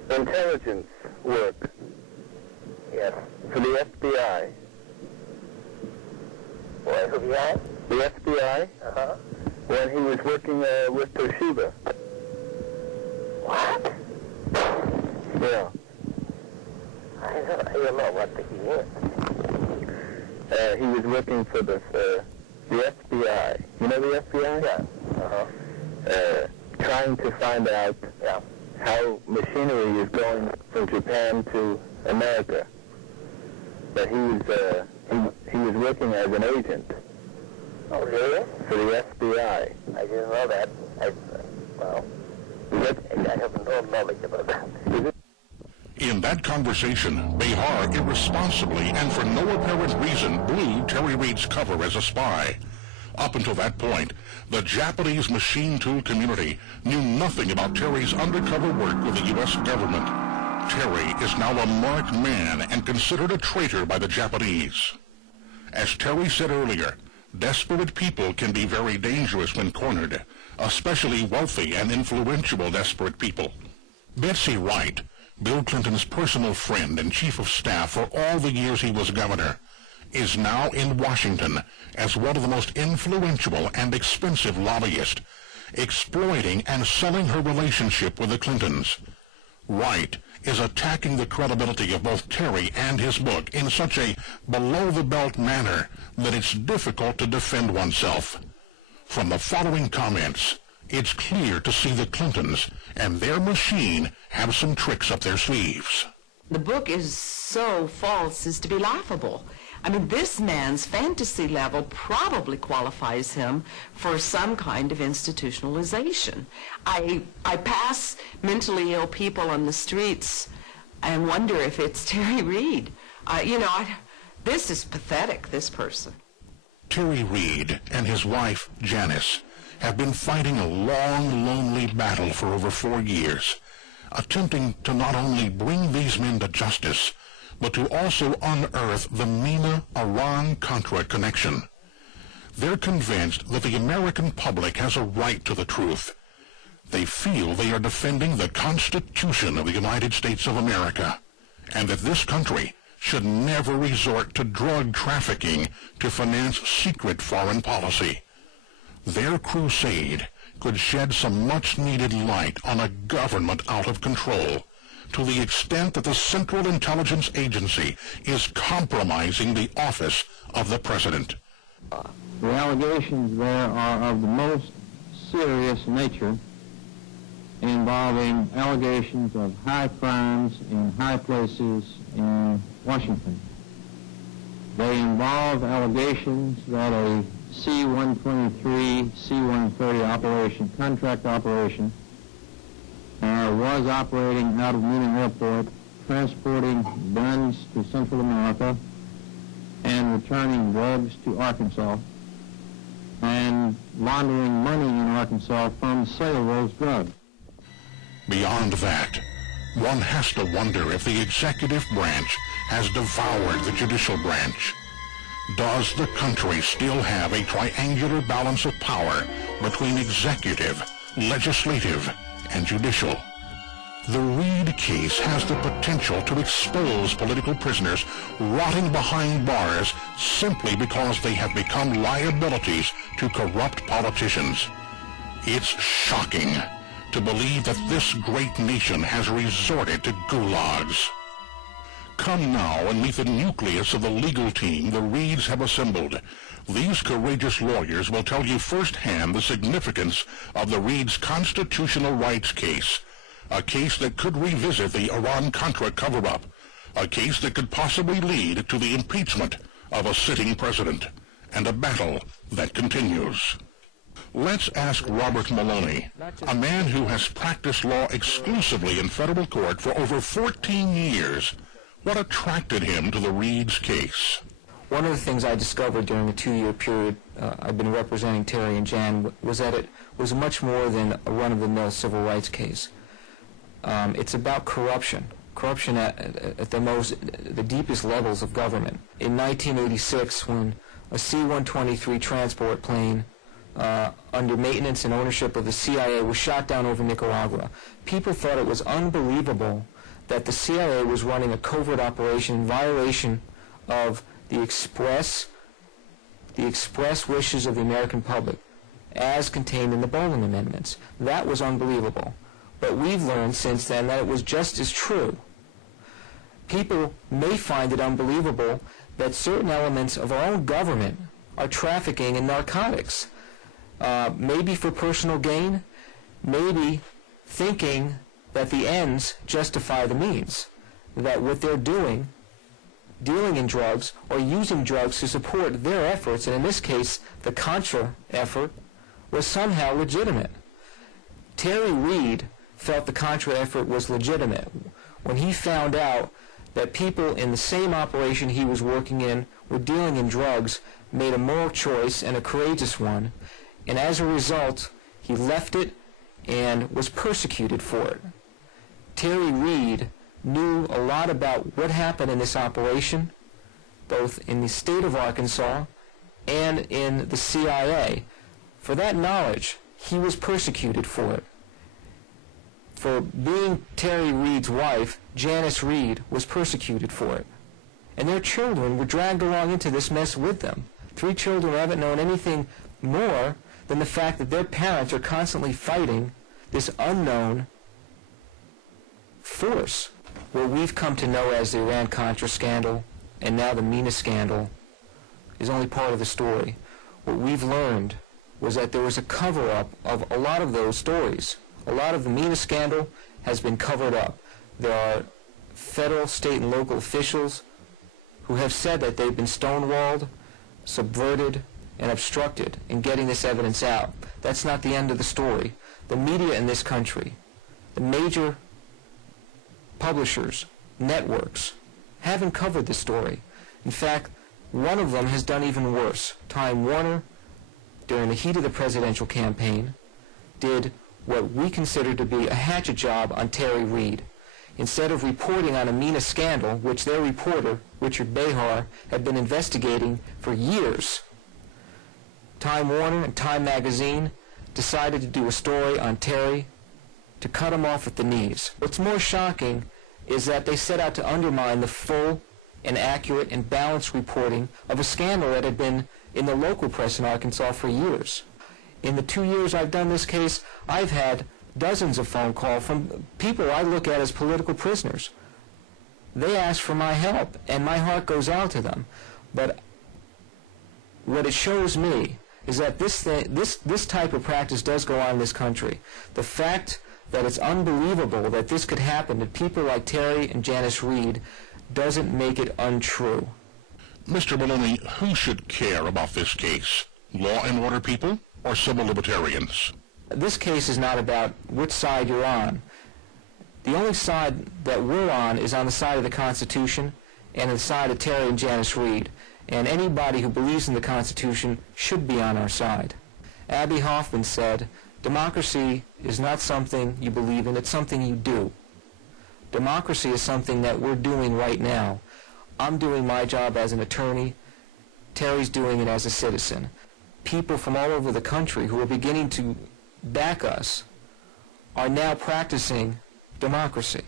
intelligence work. Yes. For the FBI. What, FBI? The FBI. When he was working with Toshiba. What? Yeah. I don't know what he is. He was working for the FBI. You know the FBI? Yeah. Trying to find out how machinery is going from Japan to America. But he was working as an agent. Oh, really? For the FBI. I didn't know that. I have no knowledge about that. In that conversation, Behar irresponsibly and for no apparent reason blew Terry Reed's cover as a spy. Up until that point, the Japanese machine tool community knew nothing about Terry's undercover work with the U.S. government. Terry is now a marked man and considered a traitor by the Japanese. As Terry said earlier, desperate people can be very dangerous when cornered, especially wealthy and influential desperate people. Betsy Wright, Bill Clinton's personal friend and chief of staff for all the years he was governor, is now in Washington as one of the most influential and expensive lobbyists, exploiting and selling her relationship with the Clintons. Wright is attacking the credibility of both Terry and his book in such a below-the-belt manner that it's difficult to defend oneself. From the following comments, it's clear to see the Clintons and their machine have some tricks up their sleeves. The book is so false as to be laughable. I mean, this man's fantasy level probably qualifies him for some kind of institutionalization. I pass mentally ill people on the streets and wonder if it's Terry Reid. This is pathetic, this person. Terry Reid and his wife, Janice, have been fighting a long, lonely battle for over 4 years, attempting to not only bring these men to justice, but to also unearth the Mena Contra connection. They're convinced that the American public has a right to the truth. They feel they are defending the Constitution of the United States of America, and that this country should never resort to drug trafficking to finance secret foreign policy. Their crusade could shed some much-needed light on a government out of control, to the extent that the Central Intelligence Agency is compromising the office of the President. The allegations there are of the most serious nature, involving allegations of high crimes in high places in Washington. They involve allegations that a C-123, C-130 operation, contract operation, was operating out of Mena Airport, transporting guns to Central America and returning drugs to Arkansas, and laundering money in Arkansas from the sale of those drugs. Beyond that, one has to wonder if the executive branch has devoured the judicial branch. Does the country still have a triangular balance of power between executive, legislative, and judicial? The Reid case has the potential to expose political prisoners rotting behind bars simply because they have become liabilities to corrupt politicians. It's shocking to believe that this great nation has resorted to gulags. Come now and meet the nucleus of the legal team the Reids have assembled. These courageous lawyers will tell you firsthand the significance of the Reids' constitutional rights case, a case that could revisit the Iran-Contra cover-up, a case that could possibly lead to the impeachment of a sitting president, and a battle that continues. Let's ask Robert Maloney, a man who has practiced law exclusively in federal court for over 14 years, what attracted him to the Reids case. One of the things I discovered during the 2-year period I've been representing Terry and Jan was that it was much more than a run-of-the-mill civil rights case. It's about corruption at the deepest levels of government. In 1986, when a C-123 transport plane under maintenance and ownership of the CIA was shot down over Nicaragua, people thought it was unbelievable that the CIA was running a covert operation in violation of the express wishes of the American public, as contained in the Bowman Amendments. That was unbelievable. But we've learned since then that it was just as true. People may find it unbelievable that certain elements of our own government are trafficking in narcotics, maybe for personal gain, maybe thinking that the ends justify the means, that what they're doing, dealing in drugs or using drugs to support their efforts, and in this case the Contra effort, was somehow legitimate. Terry Reid felt the Contra effort was legitimate when he found out that people in the same operation he was working in were dealing in drugs, made a moral choice and a courageous one, and as a result he left it and was persecuted for it. Terry Reid knew a lot about what happened in this operation, both in the state of Arkansas and in the CIA. For that knowledge, he was persecuted for it. For being Terry Reid's wife, Janice Reid was persecuted for it. And their children were dragged along into this mess with them. 3 children haven't known anything more than the fact that their parents are constantly fighting this unknown force. What we've come to know as the Iran-Contra scandal and now the Mena scandal is only part of the story. What we've learned was that there was a cover-up of a lot of those stories. A lot of the Mena scandal has been covered up. There are federal, state, and local officials who have said that they've been stonewalled, subverted, and obstructed in getting this evidence out. That's not the end of the story. The media in this country, the major publishers, networks, haven't covered this story. In fact, one of them has done even worse. Time Warner, during the heat of the presidential campaign, did what we consider to be a hatchet job on Terry Reid. Instead of reporting on a Mena scandal, which their reporter, Richard Behar, had been investigating for years, Time Warner and Time Magazine decided to do a story on Terry to cut him off at the knees. What's more shocking is that they set out to undermine the full and accurate and balanced reporting of a scandal that had been in the local press in Arkansas for years. In the 2 years I've done this case, I've had dozens of phone calls from people I look at as political prisoners. They ask for my help, and my heart goes out to them. But what it shows me is that this type of practice does go on in this country. The fact that it's unbelievable that this could happen to people like Terry and Janice Reid doesn't make it untrue. Mr. Maloney, who should care about this case? Law and order people or civil libertarians? This case is not about which side you're on. The only side that we're on is on the side of the Constitution and the side of Terry and Janice Reid. And anybody who believes in the Constitution should be on our side. Abby Hoffman said, democracy is not something you believe in, it's something you do. Democracy is something that we're doing right now. I'm doing my job as an attorney. Terry's doing it as a citizen. People from all over the country who are beginning to back us are now practicing democracy.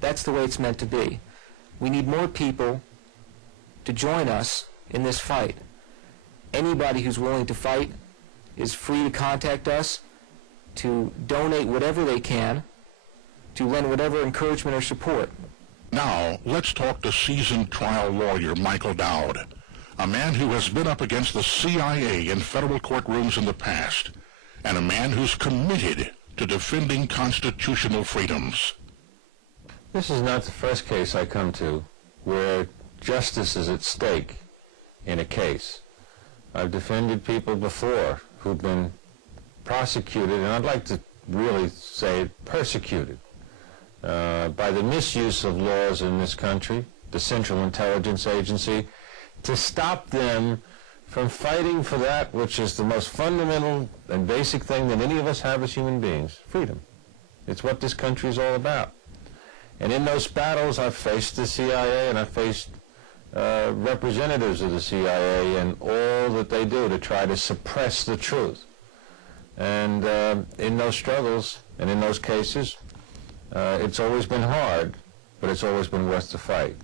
That's the way it's meant to be. We need more people to join us in this fight. Anybody who's willing to fight is free to contact us, to donate whatever they can, to lend whatever encouragement or support. Now, let's talk to seasoned trial lawyer Michael Dowd, a man who has been up against the CIA in federal courtrooms in the past, and a man who's committed to defending constitutional freedoms. This is not the first case I come to where justice is at stake in a case. I've defended people before who've been prosecuted, and I'd like to really say persecuted, by the misuse of laws in this country, the Central Intelligence Agency, to stop them from fighting for that which is the most fundamental and basic thing that any of us have as human beings, freedom. It's what this country is all about. And in those battles, I've faced the CIA, and I've faced representatives of the CIA and all that they do to try to suppress the truth. And in those struggles and in those cases, it's always been hard, but it's always been worth the fight.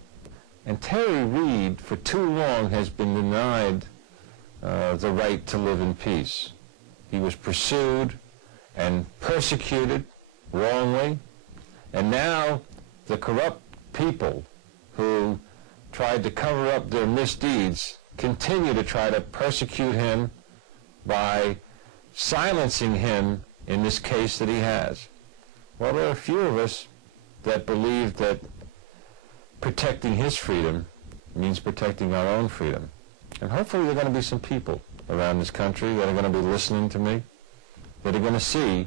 And Terry Reid, for too long, has been denied the right to live in peace. He was pursued and persecuted wrongly, and now the corrupt people who tried to cover up their misdeeds continue to try to persecute him by silencing him in this case that he has. Well, there are a few of us that believe that protecting his freedom means protecting our own freedom. And hopefully there are going to be some people around this country that are going to be listening to me, that are going to see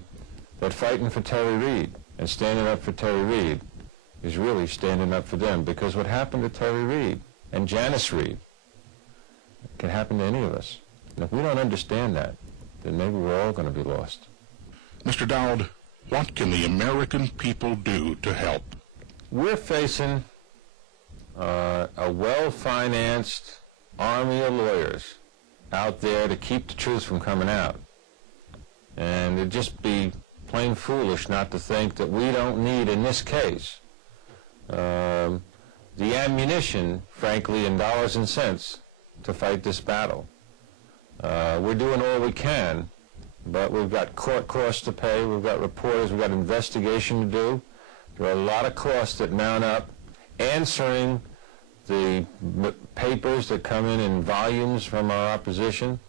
that fighting for Terry Reid and standing up for Terry Reid is really standing up for them, because what happened to Terry Reid and Janice Reid can happen to any of us. And if we don't understand that, then maybe we're all going to be lost. Mr. Dowd, what can the American people do to help? We're facing a well-financed army of lawyers out there to keep the truth from coming out. And it'd just be plain foolish not to think that we don't need, in this case, the ammunition, frankly, in dollars and cents to fight this battle. We're doing all we can, but we've got court costs to pay, we've got reporters, we've got investigation to do. There are a lot of costs that mount up, answering the papers that come in volumes from our opposition,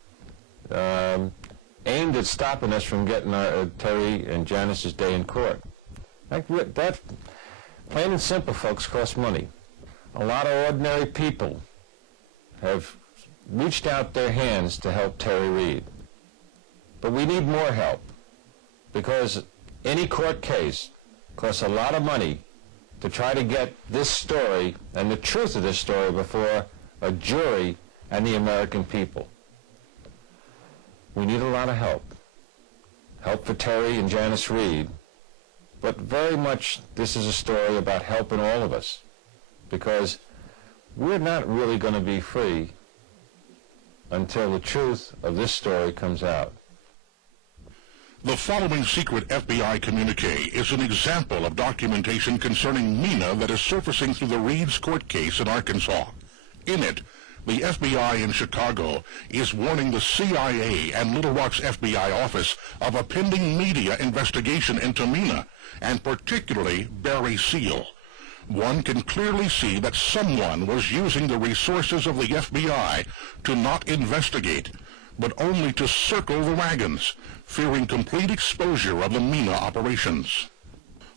aimed at stopping us from getting our Terry and Janice's day in court. That, plain and simple, folks, costs money. A lot of ordinary people have reached out their hands to help Terry Reed. But we need more help, because any court case costs a lot of money to try to get this story and the truth of this story before a jury and the American people. We need a lot of help. Help for Terry and Janice Reed, but very much this is a story about helping all of us, because we're not really going to be free until the truth of this story comes out. The following secret FBI communique is an example of documentation concerning Mena that is surfacing through the Reed's court case in Arkansas. In it, the FBI in Chicago is warning the CIA and Little Rock's FBI office of a pending media investigation into Mena, and particularly Barry Seal. One can clearly see that someone was using the resources of the FBI to not investigate, but only to circle the wagons, fearing complete exposure of the Mena operations.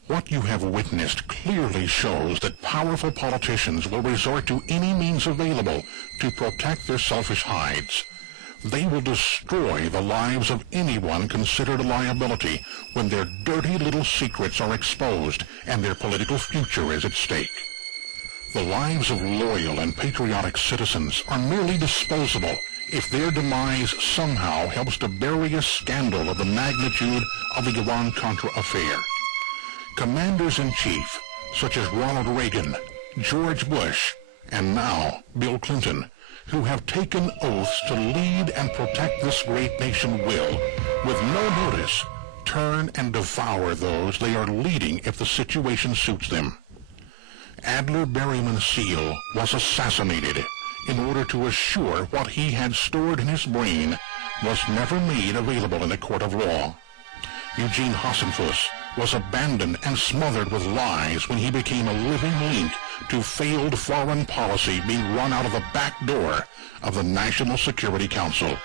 What you have witnessed clearly shows that powerful politicians will resort to any means available to protect their selfish hides. They will destroy the lives of anyone considered a liability when their dirty little secrets are exposed and their political future is at stake. The lives of loyal and patriotic citizens are merely disposable if their demise somehow helps to bury a scandal of the magnitude of the Nicaraguan Contras affair. Commanders-in-chief, such as Ronald Reagan, George Bush, and now Bill Clinton, who have taken oaths to lead and protect this great nation will, with no notice, turn and devour those they are leading if the situation suits them. Adler Berryman Seal was assassinated in order to assure what he had stored in his brain was never made available in a court of law. Eugene Hassenfuss was abandoned and smothered with lies when he became a living link to failed foreign policy being run out of the back door of the National Security Council.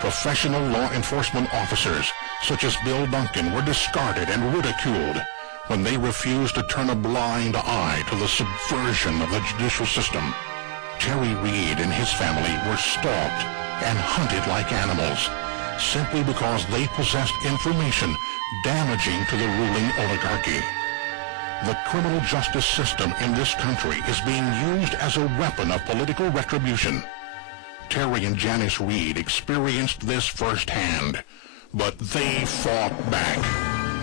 Professional law enforcement officers such as Bill Duncan were discarded and ridiculed when they refused to turn a blind eye to the subversion of the judicial system. Terry Reed and his family were stalked and hunted like animals simply because they possessed information damaging to the ruling oligarchy. The criminal justice system in this country is being used as a weapon of political retribution. Terry and Janice Reed experienced this firsthand, but they fought back,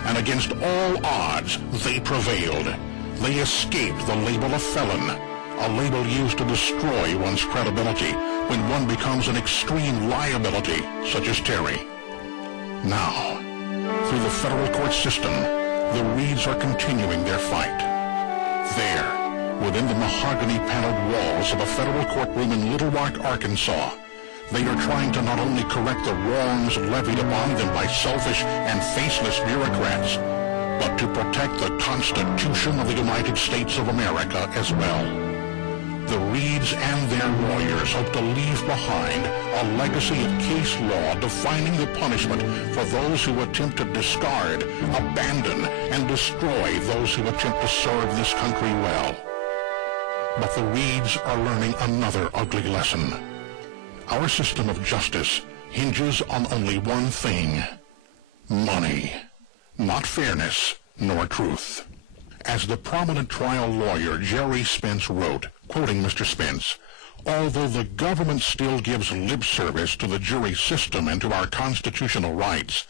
and against all odds, they prevailed. They escaped the label of felon, a label used to destroy one's credibility when one becomes an extreme liability, such as Terry. Now, through the federal court system, the Reeds are continuing their fight. There, within the mahogany-paneled walls of a federal courtroom in Little Rock, Arkansas, they are trying to not only correct the wrongs levied upon them by selfish and faceless bureaucrats, but to protect the Constitution of the United States of America as well. The Reeds and their lawyers hope to leave behind a legacy of case law defining the punishment for those who attempt to discard, abandon, and destroy those who attempt to serve this country well. But the Reeds are learning another ugly lesson. Our system of justice hinges on only one thing: money, not fairness nor truth. As the prominent trial lawyer Jerry Spence wrote, quoting Mr. Spence, although the government still gives lip service to the jury system and to our constitutional rights,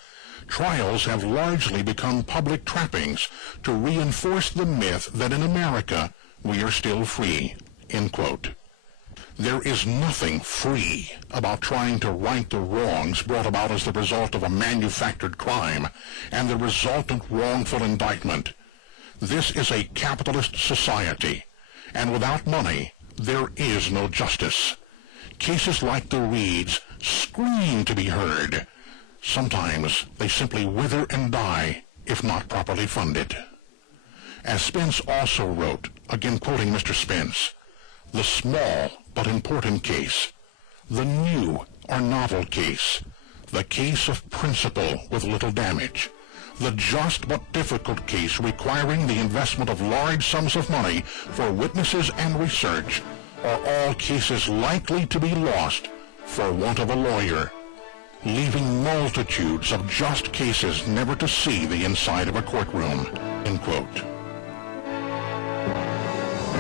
trials have largely become public trappings to reinforce the myth that in America we are still free, end quote. There is nothing free about trying to right the wrongs brought about as the result of a manufactured crime and the resultant wrongful indictment. This is a capitalist society, and without money, there is no justice. Cases like the Reeds scream to be heard. Sometimes they simply wither and die if not properly funded. As Spence also wrote, again quoting Mr. Spence, the small but important case, the new or novel case, the case of principle with little damage, the just but difficult case requiring the investment of large sums of money for witnesses and research, are all cases likely to be lost for want of a lawyer, leaving multitudes of just cases never to see the inside of a courtroom, end quote.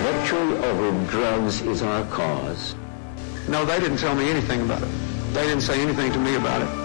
Victory over drugs is our cause. No, they didn't tell me anything about it. They didn't say anything to me about it.